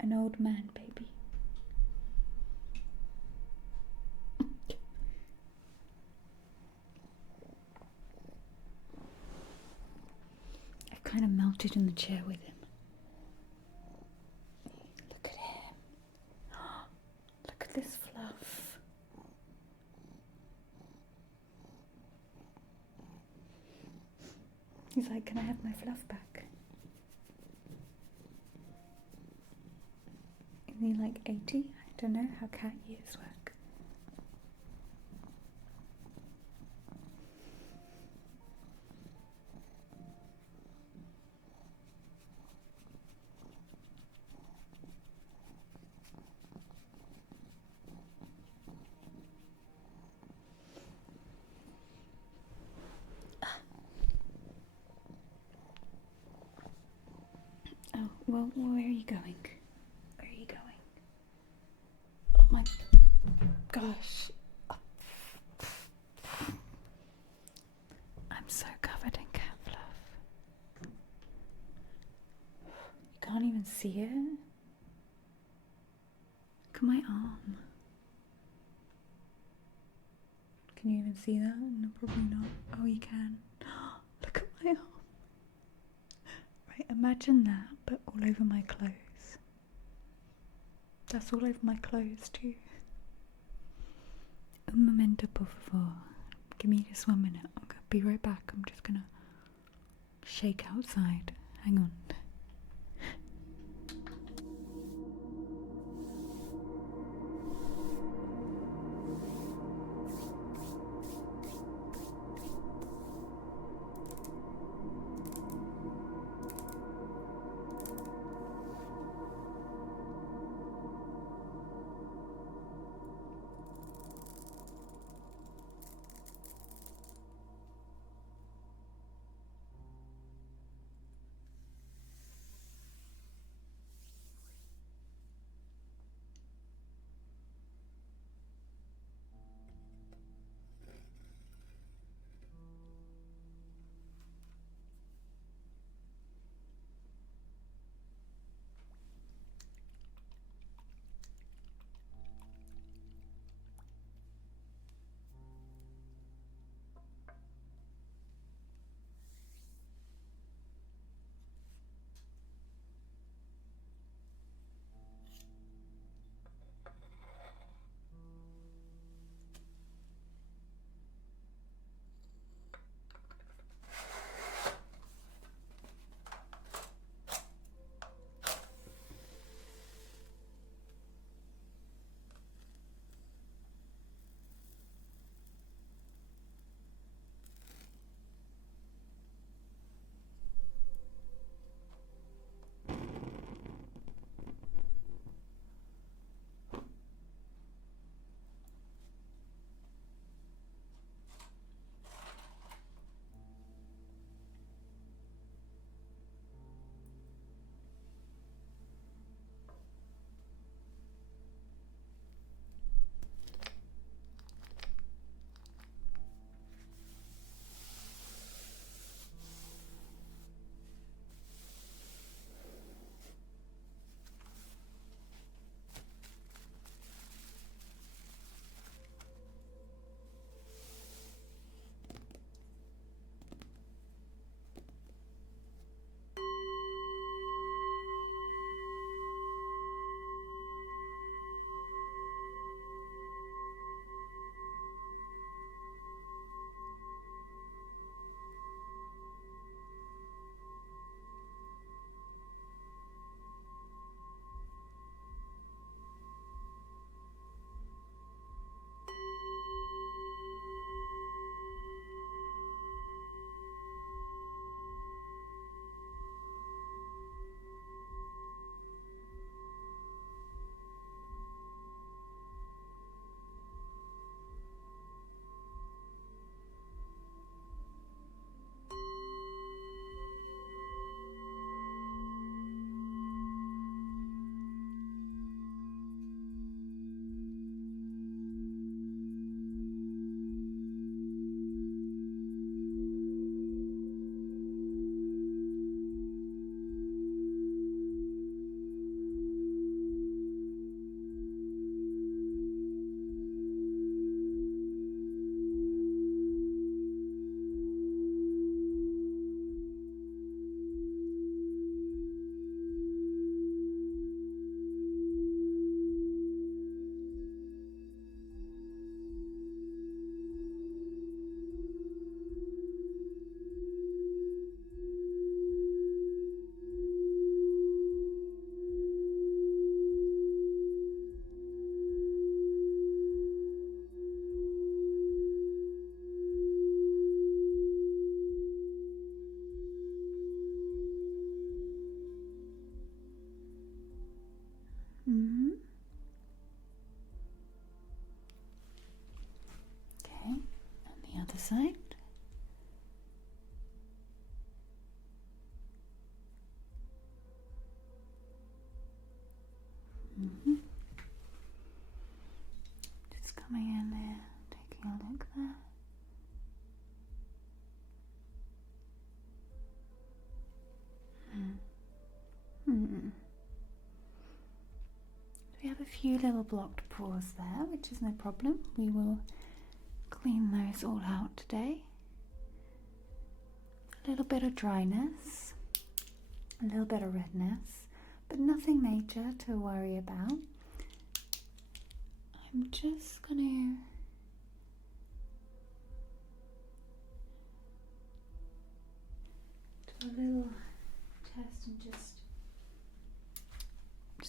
An old man baby. I've kind of melted in the chair with him. Look at him. Look at this fluff. He's like, can I have my fluff back? Is he like 80? I don't know how cat years work. Oh, well, where are you going? Where are you going? Oh my gosh. I'm so covered in cat fluff. You can't even see it. Look at my arm. Can you even see that? No, probably not. Oh, you can. Look at my arm. Right, imagine that, but all over my clothes. That's all over my clothes too. Un momento, por favor. Give me just 1 minute. I'm gonna be right back. I'm just gonna shake outside. Hang on. few little blocked pores there, which is no problem. We will clean those all out today. A little bit of dryness, a little bit of redness, but nothing major to worry about. I'm just gonna do a little test and just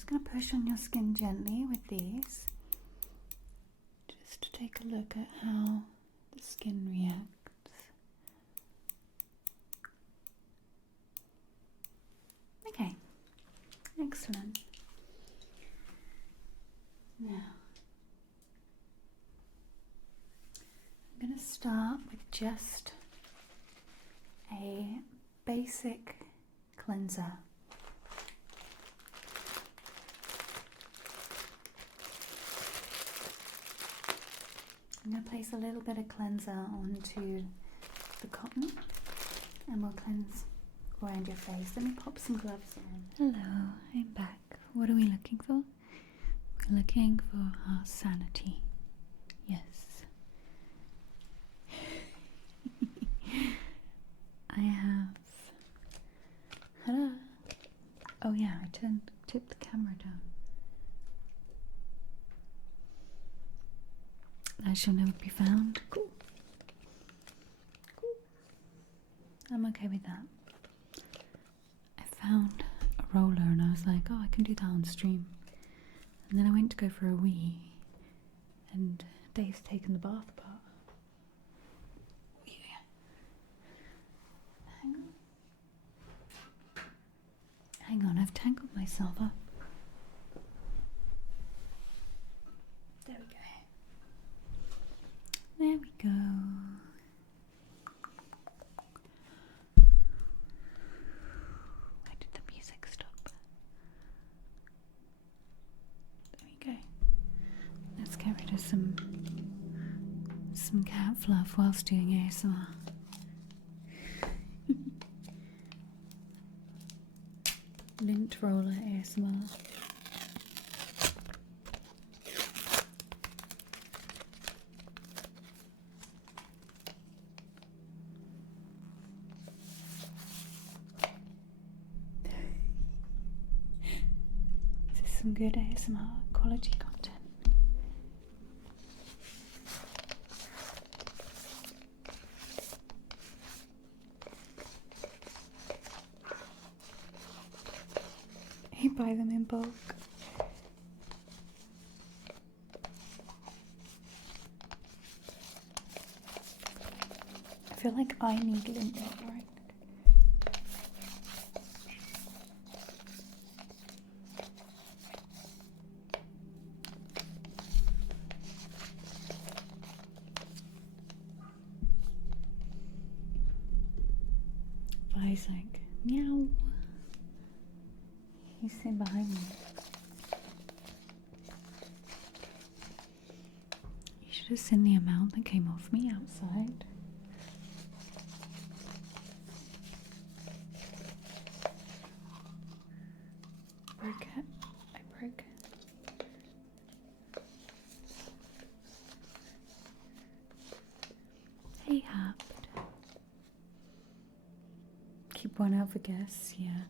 gonna push on your skin gently with these, just to take a look at how the skin reacts. Okay, excellent. Now, I'm going to start with just a basic cleanser. I'm going to place a little bit of cleanser onto the cotton and we'll cleanse around your face. Let me pop some gloves on. Hello, I'm back. What are we looking for? We're looking for our sanity. Yes. I have... Hello. Oh yeah, I tipped the camera down. I shall never be found. Cool. I'm okay with that. I found a roller and I was like, oh, I can do that on stream. And then I went to go for a wee and Dave's taken the bath apart. Yeah. Hang on, I've tangled myself up. There we go. There we go. Where did the music stop? There we go. Let's get rid of some cat fluff whilst doing ASMR. Lint roller ASMR. This is some good ASMR quality content. You buy them in bulk. I feel like I need lint roller. Vi's like, meow. He's sitting behind me. You should have seen the amount that came off me outside. Broke it. I broke it. Hey, Happed. Keep one out for guests, yeah.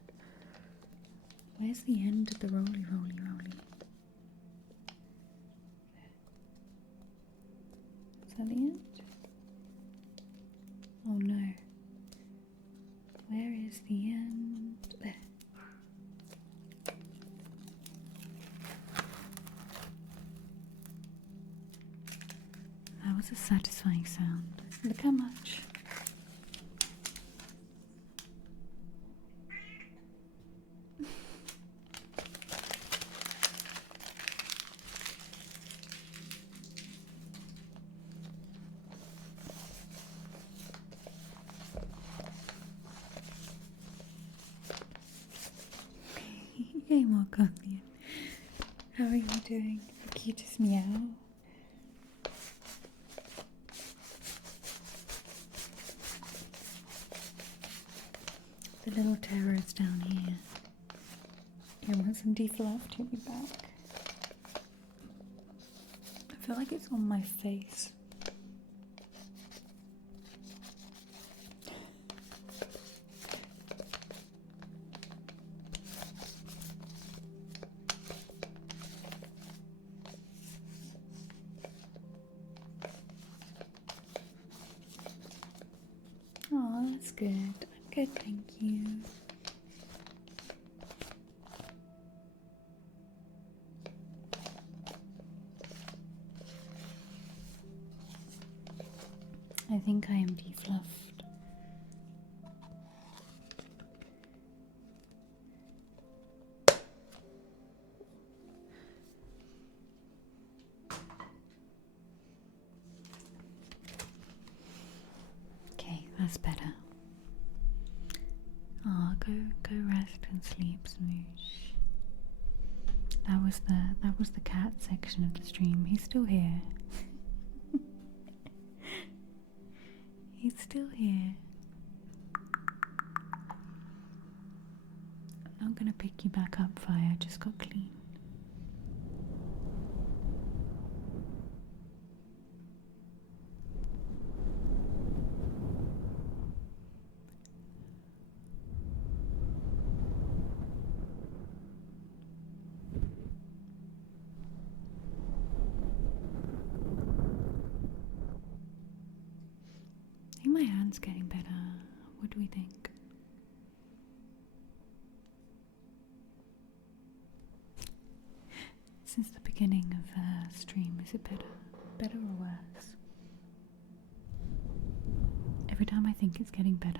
Where's the end of the roly? Is that the end? Oh no. Where is the end? There. That was a satisfying sound. Look how much. Hey, Morgana. How are you doing? The cutest meow. The little terrors down here. You want some defluff? He'll be back. feel like it's on my face. Oh, that's good. I'm good, thank you. I think I am defluffed. Okay, that's better. Oh, go rest and sleep, Smoosh. That was the cat section of the stream. He's still here. He's still here. I'm not gonna pick you back up, Fire. I just got clean. I think my hand's getting better. What do we think? Since the beginning of the stream, is it better? Better or worse? Every time I think it's getting better,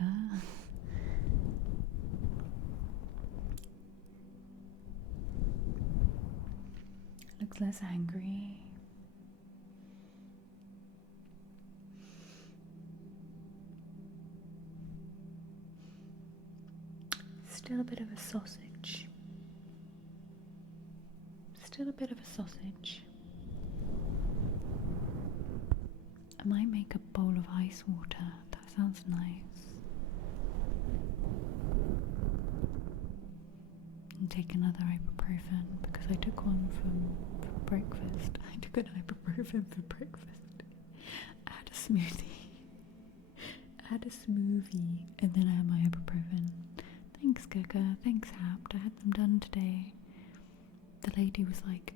looks less angry. Still a bit of a sausage. Still a bit of a sausage. I might make a bowl of ice water. That sounds nice. And take another ibuprofen because I took one for breakfast. I took an ibuprofen for breakfast. I had a smoothie. And then I had my ibuprofen. Thanks, Gaga. Thanks, Hapt. I had them done today. The lady was like,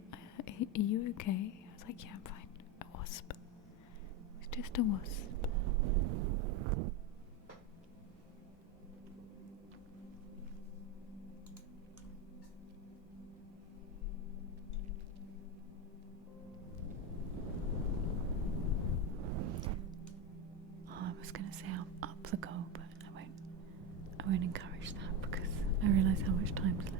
are you okay? I was like, yeah, I'm fine. A wasp. It's just a wasp. Oh, I was gonna say I'll up the goal, but I won't encourage that because I realise how much time's left.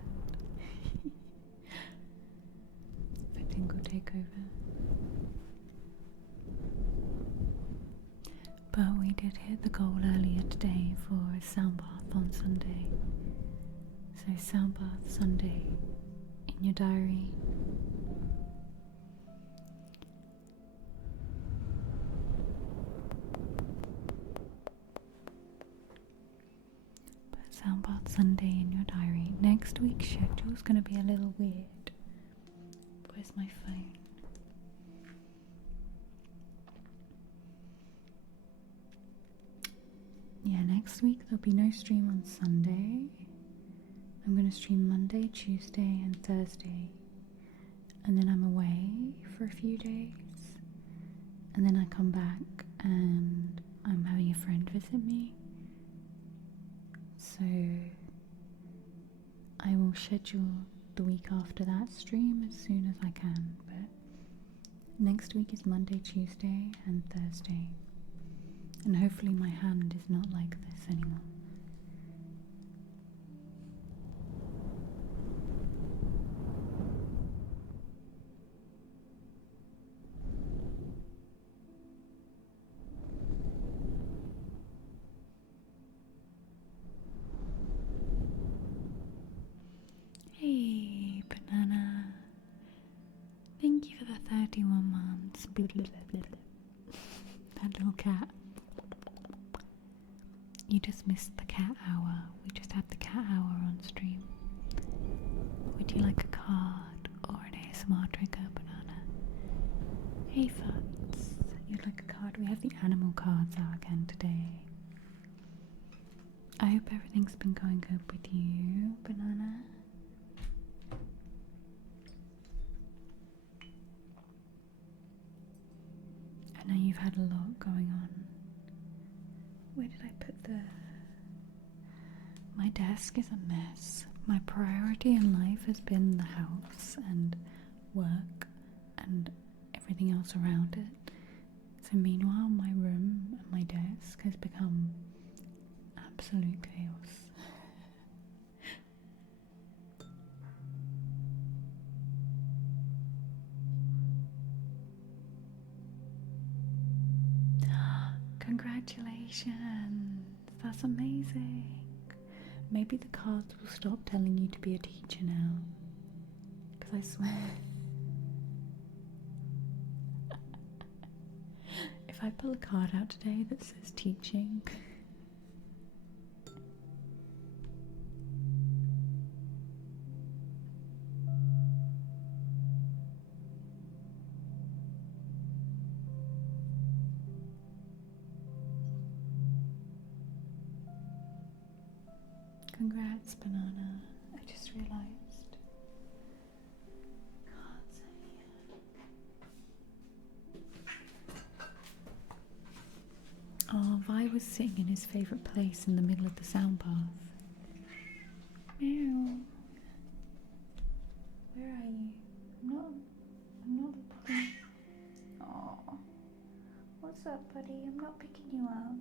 For Tingle Takeover. But we did hit the goal earlier today for a sound bath on Sunday. So sound bath Sunday in your diary. Soundbath Sunday in your diary. Next week's schedule is going to be a little weird. Where's my phone? Yeah, next week there'll be no stream on Sunday. I'm going to stream Monday, Tuesday and Thursday. And then I'm away for a few days. And then I come back and I'm having a friend visit me. So I will schedule the week after that stream as soon as I can, but next week is Monday, Tuesday and Thursday, and hopefully my hand is not like this anymore. Hey, Banana. Thank you for the 31 months. That little cat. You just missed the cat hour. We just had the cat hour on stream. Would you like a card or an ASMR trigger, Banana? Hey Futs, you'd like a card? We have the animal cards out again today. I hope everything's been going good with you, Banana. I know you've had a lot going on. Where did I put the... My desk is a mess. My priority in life has been the house and work and everything else around it. So meanwhile, my room and my desk has become absolute chaos. Congratulations! That's amazing. Maybe the cards will stop telling you to be a teacher now. Because I swear, if I pull a card out today that says teaching, congrats, Banana. I just realised. Cards are here. Oh, Vi was sitting in his favourite place in the middle of the sound path. Meow. Where are you? I'm not looking. Oh. What's up, buddy? I'm not picking you up.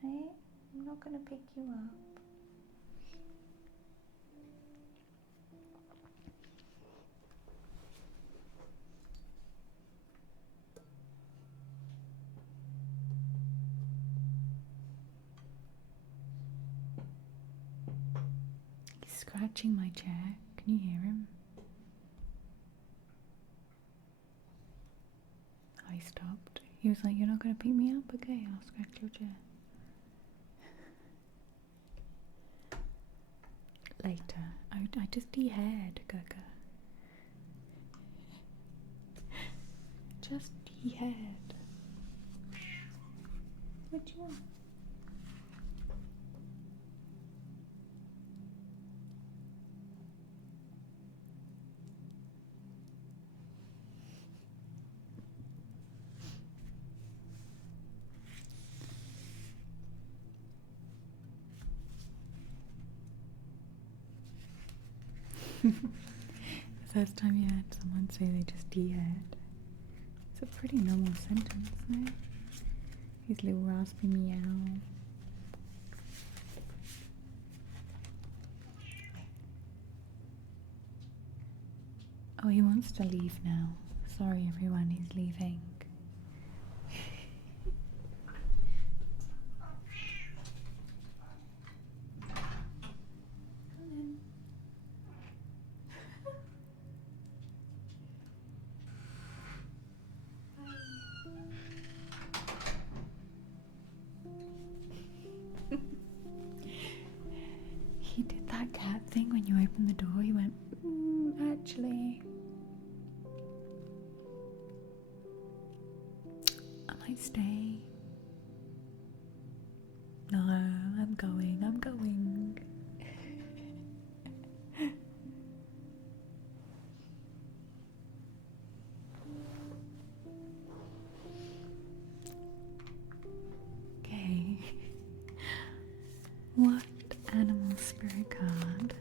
Hey, I'm not gonna pick you up. He's scratching my chair. Can you hear him? Oh, he stopped. He was like, "You're not gonna pick me up? Okay, I'll scratch your chair." Later. I just de-haired, Gaga. Just de-haired. What do you want? The first time you heard someone say they just de-haired. It's a pretty normal sentence, no? His little raspy meow. Oh, he wants to leave now. Sorry everyone, he's leaving. He did that cat thing when you opened the door. He went, actually, I might stay. No, I'm going. Okay. What animal spirit card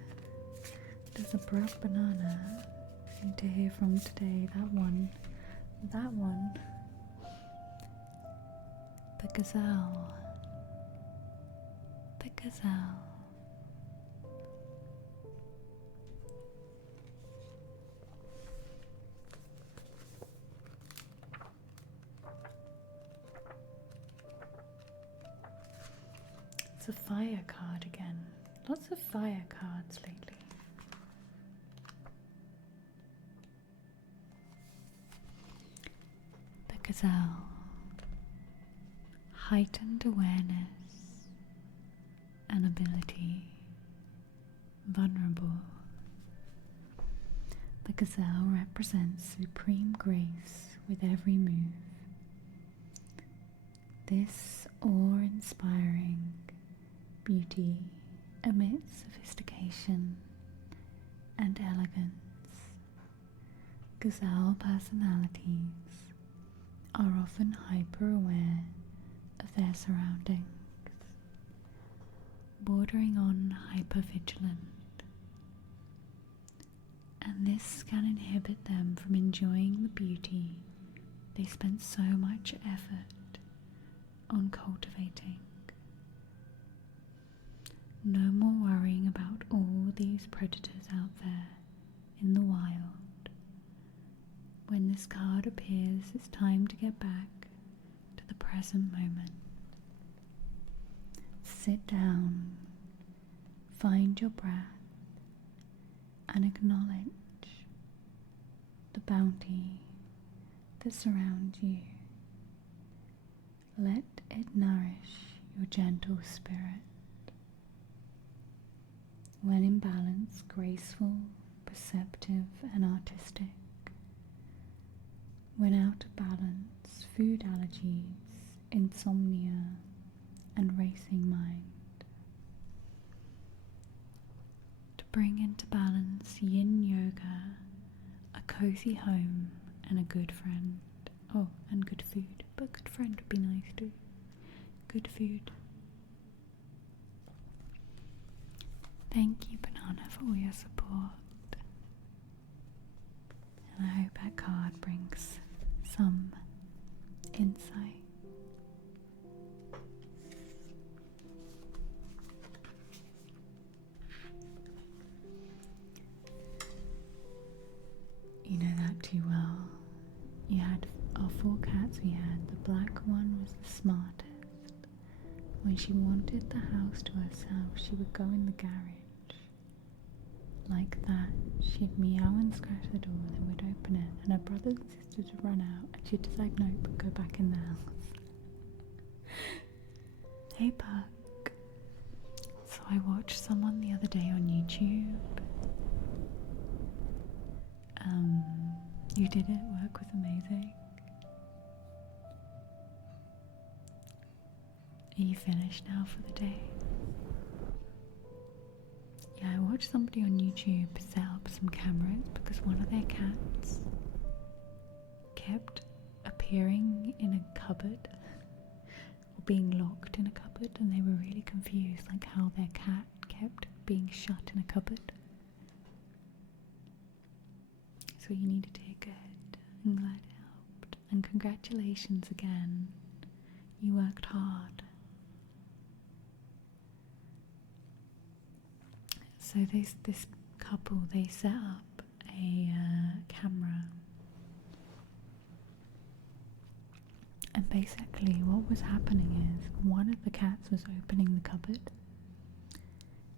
does a broke banana need to hear from today? That one. The gazelle. It's a fire card again. Lots of fire cards lately. The gazelle. Heightened awareness and ability. Vulnerable. The The gazelle represents supreme grace with every move. This awe-inspiring beauty emits sophistication and elegance. Gazelle personalities are often hyper-aware of their surroundings, bordering on hypervigilant, and this can inhibit them from enjoying the beauty they spent so much effort on cultivating. No more worrying about all these predators out there in the wild. When this card appears, it's time to get back to the present moment. Sit down, find your breath, and acknowledge the bounty that surrounds you. Let it nourish your gentle spirit. When in balance, graceful, perceptive, and artistic. When out of balance, food allergies, insomnia, and racing mind. To bring into balance yin yoga, a cozy home, and a good friend. Oh, and good food, but good friend would be nice too. Good food. Thank you, Banana, for all your support. And I hope that card brings some insight. You know that too well. You had our 4 cats we had. The black one was the smartest. When she wanted the house to herself, she would go in the garage. Like that. She'd meow and scratch the door, then we'd open it, and her brothers and sisters would run out, and she'd decide no, but go back in the house. Hey Puck. So I watched someone the other day on YouTube. You did it, work was amazing. Are you finished now for the day? Yeah, I watched somebody on YouTube set up some cameras because one of their cats kept appearing in a cupboard or being locked in a cupboard, and they were really confused, like how their cat kept being shut in a cupboard. So you needed to take it. I'm glad it helped. And congratulations again. You worked hard. So this couple, they set up a camera. And basically what was happening is one of the cats was opening the cupboard,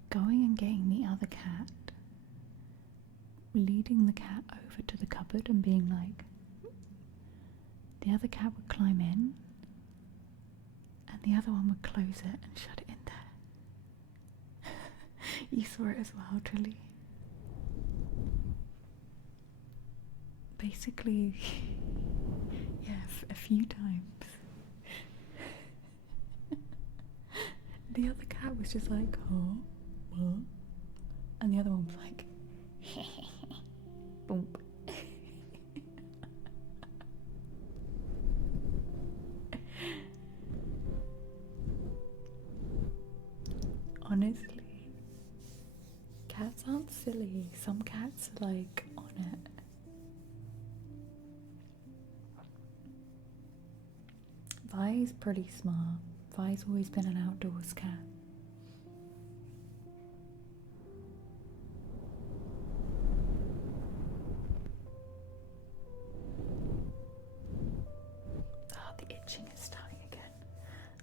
going and getting the other cat, leading the cat over to the cupboard and being like, the other cat would climb in and the other one would close it and shut it in there. You saw it as well, Trilly. Basically, yeah, a few times. The other cat was just like, oh, what? And the other one was like, boom. Honestly, cats aren't silly. Some cats are like on it. Vi's pretty smart. Vi's always been an outdoors cat. The itching is starting again.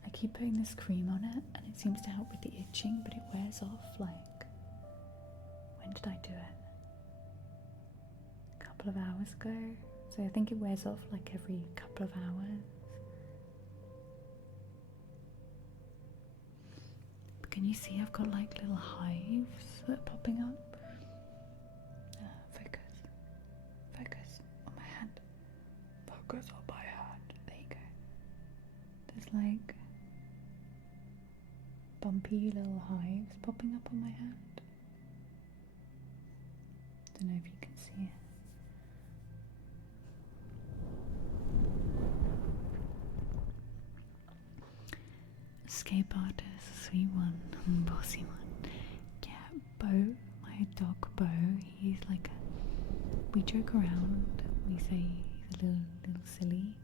I keep putting this cream on it and it seems to help with the itching, but it wears off like, when did I do it? A couple of hours ago. So I think it wears off like every couple of hours. But can you see I've got like little hives that are popping up? Focus. bumpy little hives popping up on my hand. Don't know if you can see it. Escape artist, sweet one, bossy one. Yeah, Bo, my dog Bo, he's like we joke around, we say he's a little silly.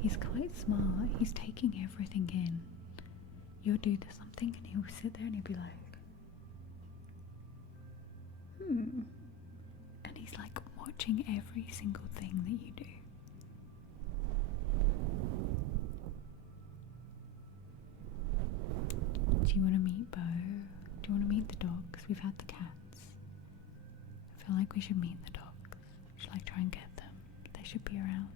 He's quite smart, he's taking everything in. You'll do something and he'll sit there and he'll be like, and he's like watching every single thing that you do. Do you want to meet Bo? Do you want to meet the dogs? We've had the cats. I feel like we should meet the dogs. We should like try and get them. They should be around.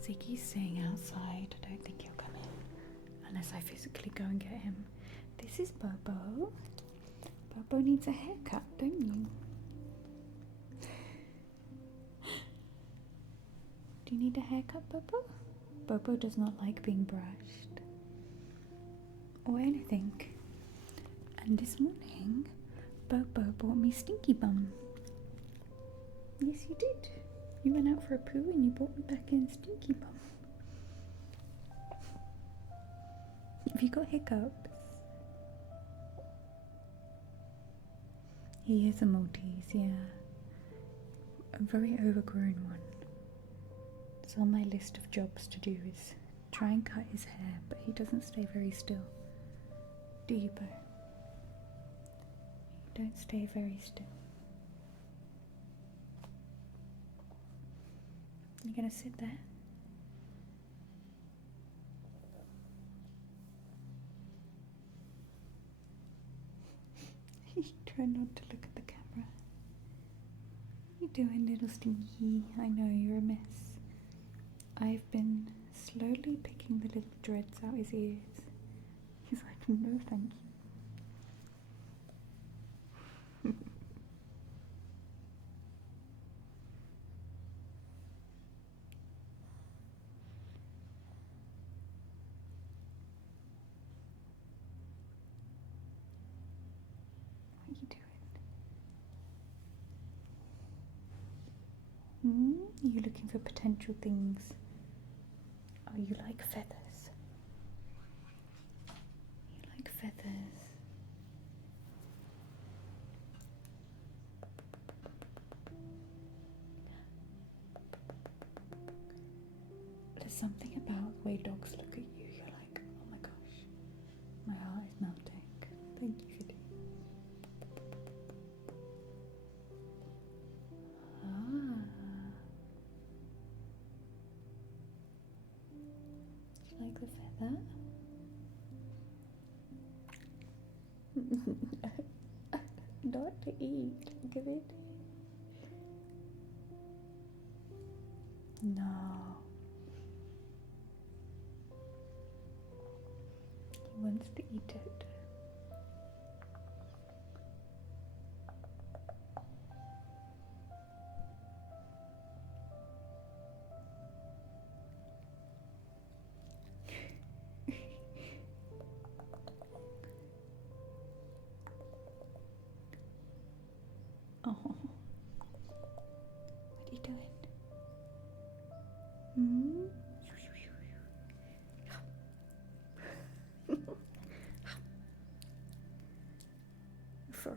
Ziggy's staying outside. I don't think he'll come in unless I physically go and get him. This is Bobo. Bobo needs a haircut, don't you? Do you need a haircut, Bobo? Bobo does not like being brushed or anything. And this morning, Bobo bought me Stinky Bum. Yes, you did. You went out for a poo and you brought me back in Stinky Bum. Have you got hiccups? He is a Maltese, yeah. A very overgrown one. So on my list of jobs to do is try and cut his hair, but he doesn't stay very still. Do you, Bo? You don't stay very still. You gonna sit there? Try not to look at the camera. You doing, little Stinky? I know you're a mess. I've been slowly picking the little dreads out his ears. He's like, no thank you. What are you doing? Are you looking for potential things? Oh, you like feathers. You like feathers. There's something about the way dogs look at you. You're like, oh my gosh, my heart is melting. Thank you for doing. Like the feather? Not to eat. Give it. No. He wants to eat it.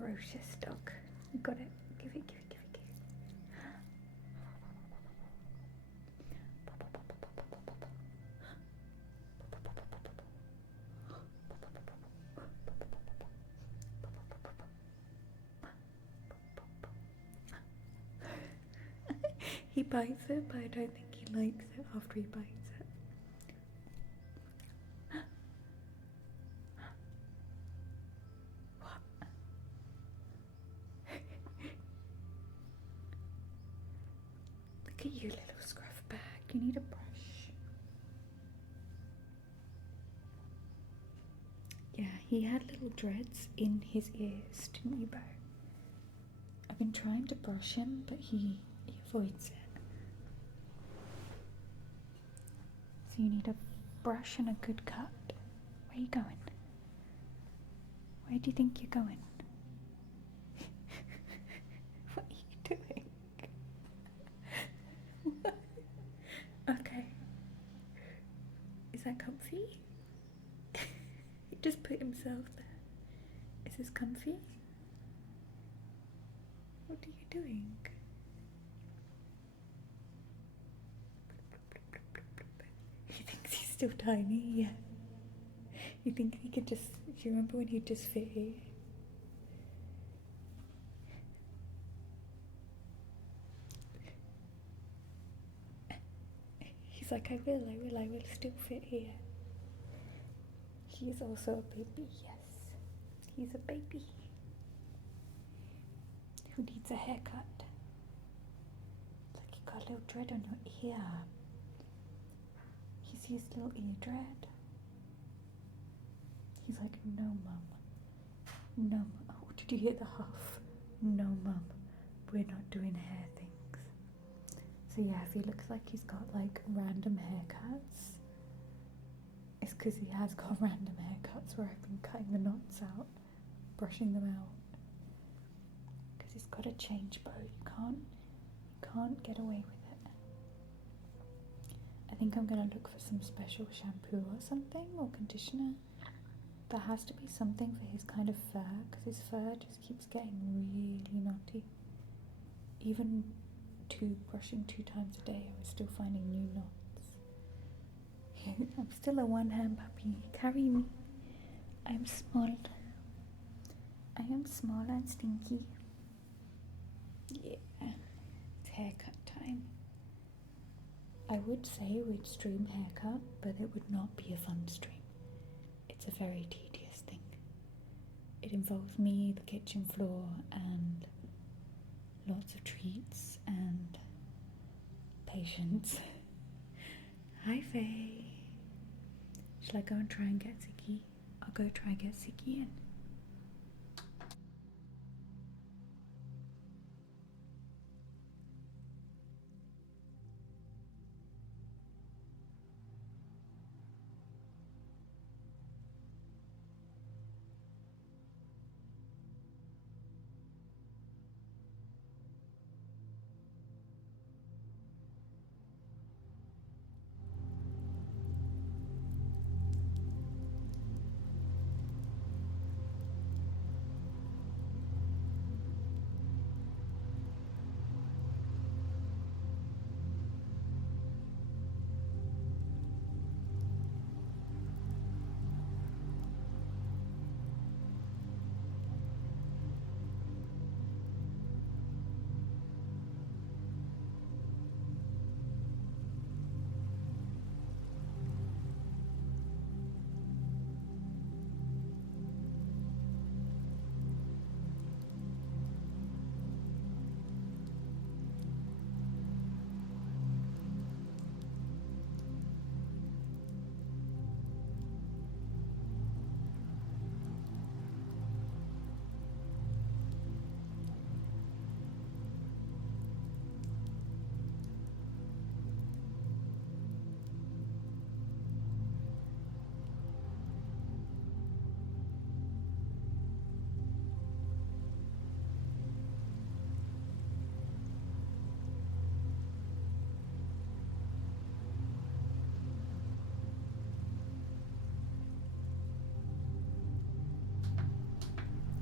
ferocious dog. You got it. Give it, give it, give it, give it. He bites it, but I don't think he likes it after he bites it. What? Look at you, little scruff bag. You need a brush. Yeah, he had little dreads in his ears, didn't you, Bo? I've been trying to brush him, but he avoids it. So you need a brush and a good cut. Where are you going? Where do you think you're going? What are you doing? Okay. Is that comfy? He just put himself there. Is this comfy? What are you doing? He thinks he's still tiny, yeah. You think he could just... Do you remember when he'd just fit here? He's like, I will still fit here. He's also a baby, yes. He's a baby. Who needs a haircut? Look, you got a little dread on your ear. He sees little ear dread. He's like, no, Mum. No, Mum. Oh, did you hear the huff? No, Mum. We're not doing hair things. So yeah, if he looks like he's got like random haircuts, it's because he has got random haircuts where I've been cutting the knots out, brushing them out. Because he's got a change bow. You can't get away with it. I think I'm gonna look for some special shampoo or something, or conditioner. There has to be something for his kind of fur, because his fur just keeps getting really knotty. Even brushing 2 times a day, I was still finding new knots. I'm still a one-hand puppy. Carry me. I'm small. I am small and stinky. Yeah, it's haircut time. I would say we'd stream haircut, but it would not be a fun stream. It's a very tedious thing. It involves me, the kitchen floor, and lots of treats and patience. Hi, Faye. Shall I go and try and get Ziggy? I'll go try and get Ziggy in.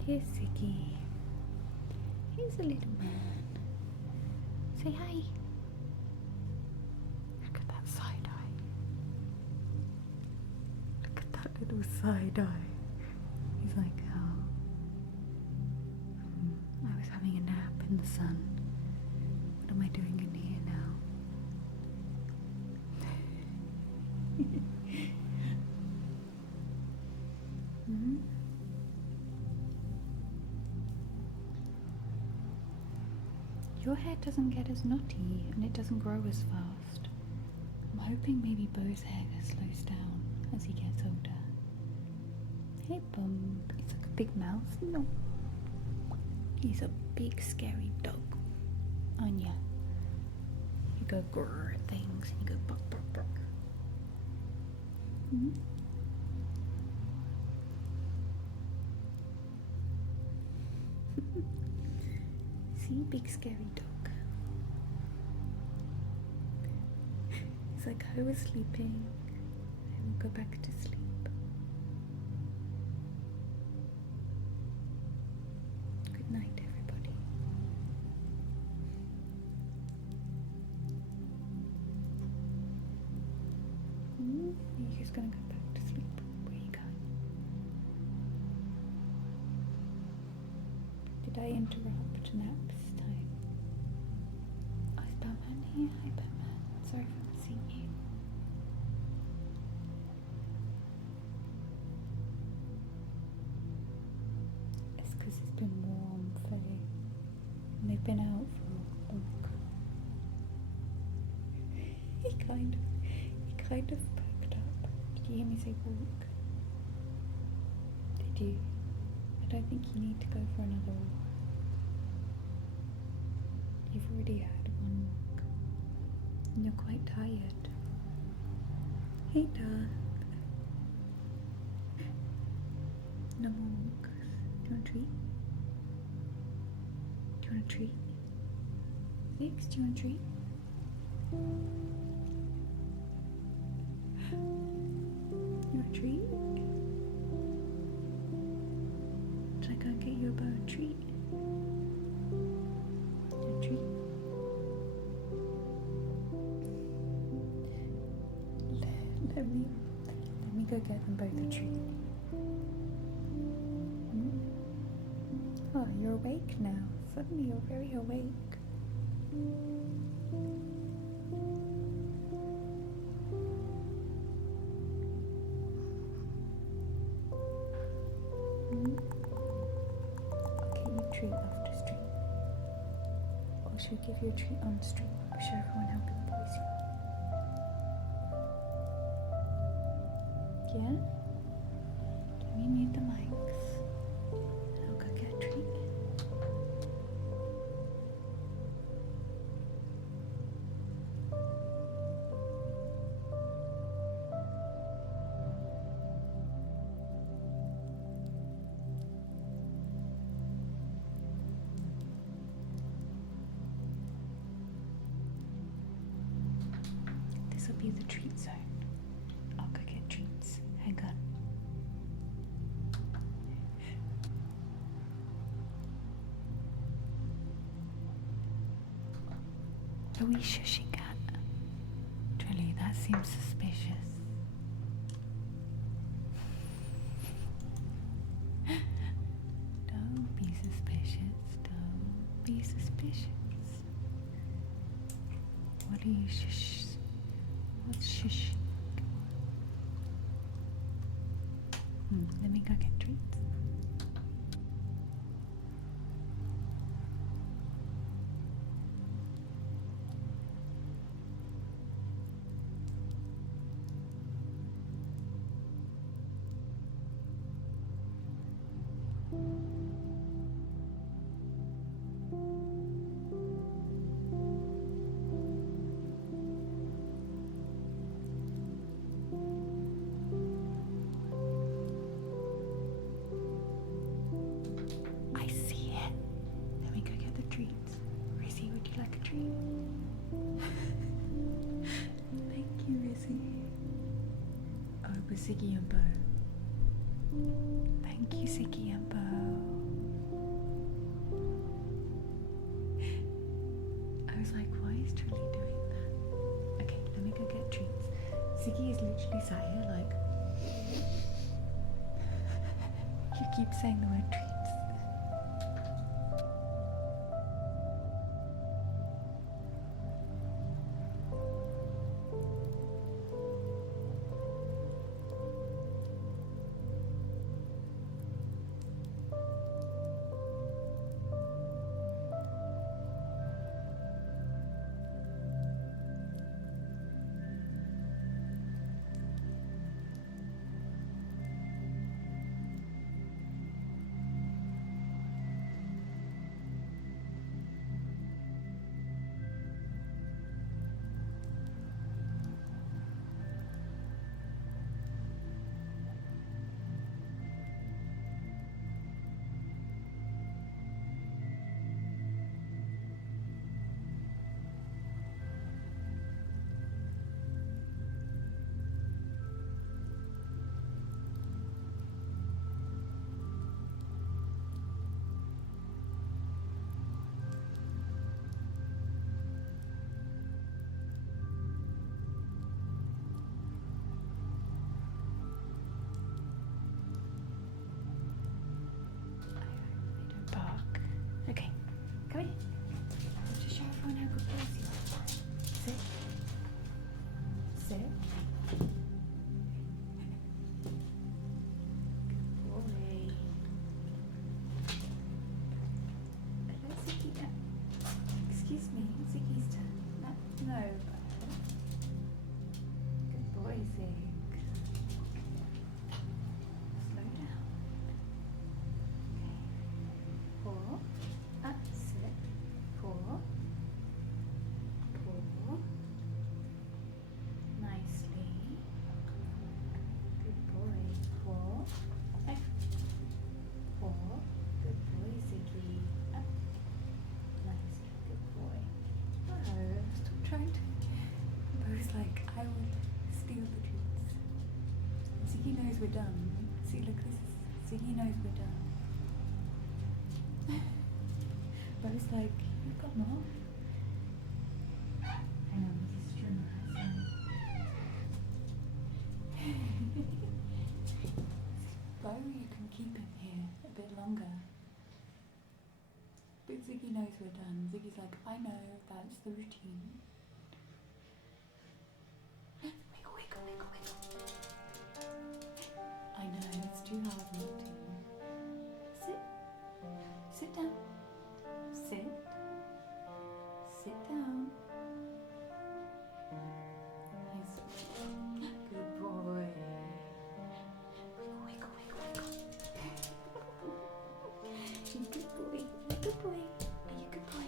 Here's Ziggy. He's a little man. Say hi. Look at that side eye. Look at that little side eye. He's like, oh. I was having a nap in the sun. What am I doing in here now? Your hair doesn't get as knotty and it doesn't grow as fast. I'm hoping maybe Bo's hair slows down as he gets older. Hey Bump, he's like a big mouse. No. He's a big scary dog. Anya. You go grrr at things and you go bark bark bark. See, big scary dog. It's like I was sleeping. I will go back to sleep. Good night, everybody. You're just gonna go back to sleep. Where are you going? Did I interrupt naps time? Oh, is Batman here? Hi Batman. Sorry for not seeing you. It's because it's been warm, Faye. And they've been out for a walk. He kind of perked up. Did you hear me say walk? Did you? I don't think you need to go for another walk. You've already had one walk. And you're quite tired. Hey, Dad. No more walks. Do you want a treat? Do you want a treat? Vix, do you want a treat? You want a treat? Should I go and get you a bow and treat? A treat? Let me go get them both a treat. Oh, you're awake now. Suddenly you're very awake. I'll get you a treat after stream. Or should we give you a treat on stream? I'll show everyone how big boys you are. Yeah? Let me mute the mics. And I'll go get a treat. This will be the treat zone. I'll go get treats. Hang on. What are we shushing at? Truly, that seems suspicious. Don't be suspicious. Don't be suspicious. What are you shush? What's shush? Let me go get treats. I see it. Let me go get the treats. Rizzy, would you like a treat? Thank you, Rizzy. Oh, it was Ziggy and Bo. Thank you, Ziggy and Bo. I was like, why is Truly doing that? Okay, let me go get treats. Ziggy is literally sat here like, you keep saying the word treats. Okay, come here. Let's just show everyone how good boys you are. Sit. Sit. Good boy. Hello, Ziggy. Excuse me, Ziggy's turn. No. Good boy, Zig. Slow down. Okay. Paw. Up, sit, paw, nicely, good boy, paw, up, paw, good boy, Ziggy, up, nicely, good boy. Oh, stop trying to. Bo's like, I will steal the treats. Ziggy knows we're done. See, look, Ziggy knows we're done. But it's like, you've got more. Hang on, this is true. Bo, you can keep him here a bit longer. But Ziggy knows we're done. Ziggy's like, I know, that's the routine. Wiggle, wiggle, wiggle, wiggle. I know, it's too hard not to. Sit. Sit down. Sit. Sit down. Nice. Good boy. Wiggle, wiggle, wiggle, wiggle. You good boy. You good boy. Are you good boy?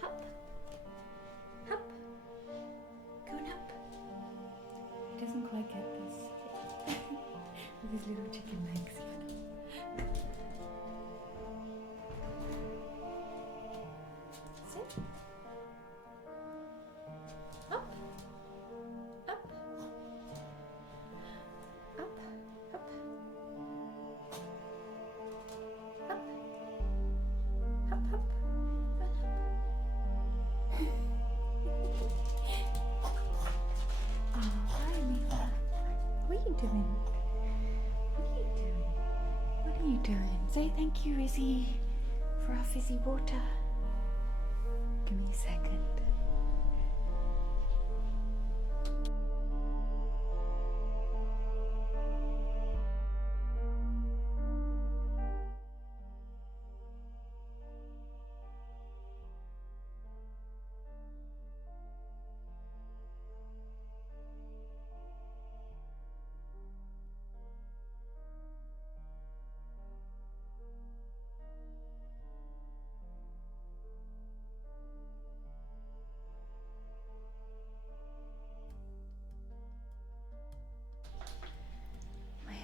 Hop. Hop. Go and hop. He doesn't quite get this. With his little chicken legs. Sit. Up. Up. Up. Up. Up. Up. Up. Oh, hi, Mila. What are you doing? What are you doing? What are you doing? Say thank you, Rizzy, for our fizzy water. Give me a second.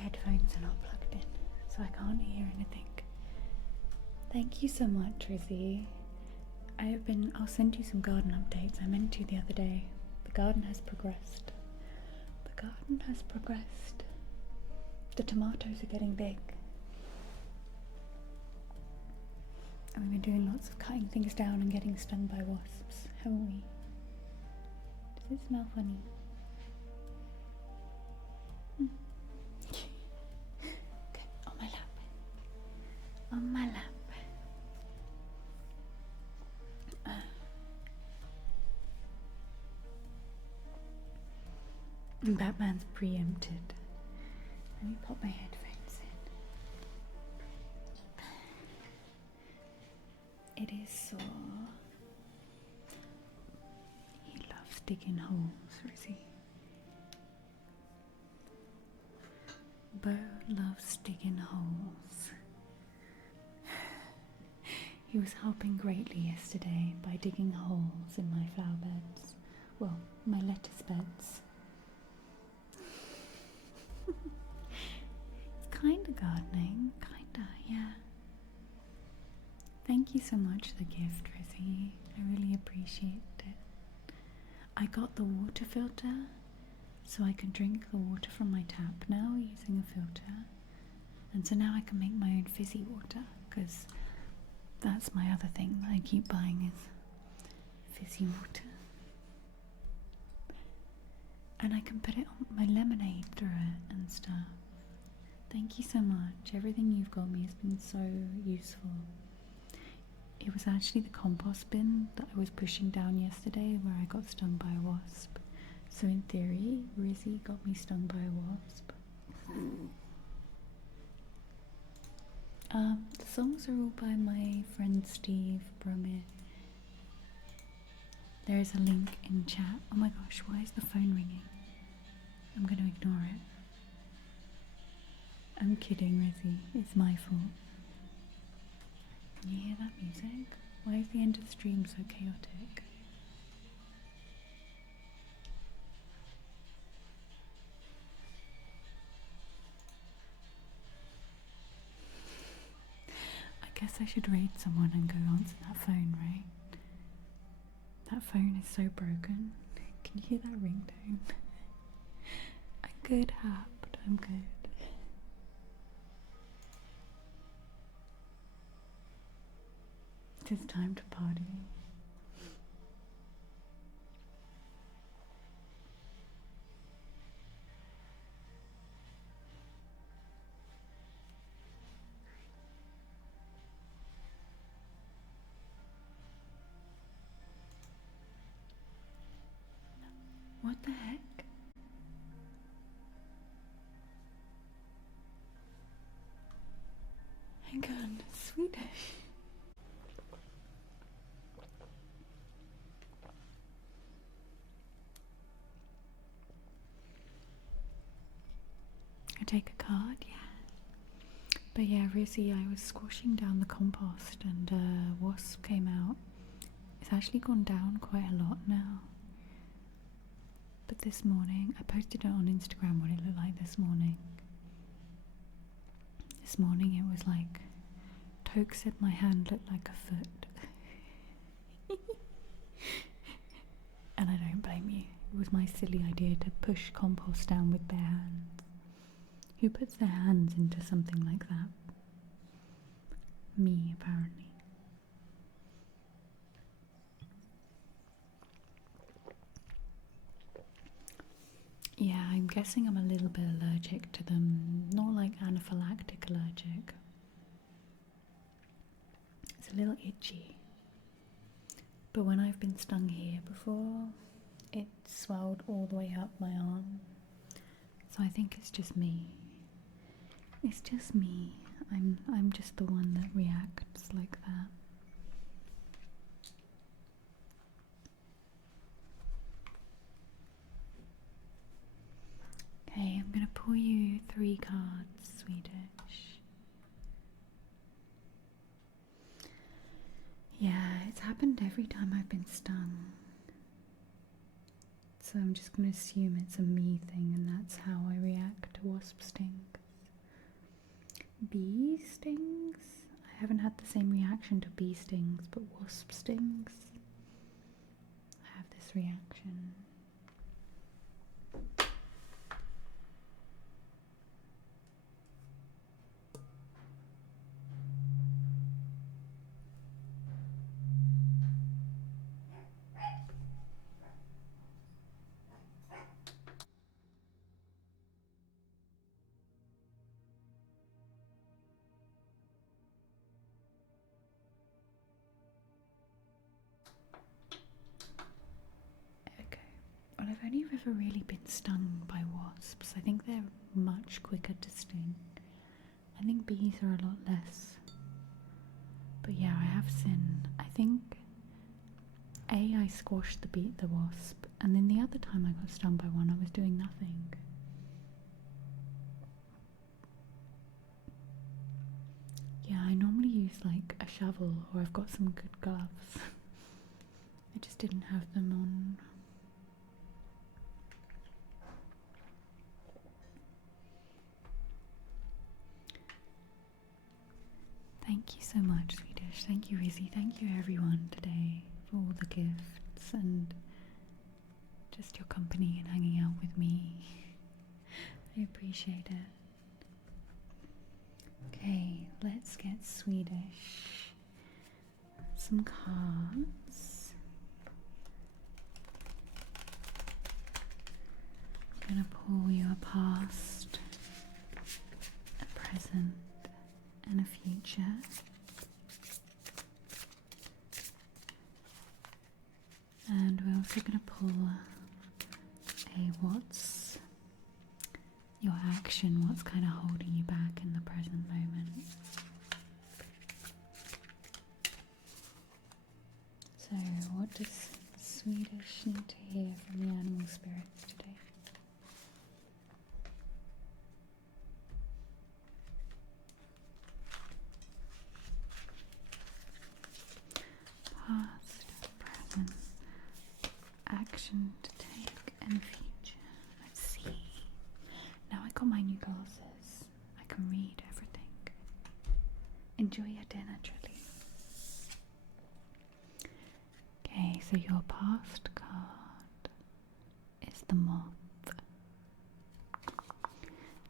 Headphones are not plugged in, so I can't hear anything. Thank you so much, Rizzy. I'll send you some garden updates. I meant to the other day. The garden has progressed. The garden has progressed. The tomatoes are getting big. And we've been doing lots of cutting things down and getting stung by wasps, haven't we? Does it smell funny? Good, on my lap. On my lap. Batman's preempted. Let me pop my headphones in. It is so. He loves digging holes, Rizzy. Bo loves digging holes. He was helping greatly yesterday by digging holes in my flower beds. Well, my lettuce beds. It's kinda gardening, kinda, yeah. Thank you so much for the gift, Rizzy. I really appreciate it. I got the water filter, so I can drink the water from my tap now using a filter. And so now I can make my own fizzy water, because that's my other thing that I keep buying is fizzy water. And I can put it on my lemonade through it and stuff. Thank you so much. Everything you've got me has been so useful. It was actually the compost bin that I was pushing down yesterday where I got stung by a wasp. So in theory, Rizzy got me stung by a wasp. The songs are all by my friend Steve Bromir. There is a link in chat. Oh my gosh, why is the phone ringing? I'm going to ignore it. I'm kidding, Rizzy. It's my fault. You hear that music? Why is the end of the stream so chaotic? I guess I should raid someone and go answer that phone, right? That phone is so broken. Can you hear that ringtone? I could have, but I'm good. It is time to party. What the heck? Hang on, Swedish. I take a card, yeah. But yeah, Rizzy, I was squashing down the compost and a wasp came out. It's actually gone down quite a lot now. But this morning, I posted it on Instagram what it looked like this morning. This morning it was like, Toke said my hand looked like a foot. And I don't blame you. It was my silly idea to push compost down with bare hands. Who puts their hands into something like that? Me, apparently. Yeah, I'm guessing I'm a little bit allergic to them. Not like anaphylactic allergic. It's a little itchy. But when I've been stung here before, it swelled all the way up my arm. So I think it's just me. It's just me. I'm just the one that reacts like that. Okay, I'm gonna pull you 3 cards, Swedish. Yeah, it's happened every time I've been stung. So I'm just gonna assume it's a me thing and that's how I react to wasp stings. Bee stings? I haven't had the same reaction to bee stings, but wasp stings, I have this reaction. I've only ever really been stung by wasps. I think they're much quicker to sting. I think bees are a lot less. But yeah, I have seen, I think, I squashed the wasp, and then the other time I got stung by one, I was doing nothing. Yeah, I normally use like a shovel, or I've got some good gloves. I just didn't have them on. Thank you so much, Swedish. Thank you, Rizzy. Thank you, everyone, today for all the gifts and just your company and hanging out with me. I appreciate it. Okay, let's get Swedish. Some cards. I'm gonna pull you a past, a present, and a future. And we're also going to pull a what's your action, what's kind of holding you back in the present moment. So what does Swedish need to hear from the animal spirits today? Past, present, action to take, and future. Let's see. Now I got my new glasses. I can read everything. Enjoy your dinner, Trilly. Okay, so your past card is the moth.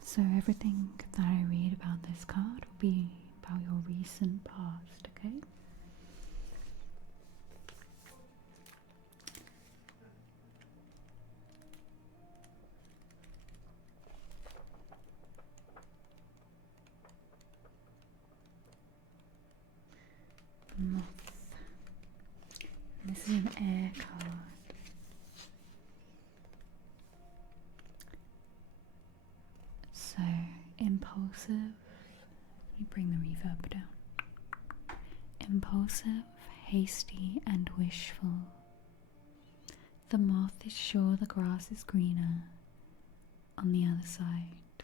So everything that I read about this card will be about your recent past, okay? Moth. This is an air card. So impulsive. Let me bring the reverb down. Impulsive, hasty, and wishful. The moth is sure the grass is greener on the other side.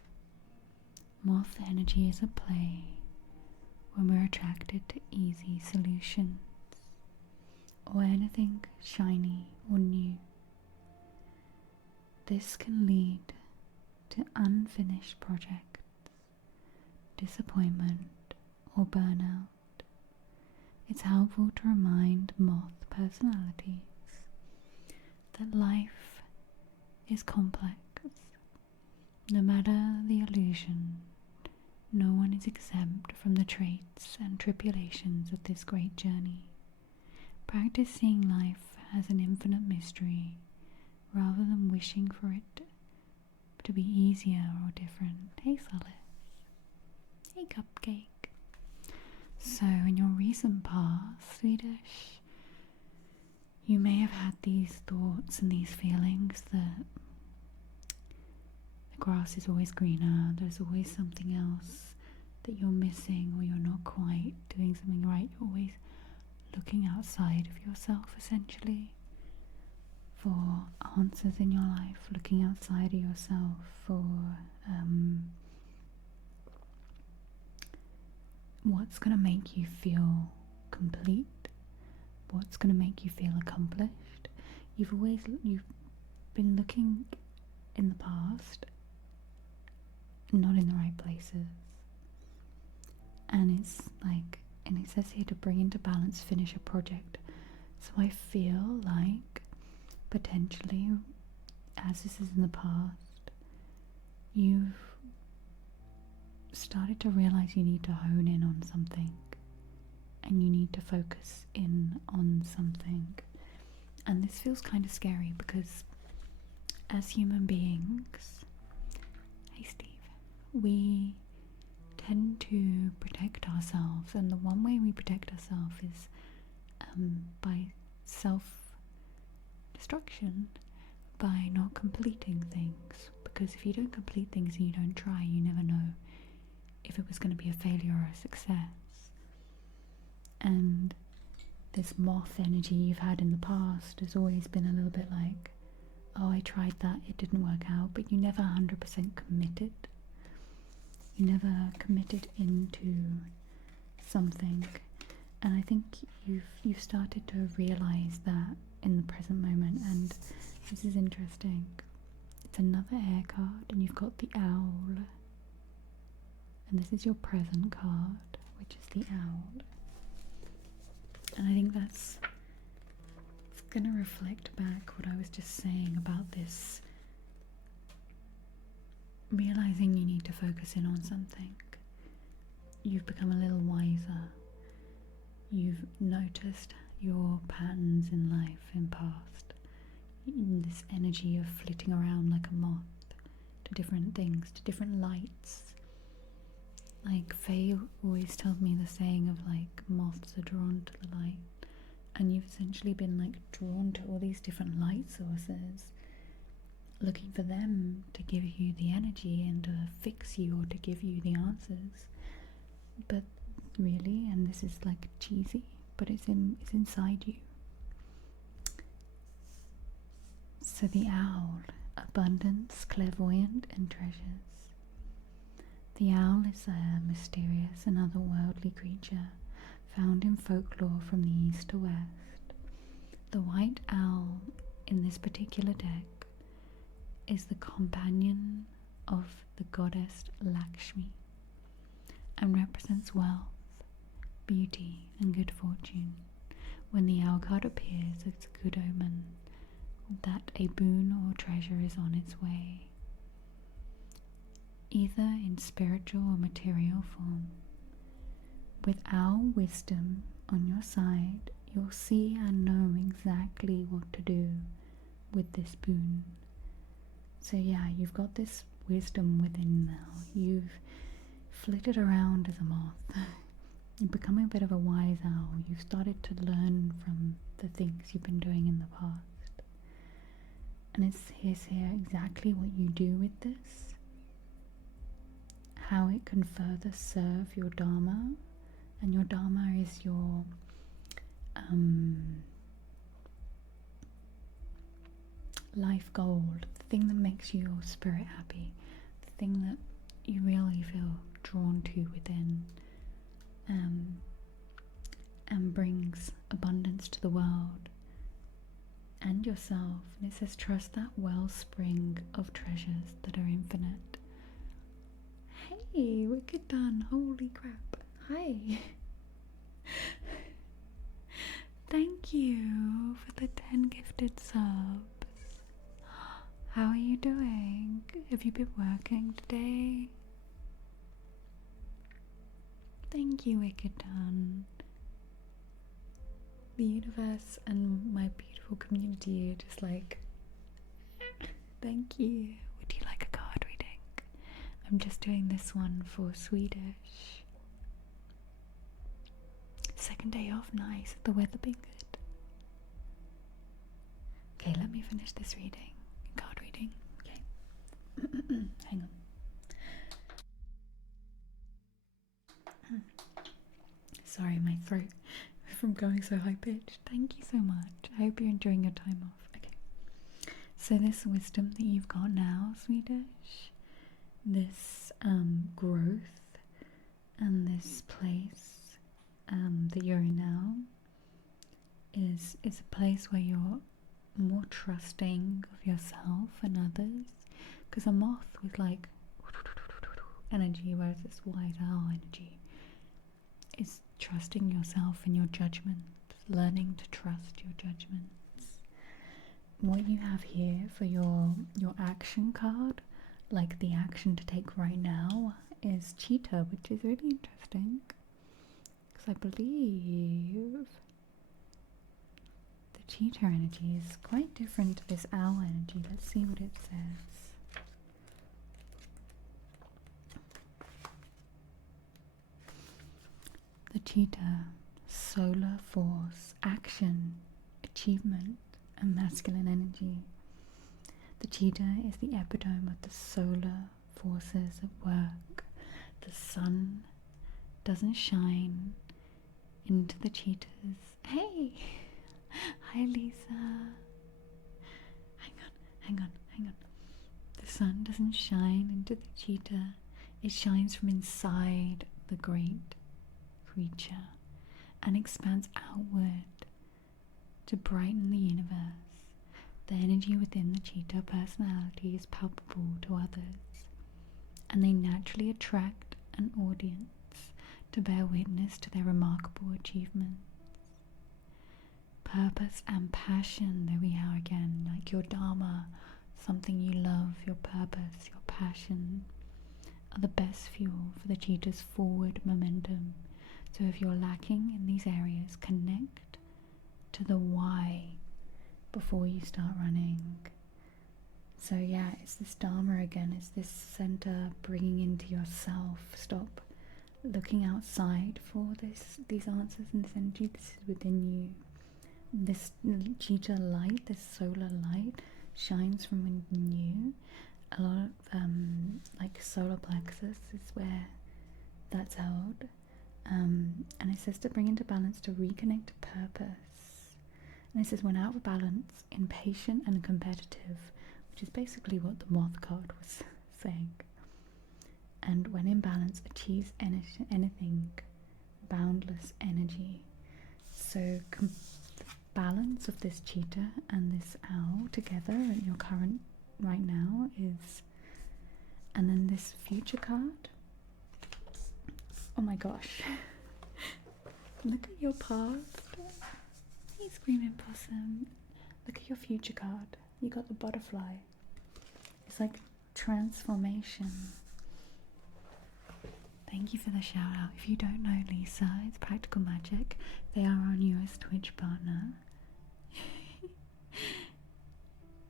Moth energy is at play when we're attracted to easy solutions or anything shiny or new. This can lead to unfinished projects, disappointment, or burnout. It's helpful to remind moth personalities that life is complex. No matter the illusion, no one is exempt from the traits and tribulations of this great journey. Practice seeing life as an infinite mystery rather than wishing for it to be easier or different. Hey Solace. Hey Cupcake. So in your recent past, Swedish, you may have had these thoughts and these feelings that the grass is always greener, there's always something else that you're missing, or you're not quite doing something right. You're always looking outside of yourself, essentially, for answers in your life, looking outside of yourself for what's going to make you feel complete, what's going to make you feel accomplished. You've been looking in the past, not in the right places, and it's like, and it says here to bring into balance, finish a project. So I feel like potentially, as this is in the past, you've started to realize you need to hone in on something, and you need to focus in on something. And this feels kind of scary because as human beings, hey Steve, we tend to protect ourselves, and the one way we protect ourselves is by self-destruction, by not completing things, because if you don't complete things and you don't try, you never know if it was going to be a failure or a success. And this moth energy you've had in the past has always been a little bit like, oh, I tried that, it didn't work out, but you never 100% committed. You never committed into something. And I think you've started to realize that in the present moment. And this is interesting. It's another air card, and you've got the owl. And this is your present card, which is the owl. And I think it's going to reflect back what I was just saying about this, realizing you need to focus in on something. You've become a little wiser. You've noticed your patterns in life in past, in this energy of flitting around like a moth to different things, to different lights. Like Faye always tells me the saying of like moths are drawn to the light, and you've essentially been like drawn to all these different light sources, looking for them to give you the energy and to fix you or to give you the answers. But really, and this is like cheesy, but it's inside you. So the owl, abundance, clairvoyant, and treasures. The owl is a mysterious and otherworldly creature found in folklore from the east to west. The white owl in this particular deck is the companion of the goddess Lakshmi and represents wealth, beauty, and good fortune. When the owl card appears, it's a good omen that a boon or treasure is on its way, either in spiritual or material form. With owl wisdom on your side, you'll see and know exactly what to do with this boon. So yeah, you've got this wisdom within now. You've flitted around as a moth. You've become a bit of a wise owl. You've started to learn from the things you've been doing in the past. And it's here exactly what you do with this, how it can further serve your Dharma. And your Dharma is your life goal, the thing that makes your spirit happy, the thing that you really feel drawn to within, and brings abundance to the world and yourself. And it says, trust that wellspring of treasures that are infinite. Hey, wicked done. Holy crap. Hi. Thank you for the 10 gifted subs. How are you doing? Have you been working today? Thank you, Wicked Done. The universe and my beautiful community are just like, thank you. Would you like a card reading? I'm just doing this one for Swedish. Second day off, nice. The weather being good. Okay, let me finish this reading. Card reading. Okay. Hang on. Sorry, my throat from going so high pitched. Thank you so much. I hope you're enjoying your time off. Okay. So this wisdom that you've got now, Swedish, this growth and this place that you're in now is a place where you're more trusting of yourself and others, because a moth with like energy, whereas this wise owl energy is trusting yourself and your judgment, learning to trust your judgments. What you have here for your action card, like the action to take right now, is cheetah, which is really interesting, because I believe the cheetah energy is quite different to this owl energy. Let's see what it says. The cheetah, solar force, action, achievement, and masculine energy. The cheetah is the epitome of the solar forces at work. The sun doesn't shine into the cheetahs. Hey! Hi, Lisa. Hang on. The sun doesn't shine into the cheetah. It shines from inside the great creature and expands outward to brighten the universe. The energy within the cheetah personality is palpable to others, and they naturally attract an audience to bear witness to their remarkable achievements. Purpose and passion, there we are again, like your dharma, something you love, your purpose, your passion, are the best fuel for the cheetah's forward momentum. So if you're lacking in these areas, connect to the why before you start running. So yeah, it's this dharma again, it's this center, bringing into yourself. Stop looking outside for these answers and this energy. This is within you. This cheetah light, this solar light, shines from within you. A lot of like solar plexus is where that's held, and it says to bring into balance, to reconnect to purpose. And it says when out of balance, impatient and competitive, which is basically what the moth card was saying. And when in balance, achieves anything, boundless energy. So the balance of this cheetah and this owl together at your current right now is, and then this future card. Oh my gosh. Look at your past. Hey, Screaming Possum. Look at your future card. You got the butterfly. It's like transformation. Thank you for the shout out. If you don't know Lisa, it's Practical Magic. They are our newest Twitch partner.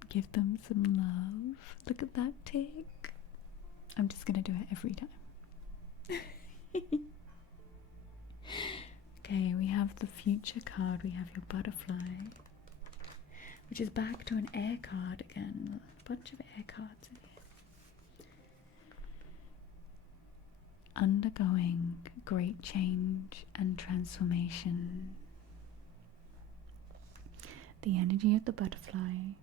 Give them some love. Look at that tick. I'm just gonna do it every time. Okay, we have the future card. We have your butterfly, which is back to an air card again. A bunch of air cards in here. Undergoing great change and transformation. The energy of the butterfly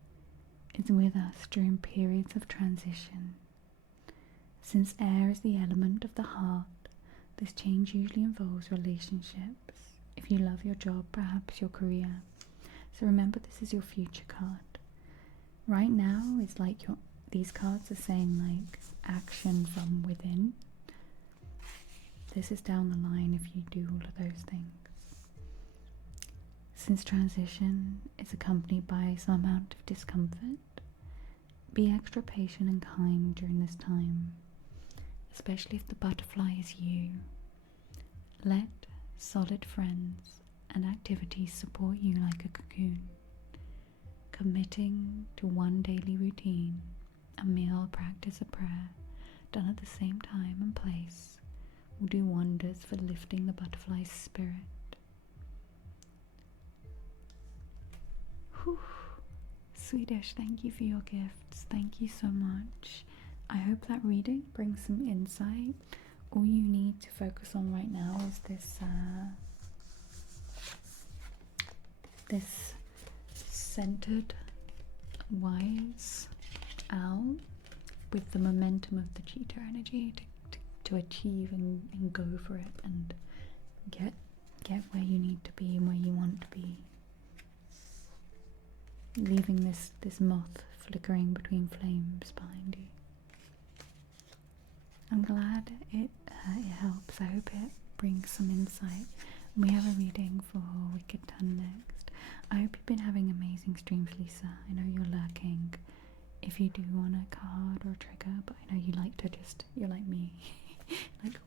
is with us during periods of transition. Since air is the element of the heart, this change usually involves relationships. If you love your job, perhaps your career. So remember, this is your future card. Right now, it's like these cards are saying like action from within. This is down the line if you do all of those things. Since transition is accompanied by some amount of discomfort, be extra patient and kind during this time, especially if the butterfly is you. Let solid friends and activities support you like a cocoon. Committing to one daily routine, a meal, practice, a prayer, done at the same time and place, will do wonders for lifting the butterfly's spirit. Whew. Swedish, thank you for your gifts. Thank you so much. I hope that reading brings some insight. All you need to focus on right now is this centered, wise owl with the momentum of the cheetah energy to achieve and go for it and get where you need to be and where you want to be. Leaving this moth flickering between flames behind you. I'm glad it helps. I hope it brings some insight. We have a reading for Wicked Ton next. I hope you've been having amazing streams, Lisa. I know you're lurking. If you do want a card or a trigger, but I know you like to you're like me. Like,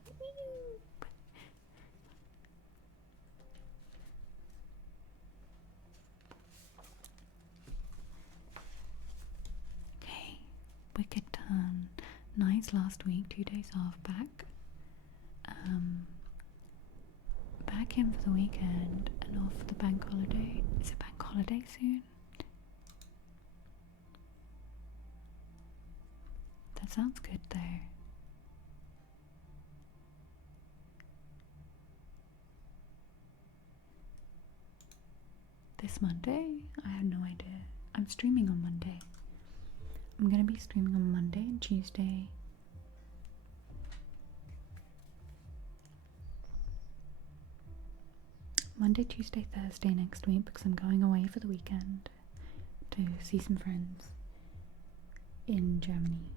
okay, Wicked Ton. Nice last week, 2 days off, back in for the weekend and off for the bank holiday. Is it bank holiday soon? That sounds good though. This Monday? I have no idea. I'm streaming on Monday. I'm gonna be streaming on Monday and Tuesday. Monday, Tuesday, Thursday next week because I'm going away for the weekend to see some friends in Germany.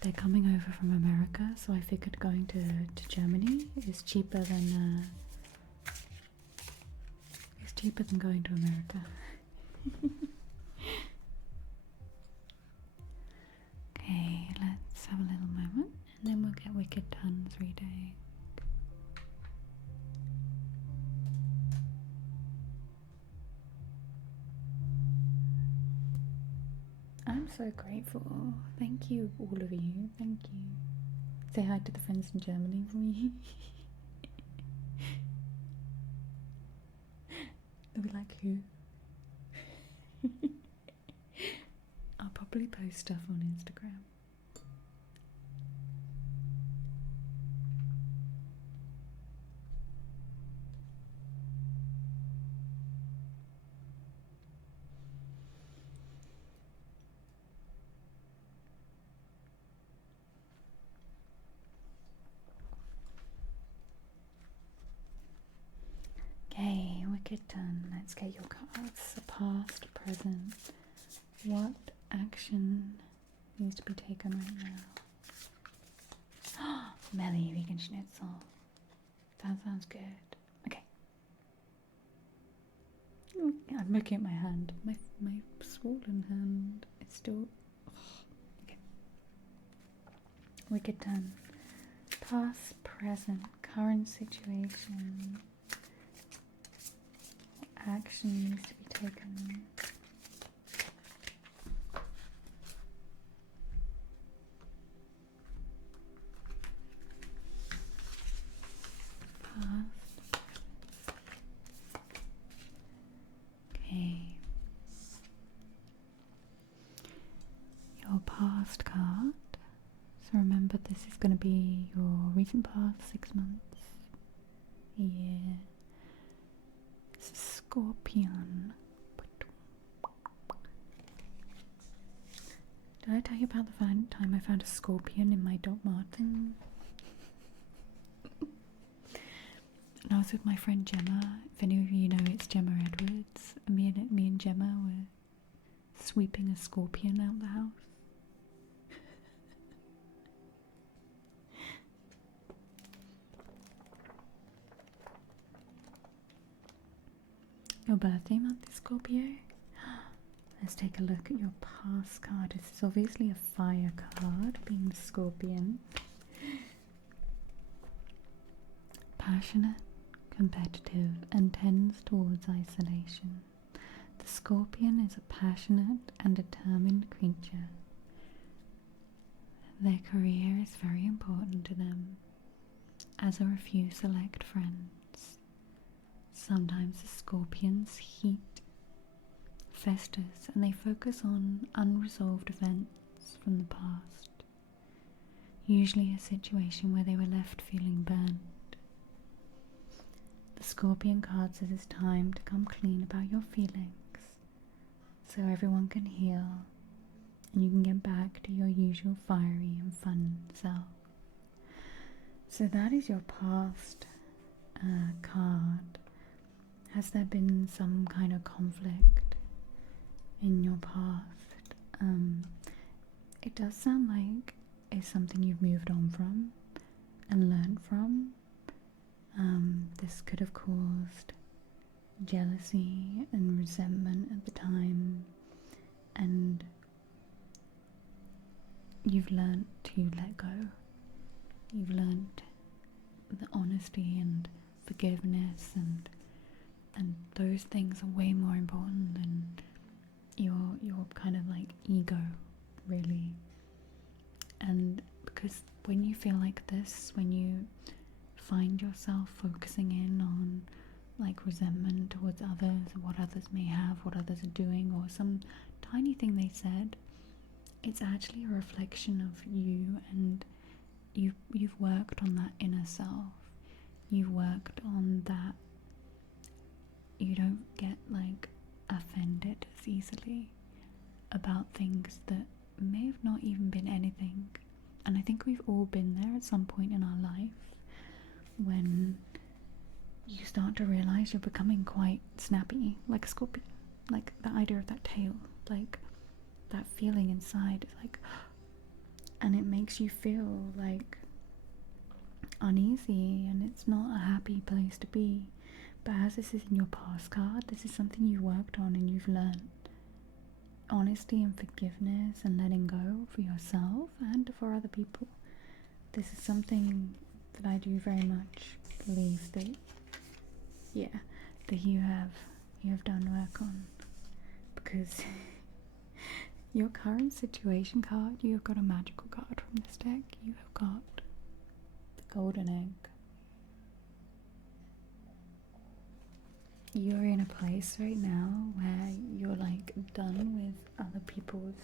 They're coming over from America, so I figured going to Germany is cheaper than going to America. Okay, let's have a little moment, and then we'll get Wicked Tons reading. I'm so grateful. Thank you, all of you. Thank you. Say hi to the friends in Germany for me. They'll be like, who? I'll probably post stuff on Instagram. Okay, Wicked Done. Let's get your cards. The past, present. What action needs to be taken right now? Melly vegan schnitzel. That sounds good. Okay. I'm looking at my hand. My swollen hand is still. Okay. Wicked Done. Past, present, current situation. Action needs to be taken. Past. Okay. Your past card. So remember, this is going to be your recent past, 6 months, a year. Scorpion. Did I tell you about the time I found a scorpion in my Doc Marten? And I was with my friend Gemma. If any of you know, it's Gemma Edwards. And me and Gemma were sweeping a scorpion out the house. Your birthday month is Scorpio. Let's take a look at your past card. This is obviously a fire card, being Scorpion. Passionate, competitive, and tends towards isolation. The Scorpion is a passionate and determined creature. Their career is very important to them, as are a few select friends. Sometimes the Scorpion's heat festers and they focus on unresolved events from the past, usually a situation where they were left feeling burned. The Scorpion card says it's time to come clean about your feelings so everyone can heal and you can get back to your usual fiery and fun self. So that is your past card. Has there been some kind of conflict in your past? It does sound like it's something you've moved on from and learned from. This could have caused jealousy and resentment at the time, and you've learned to let go. You've learned the honesty and forgiveness, and those things are way more important than your kind of like ego, really. And because when you feel like this, when you find yourself focusing in on like resentment towards others, what others may have, what others are doing, or some tiny thing they said, it's actually a reflection of you, and you've worked on that inner self. You've worked on that. You don't get like offended as easily about things that may have not even been anything. And I think we've all been there at some point in our life when you start to realize you're becoming quite snappy, like a scorpion. Like the idea of that tail, like that feeling inside, like, and it makes you feel like uneasy, and it's not a happy place to be. But as this is in your past card, this is something you've worked on and you've learned. Honesty and forgiveness and letting go for yourself and for other people. This is something that I do very much believe that, that you have done work on. Because your current situation card, you have got a magical card from this deck. You have got the golden egg. You're in a place right now where you're like done with other people's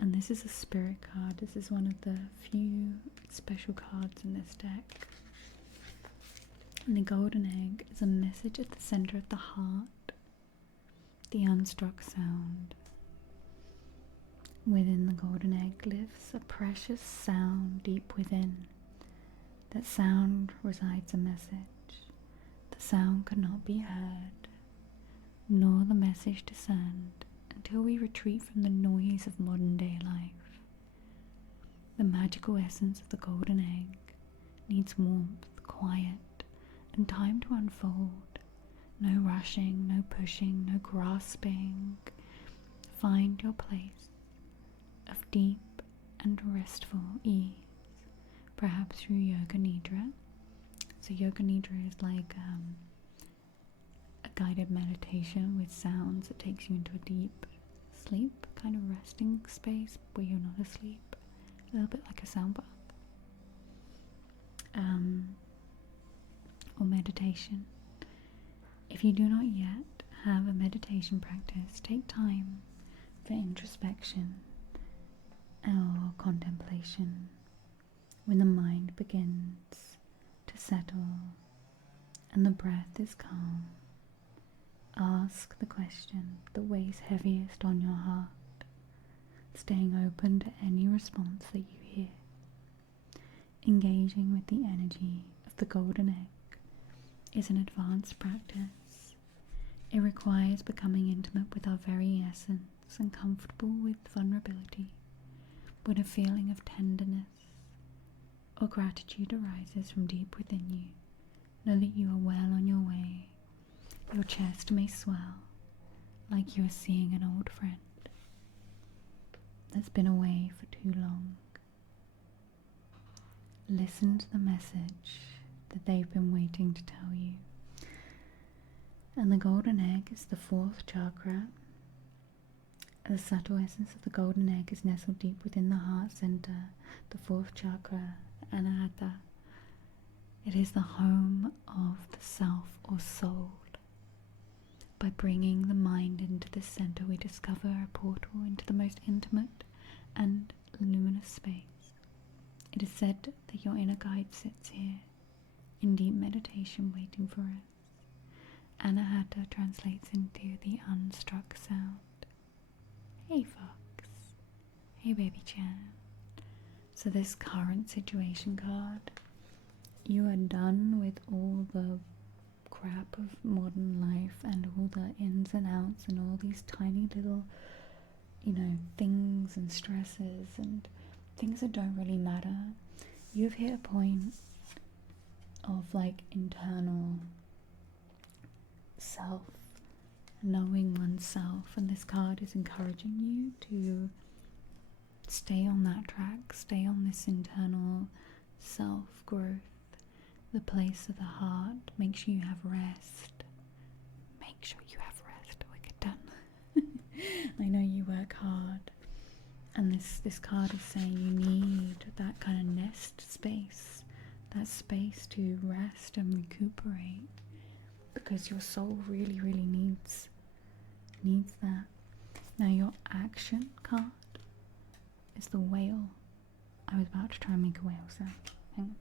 and this is a spirit card. This is one of the few special cards in this deck. And the golden egg is a message at the center of the heart, the unstruck sound. Within the golden egg lives a precious sound deep within. That sound resides a message. The sound cannot be heard, nor the message discerned, until we retreat from the noise of modern day life. The magical essence of the golden egg needs warmth, quiet, and time to unfold. No rushing, no pushing, no grasping. Find your place of deep and restful ease. Perhaps through Yoga Nidra. So Yoga Nidra is like a guided meditation with sounds that takes you into a deep sleep, kind of resting space where you're not asleep. A little bit like a sound bath. Or meditation. If you do not yet have a meditation practice, take time for introspection or contemplation. When the mind begins to settle and the breath is calm, ask the question that weighs heaviest on your heart, staying open to any response that you hear. Engaging with the energy of the golden egg is an advanced practice. It requires becoming intimate with our very essence and comfortable with vulnerability. When a feeling of tenderness or gratitude arises from deep within you, know that you are well on your way. Your chest may swell like you are seeing an old friend that's been away for too long. Listen to the message that they've been waiting to tell you. And the golden egg is the fourth chakra. The subtle essence of the golden egg is nestled deep within the heart center, the fourth chakra, Anahata. It is the home of the self or soul. By bringing the mind into this center, we discover a portal into the most intimate and luminous space. It is said that your inner guide sits here in deep meditation waiting for us. Anahata translates into the unstruck sound. Hey Fox. Hey Baby Chan. So this current situation card, you are done with all the crap of modern life and all the ins and outs and all these tiny little, things and stresses and things that don't really matter. You've hit a point of like internal self, knowing oneself, and this card is encouraging you to stay on that track, stay on this internal self-growth, the place of the heart. Make sure you have rest. Make sure you have rest. We get done. I know you work hard, and this card is saying you need that kind of nest space, that space to rest and recuperate, because your soul really, really needs that. Now your action card is the whale. I was about to try and make a whale sound. Hang on.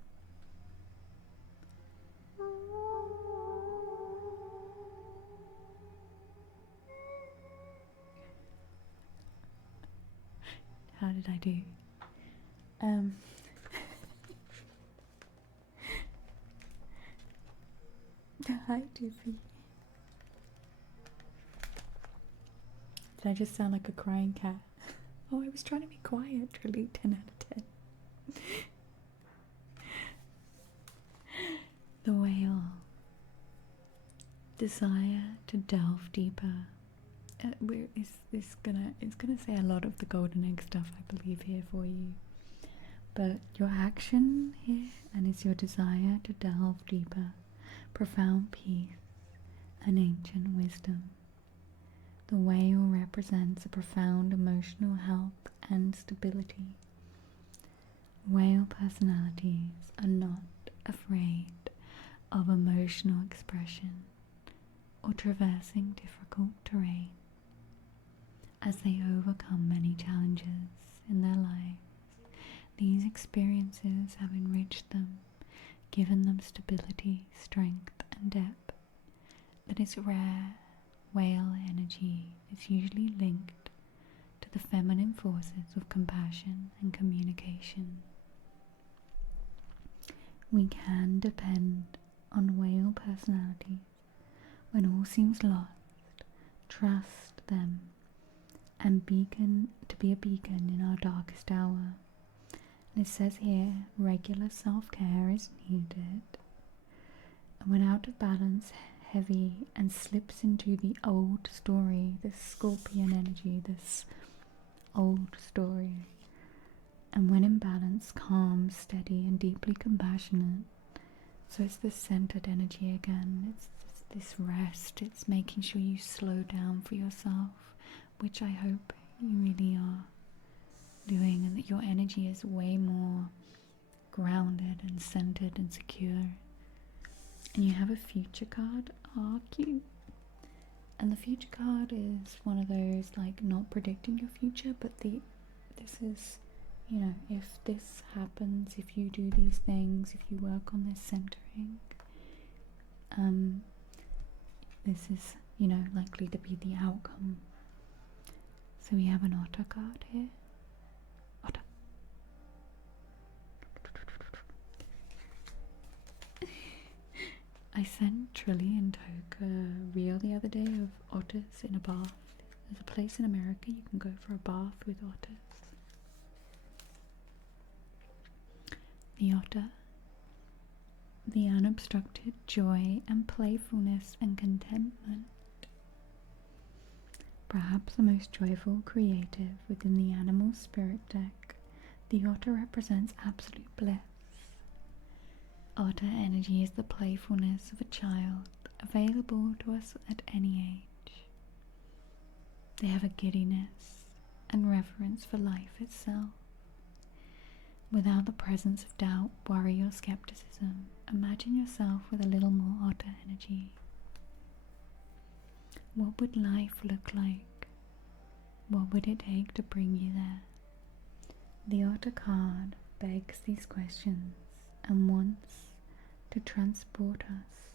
How did I do? Hi, Doofy. Did I just sound like a crying cat? Oh, I was trying to be quiet, truly. 10 out of 10. The whale. Desire to delve deeper. It's gonna say a lot of the golden egg stuff, I believe, here for you. But your action here, and it's your desire to delve deeper, profound peace, and ancient wisdom. The whale represents a profound emotional health and stability. Whale personalities are not afraid of emotional expression or traversing difficult terrain as they overcome many challenges in their lives. These experiences have enriched them, given them stability, strength, and depth that is rare. Whale energy is usually linked to the feminine forces of compassion and communication. We can depend on whale personalities when all seems lost, trust them, and be a beacon in our darkest hour. And it says here, regular self-care is needed. And when out of balance, heavy, and slips into the old story, this scorpion energy, this old story. And when in balance, calm, steady, and deeply compassionate. So it's this centered energy again. It's this rest. It's making sure you slow down for yourself, which I hope you really are doing, and that your energy is way more grounded and centered and secure. And you have a future card. Oh, cute. And the future card is one of those, like, not predicting your future, but this is, you know, if this happens, if you do these things, if you work on this centering, this is, you know, likely to be the outcome. So we have an otter card here. Otter. I sent Trilly and Toke a reel the other day of otters in a bath. There's a place in America you can go for a bath with otters. The otter. The unobstructed joy and playfulness and contentment. Perhaps the most joyful creative within the animal spirit deck, the otter represents absolute bliss. Otter energy is the playfulness of a child, available to us at any age. They have a giddiness and reverence for life itself. Without the presence of doubt, worry, or skepticism, imagine yourself with a little more otter energy. What would life look like? What would it take to bring you there? The otter card begs these questions and wants to transport us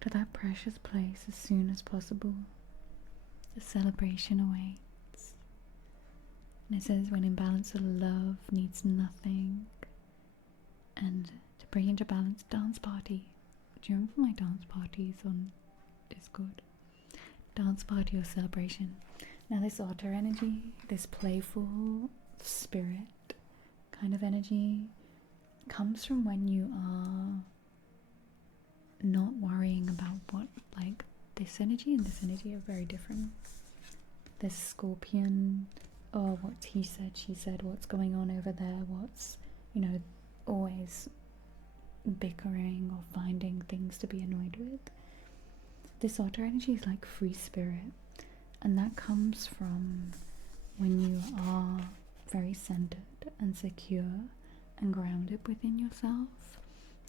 to that precious place as soon as possible. The celebration awaits. And it says, when in balance, the love needs nothing. And to bring into balance, dance party. Do you remember my dance parties on Discord? Dance party or celebration. Now this otter energy, this playful spirit kind of energy, comes from when you are not worrying about what, like, this energy and this energy are very different. This scorpion, oh, what's he said, she said, what's going on over there, what's, you know, always bickering or finding things to be annoyed with. This otter energy is like free spirit, And that comes from when you are very centered and secure and grounded within yourself,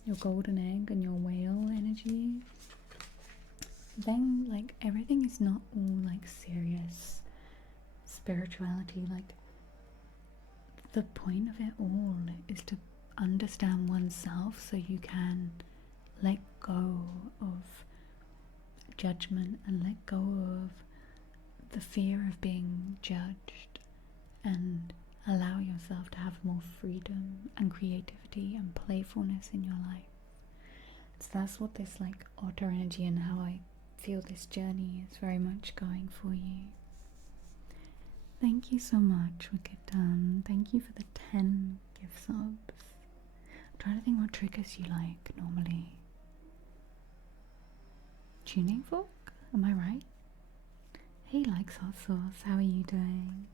your golden egg and your whale energy. Then like everything is not all like serious spirituality. Like the point of it all is to understand oneself so you can let go of judgment and let go of the fear of being judged and allow yourself to have more freedom and creativity and playfulness in your life. So that's what this like otter energy and how I feel this journey is very much going for you. Thank you so much, Wicked Done. Thank you for the 10 gift subs. I'm trying to think what triggers you like normally. Tuning fork? Am I right? Hey, likes hot sauce. How are you doing?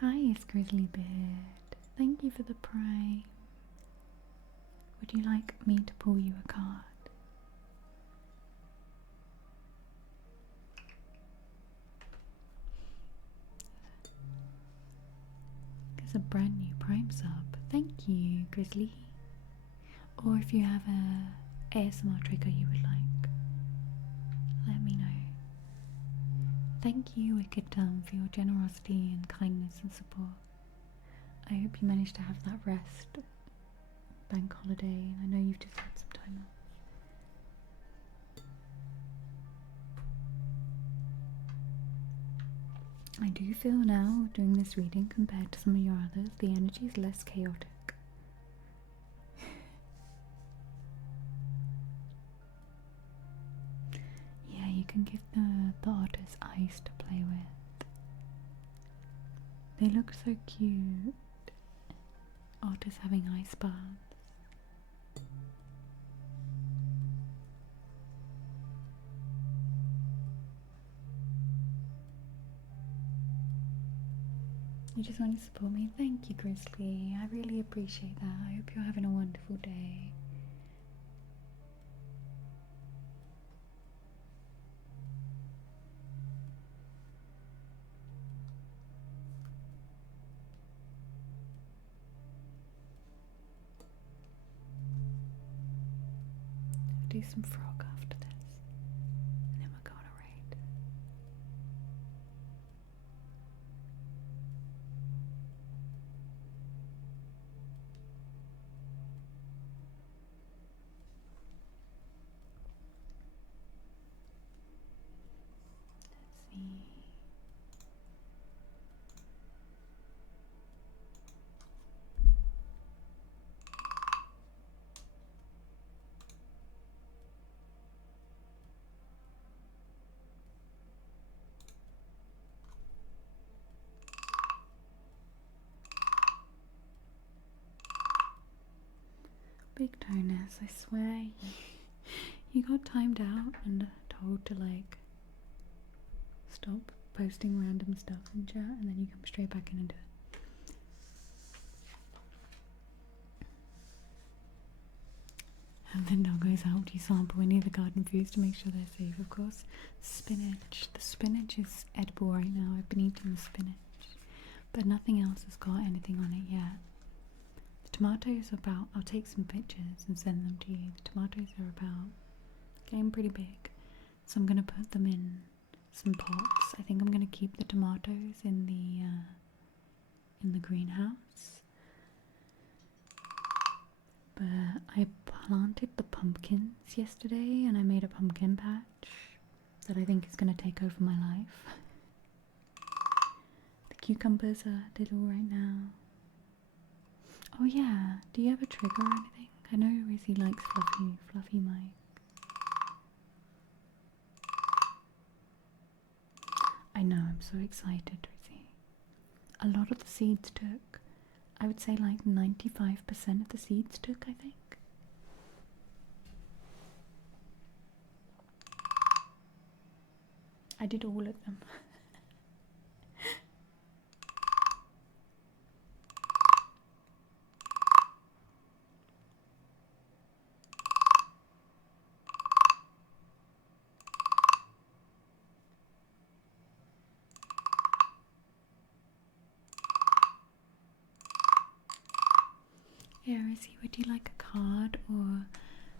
Hi, it's Grizzly Beard. Thank you for the prime. Would you like me to pull you a card? There's a brand new prime sub. Thank you, Grizzly. Or if you have a ASMR trigger you would like, let me know. Thank you, Wicked Dumb, for your generosity and kindness and support. I hope you managed to have that rest bank holiday. I know you've just had some time off. I do feel now, doing this reading compared to some of your others, the energy is less chaotic. Yeah, you can give the otters ice to play with. They look so cute. Otters having ice baths. You just want to support me? Thank you, Grizzly. I really appreciate that. I hope you're having a wonderful day. I'll do some frog after this, and then we'll go on a raid. Let's see. Big toners, I swear. You got timed out and told to like stop posting random stuff in chat and then you come straight back in and do it. And then doggos helped you sample any of the garden foods to make sure they're safe, of course. Spinach. The spinach is edible right now. I've been eating the spinach, but nothing else has got anything on it yet. The tomatoes are about, I'll take some pictures and send them to you. The tomatoes are about getting pretty big, so I'm going to put them in some pots. I think I'm going to keep the tomatoes in the greenhouse. But I planted the pumpkins yesterday and I made a pumpkin patch that I think is going to take over my life. The cucumbers are little right now. Oh yeah, do you have a trigger or anything? I know Rizzy likes Fluffy Mike. I know, I'm so excited, Rizzy. A lot of the seeds took. I would say like 95% of the seeds took, I think. I did all of them. Rosie, would you like a card or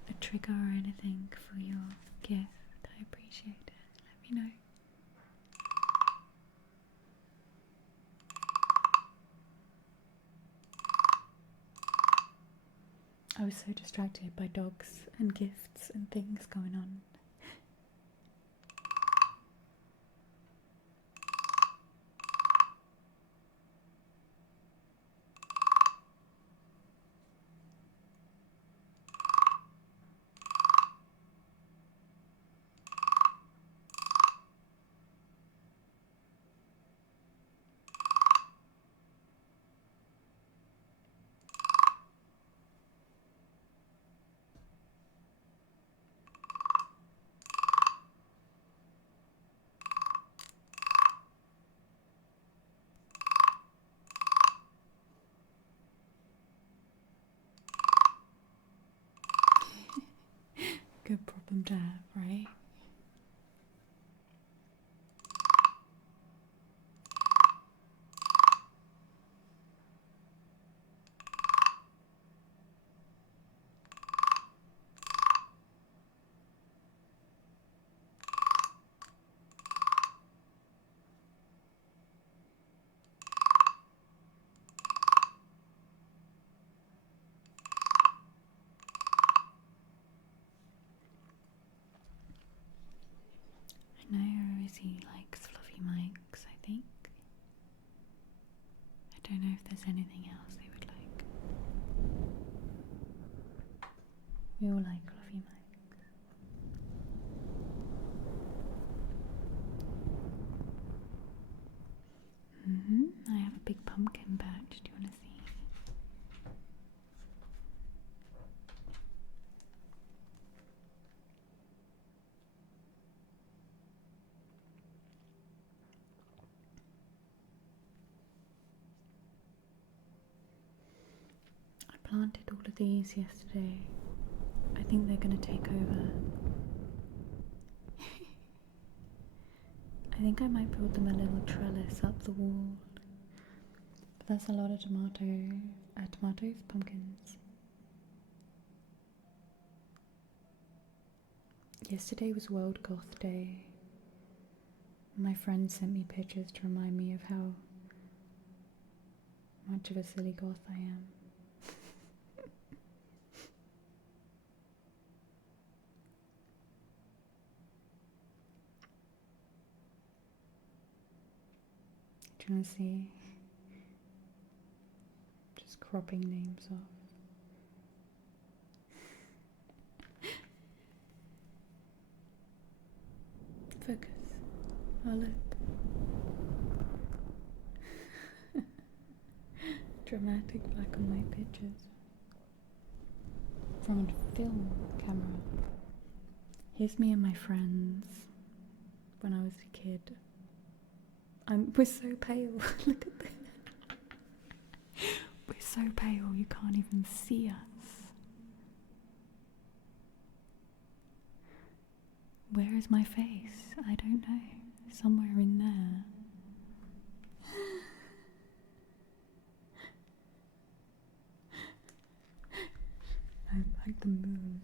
a trigger or anything for your gift? I appreciate it. Let me know. I was so distracted by dogs and gifts and things going on. Good problem to have, right? I know Rosie likes fluffy mics, I think. I don't know if there's anything else they would like. We all like fluffy mics. I have a big pumpkin patch. Do you want to see? I planted all of these yesterday. I think they're going to take over. I think I might build them a little trellis up the wall. But that's a lot of tomatoes, pumpkins. Yesterday was World Goth Day. My friend sent me pictures to remind me of how much of a silly goth I am. Do you want to see? Just cropping names off. Focus. Oh, look. Dramatic black and white pictures from a film camera. Here's me and my friends when I was a kid. We're so pale. Look at this. We're so pale you can't even see us. Where is my face? I don't know. Somewhere in there. I'm like the moon.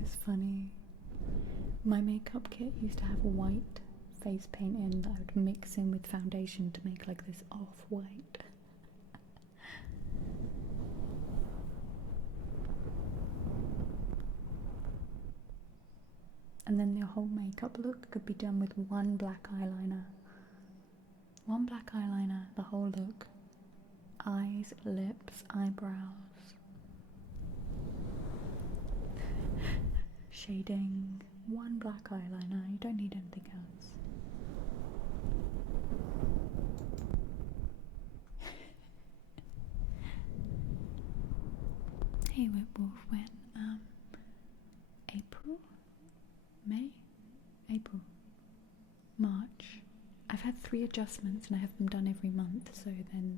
It's funny. My makeup kit used to have a white face paint in that I would mix in with foundation to make like this off-white. And then the whole makeup look could be done with one black eyeliner. One black eyeliner, the whole look. Eyes, lips, eyebrows. Shading. One black eyeliner. You don't need anything else. Hey Whitwolf, when? April? May? April. March. I've had 3 adjustments and I have them done every month, so then